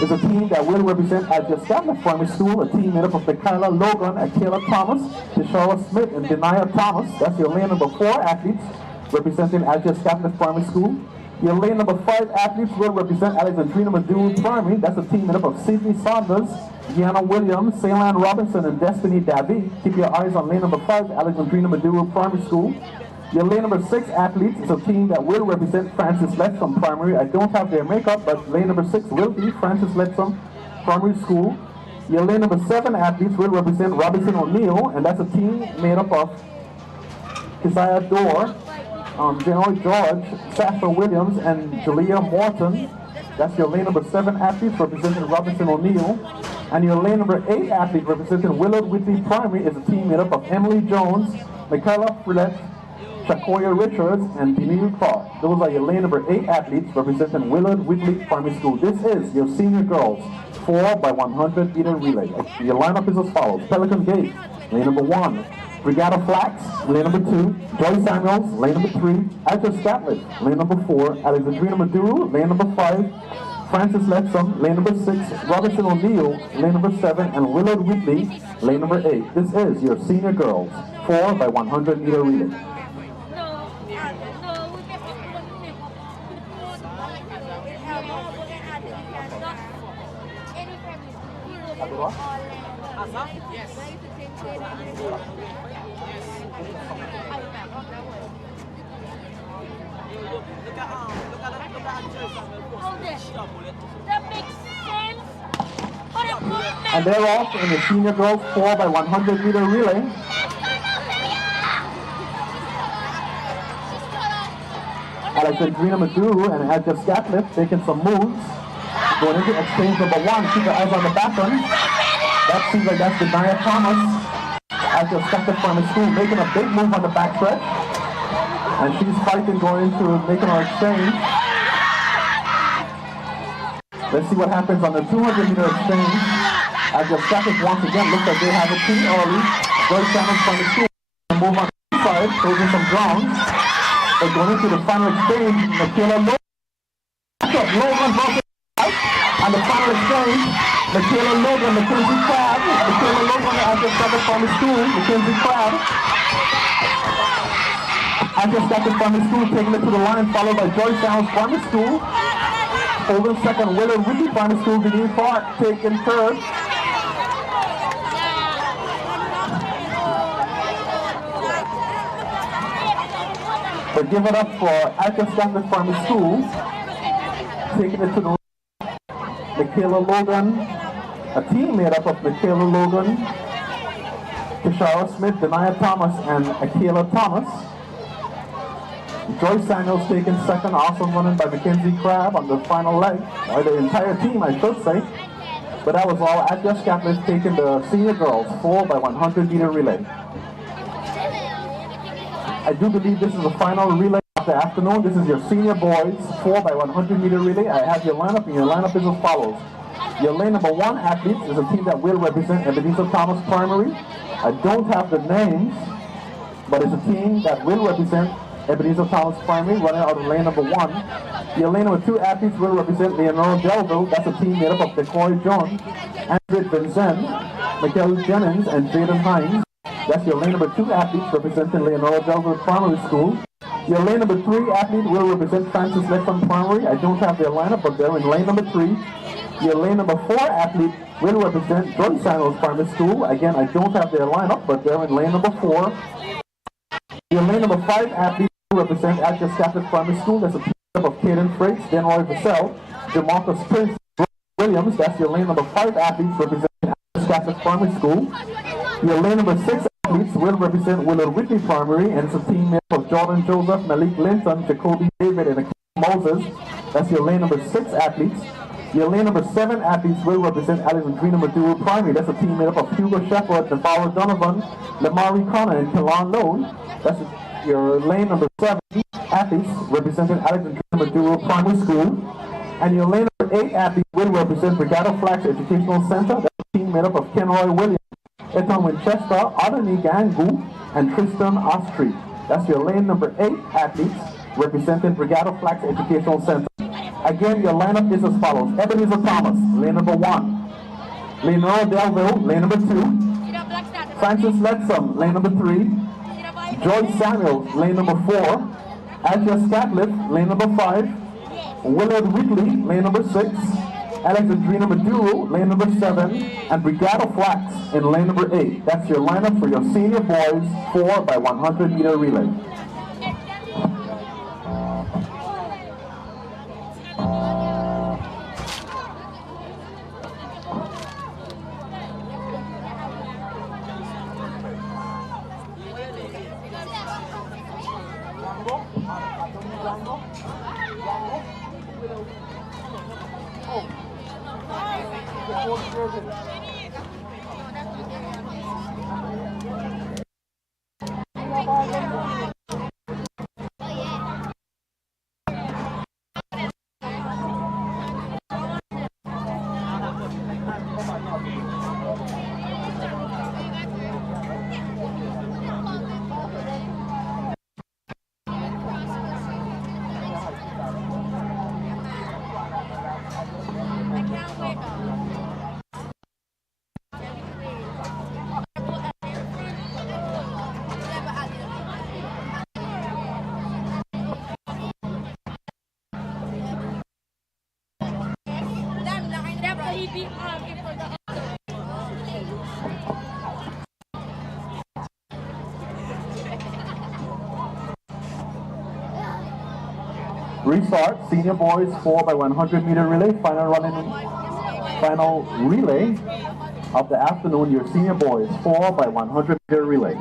is a team that will represent Alger Scotland Primary School, a team made up of Michaela Logan, Akela Thomas, Tishara Smith, and Denia Thomas. That's your lane number 4 athletes representing Alger Scotland Primary School. Your lane number 5 athletes will represent Alexandrina Maduro Primary. That's a team made up of Sydney Saunders, Deanna Williams, Ceylan Robinson, and Destiny Davy. Keep your eyes on lane number 5, Alexandrina Maduro Primary School. Your lane number 6 athletes is a team that will represent Francis Letsom Primary. I don't have their makeup, but lane number 6 will be Francis Letsom Primary School. Your lane number 7 athletes will represent Robinson O'Neill, and that's a team made up of Keziah Dorr, Genoy George, Sasha Williams, and Julia Morton. That's your lane number 7 athletes representing Robinson O'Neill. And your lane number 8 athlete representing Willard Whitley Primary is a team made up of Emily Jones, Michaela Frillette, Shakoya Richards, and Denise Clark. Those are your lane number 8 athletes representing Willard Whitley Primary School. This is your senior girls 4x100 meter relay. Your lineup is as follows. Pelican Gate, lane number 1. Brigada Flax, lane number 2. Joy Samuels, lane number 3. Alger Scotland, lane number 4. Alexandrina Maduro, lane number 5. Francis Letsom, lane number 6. Robinson O'Neill, lane number 7. And Willard Whitley, lane number 8. This is your senior girls 4x100 meter relay. And they're off in the senior girls 4x100 meter relay. Alexandrina Maduro and Alger Scotland taking some moves. Going into exchange number 1. Keep your eyes on the back one. That seems like that's Denia Thomas. Alger Scotland Primary School making a big move on the back stretch. And she's fighting going into making her exchange. Let's see what happens on the 200 meter exchange. Alger Scotland once again looks like they have it pretty early. Joy Samuels Primary School move on the inside, closing some ground. But going into the final exchange, Michaela Logan and the final exchange, Michaela Logan, Mackenzie Crab, Michaela Logan Alger Scotland Primary School, Mackenzie Crab. Alger Scotland Primary School taking it to the line, followed by Joy Samuels Primary School. Holding second, Willard Whitley Primary School, Denise Clark taking third. But give it up for Alger Scotland Primary School, taking it to the Michaela Logan, a team made up of Michaela Logan, Tishara Smith, Denia Thomas, and Akela Thomas. Joy Samuels taking second, also running by Mackenzie Crab on the final leg, or the entire team I should say. But that was all. Alger Scotland taking the senior girls 4x100 meter relay. I do believe this is the final relay of the afternoon. This is your senior boys 4x100 meter relay. I have your lineup, and your lineup is as follows. Your lane number 1 athletes is a team that will represent Ebenezer Thomas Primary. I don't have the names, but it's a team that will represent Ebenezer Thomas Primary, running out of lane number 1. Your lane number 2 athletes will represent Leonora Delville. That's a team made up of Decoy John, Andrew Vincent, Michael Jennings, and Jaden Hines. That's your lane number 2 athletes representing Leonora Delville Primary School. Your lane number 3 athlete will represent Francis Letsom Primary. I don't have their lineup, but they're in lane number 3. Your lane number 4 athlete will represent Joy Samuels Primary School. Again, I don't have their lineup, but they're in lane number 4. Your lane number 5 athlete will represent Alger Scotland Primary School. That's a team of Caden Frakes, Denroy Vassell, Jamarcus Prince Williams. That's your lane number 5 athletes representing Alger Scotland Primary School. Your lane number 6 athletes will represent Willard Whitley Primary, and it's a team made up of Jordan Joseph, Malik Linton, Jacoby David, and Akeem Moses. That's your lane number 6 athletes. Your lane number 7 athletes will represent Alexandrina Maduro Primary. That's a team made up of Hugo Shepard, Navarro Donovan, Lamari Connor, and Kalan Lone. That's your lane number 7 athletes representing Alexandrina Maduro Primary School. And your lane number 8 athletes will represent Brigada Flax Educational Center. That's a team made up of Kenroy Williams, Ethan Winchester, Adoni Gangu, and Tristan Ostry. That's your lane number 8 athletes representing Brigada Flax Educational Center. Again, your lineup is as follows. Ebenezer Thomas, lane number 1. Leonardo Delville, lane number 2. Francis Letzum, lane number 3. George Samuels, lane number 4. Asher Scatliff, lane number 5. Willard Whitley, lane number 6. Alexandrina Maduro, lane number 7. And Brigado Flax in lane number 8. That's your lineup for your senior boys 4x100 meter relay. Restart, senior boys 4x100 meter relay, final relay of the afternoon, your senior boys 4x100 meter relay.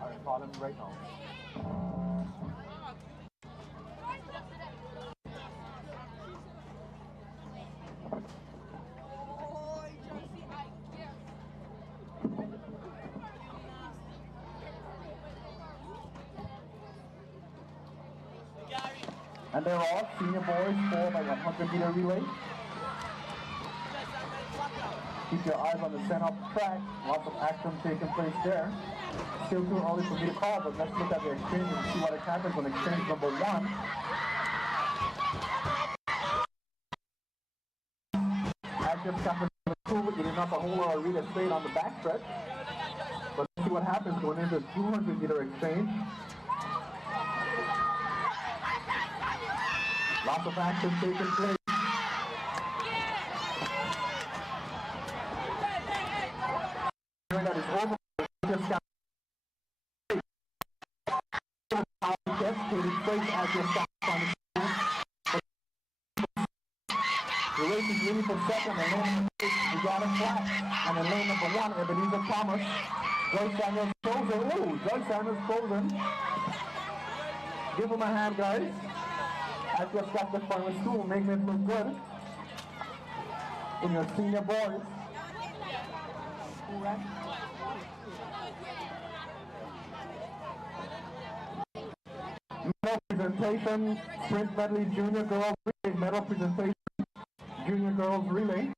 I'll call him right now. And they're all senior boys 4x100 meter relay. Keep your eyes on the center of the track. Lots of action taking place there. Still too early for me to call, but let's look at the exchange and see what happens on exchange number 1. Active captain number 2, getting up a whole lot of relay straight on the backstretch. But let's see what happens going into the 200 meter exchange. Lots of action taking place. That is over. Just got the race is leading for second, and then we got a flat. And in lane number 1, Ebenezer Thomas. Joyce Samuels closing. Ooh, Joyce Samuels closing. Give him a hand, guys. I just got the final stool, making it look good in your senior boys. Medal presentation, sprint medley junior girls medal presentation. Junior girls relay.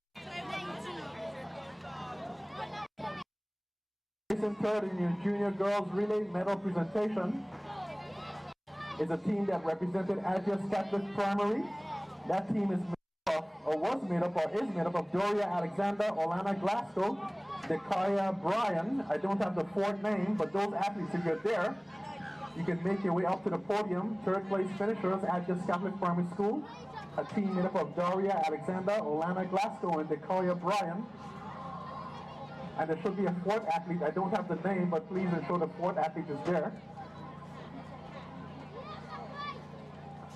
Placing third in your junior girls relay medal presentation is a team that represented Agios Catholic Primary. That team is made up, or was made up, or is made up of Doria Alexander, Olana Glasgow, Dekaya Bryan. I don't have the fourth name, but those athletes, if you're there, you can make your way up to the podium. Third place finishers at Agios Catholic Primary School. A team made up of Doria Alexander, Olana Glasgow, and Dekaya Bryan. And there should be a fourth athlete. I don't have the name, but please ensure the fourth athlete is there.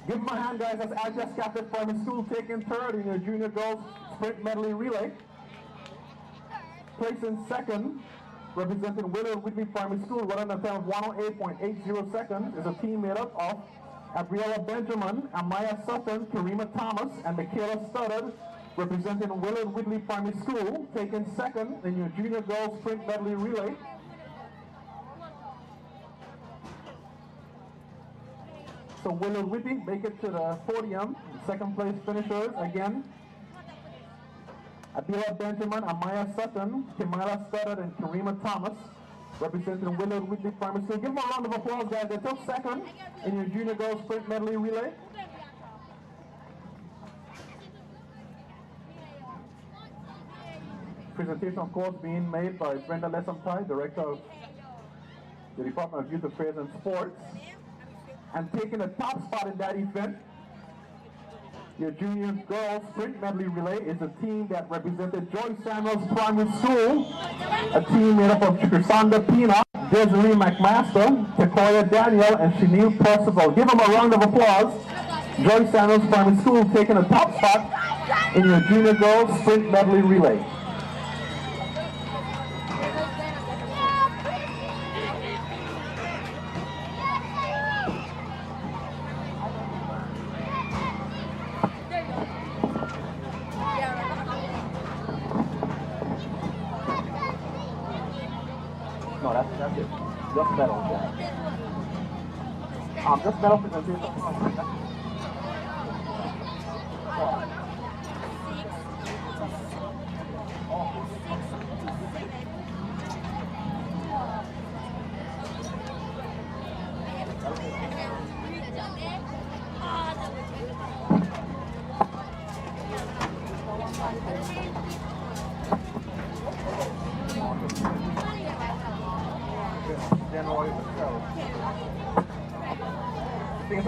Give them a hand, guys. That's Agios Catholic Primary School taking third in your junior girls sprint medley relay. Placing second, representing Willard Whitley Primary School, running a time of 108.80 seconds, is a team made up of Gabriella Benjamin, Amaya Sutton, Karima Thomas, and Michaela Studdard, representing Willard Whitley Primary School, taking second in your junior girls sprint medley relay. So Willard Whitley make it to the podium. Second place finishers again. Abila Benjamin, Amaya Sutton, Kimala Studdard, and Karima Thomas, representing Willard Whitley Primary School. Give them a round of applause, guys. They took second in your junior girls sprint medley relay. Presentation, of course, being made by Brenda Lesampai, Director of the Department of Youth Affairs and Sports. And taking the top spot in that event, your junior girls sprint medley relay is a team that represented Joy Samuels Primary School, a team made up of Trisanda Pina, Desiree McMaster, Tekoya Daniel, and Chenille Percival. Give them a round of applause. Joy Samuels Primary School taking the top spot in your junior girls sprint medley relay. No, that's it. Just medal, yeah. Just medal presentation.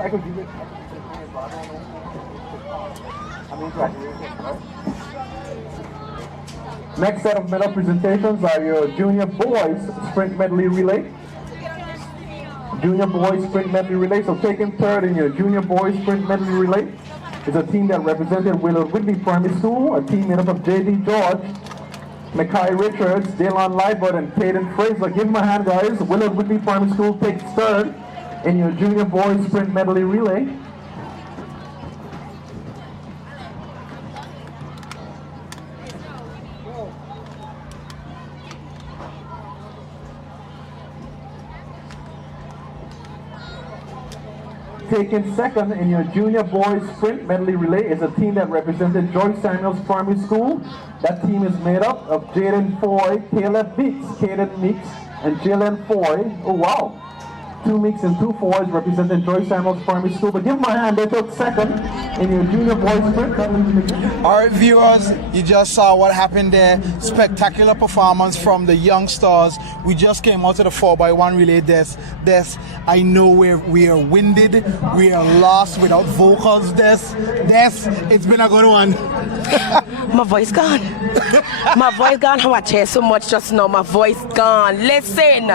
I could give it. Next set of medal presentations are your junior boys sprint medley relay. Junior boys sprint medley relay. So taking third in your junior boys sprint medley relay is a team that represented Willard Whitley Primary School, a team made up of J.D. George, Mackay Richards, Daylon Liebert, and Caden Fraser. Give them a hand, guys. Willard Whitley Primary School takes third in your junior boys sprint medley relay. Taking second in your junior boys sprint medley relay is a team that represented Joy Samuels Primary School. That team is made up of Jaden Foy, Caleb Meeks, Caden Meeks, and Jalen Foy. Oh wow. 2 Meeks and 2 Foys representing Joy Samuels Primary School. But give them a hand, they took second in your junior boys sprint. Alright viewers, you just saw what happened there. Spectacular performance from the young stars. We just came out of the 4x1 relay desk. I know we are winded, we are lost without vocals. It's been a good one. My voice gone. My voice gone. How I changed so much just now. My voice gone. Listen,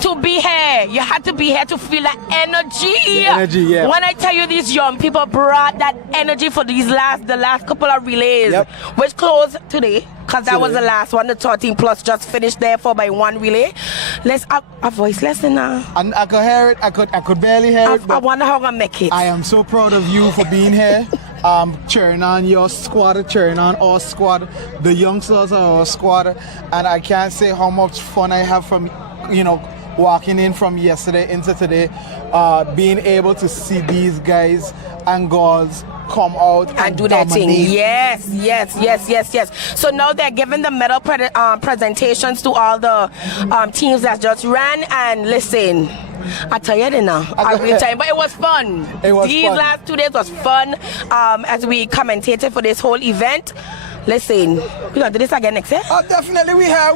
to be here, you had to be here to feel that energy. The energy, yeah. When I tell you these young people brought that energy for the last couple of relays, which closed today, because that was the last one. The 13 plus just finished there 4x1 relay. Let's a voice lesson now. And I could hear it. I could barely hear it. I wonder how I'm gonna make it. I am so proud of you for being here. Cheering on your squad, cheering on our squad. The youngsters are our squad, and I can't say how much fun I have from, walking in from yesterday into today, being able to see these guys and girls come out and do their thing. dominate. Yes. So now they're giving the medal presentations to all the teams that just ran. And listen, I tell you now, I will tell you, but it was fun. These last 2 days was fun as we commentated for this whole event. Listen, we're gonna do this again next year? Oh, definitely. We are.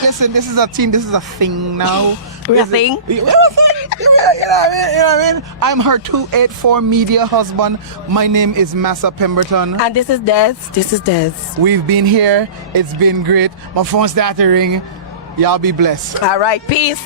Listen, this is a team. This is a thing now. We're a thing? You know what I mean? I'm her 284 media husband. My name is Massa Pemberton. And this is Des. We've been here. It's been great. My phone started to ring. Y'all be blessed. All right, peace.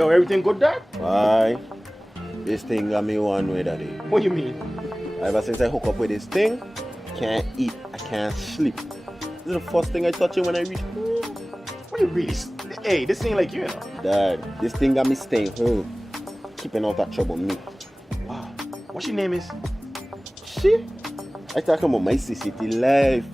Yo, everything good, Dad? Aye. This thing got me one way, Daddy. What you mean? Ever since I hook up with this thing, can't eat, I can't sleep. This is the first thing I touch it when I reach home. What you really? Hey, this ain't like you know. Dad, this thing got me staying home, keeping out that trouble me. Wow. What your name is? Shit. I talking about my CCT life.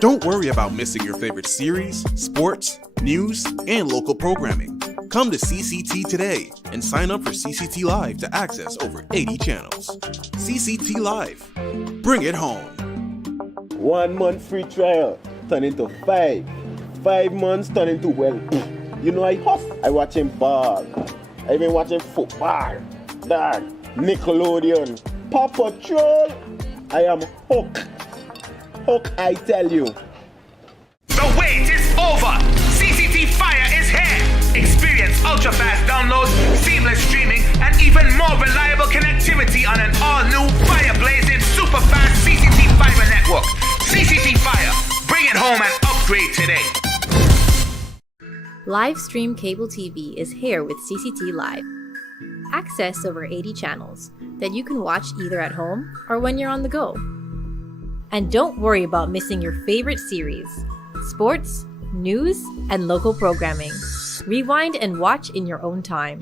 Don't worry about missing your favorite series, sports, news, and local programming. Come to CCT today and sign up for CCT Live to access over 80 channels. CCT Live. Bring it home. 1 month free trial turn into 5. 5 months turn into, well, you know I hustle. I watching ball. I been watching football. Dad, Nickelodeon, Paw Patrol. I am hooked. Hook, I tell you. The wait is over. CCT Fire is here. Experience ultra-fast downloads, seamless streaming, and even more reliable connectivity on an all-new fire-blazing super-fast CCT Fiber network. CCT Fire. Bring it home and upgrade today. Livestream cable TV is here with CCT Live. Access over 80 channels that you can watch either at home or when you're on the go. And don't worry about missing your favorite series, sports, news, and local programming. Rewind and watch in your own time.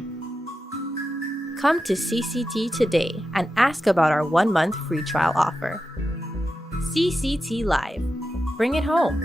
Come to CCT today and ask about our 1 month free trial offer. CCT Live. Bring it home.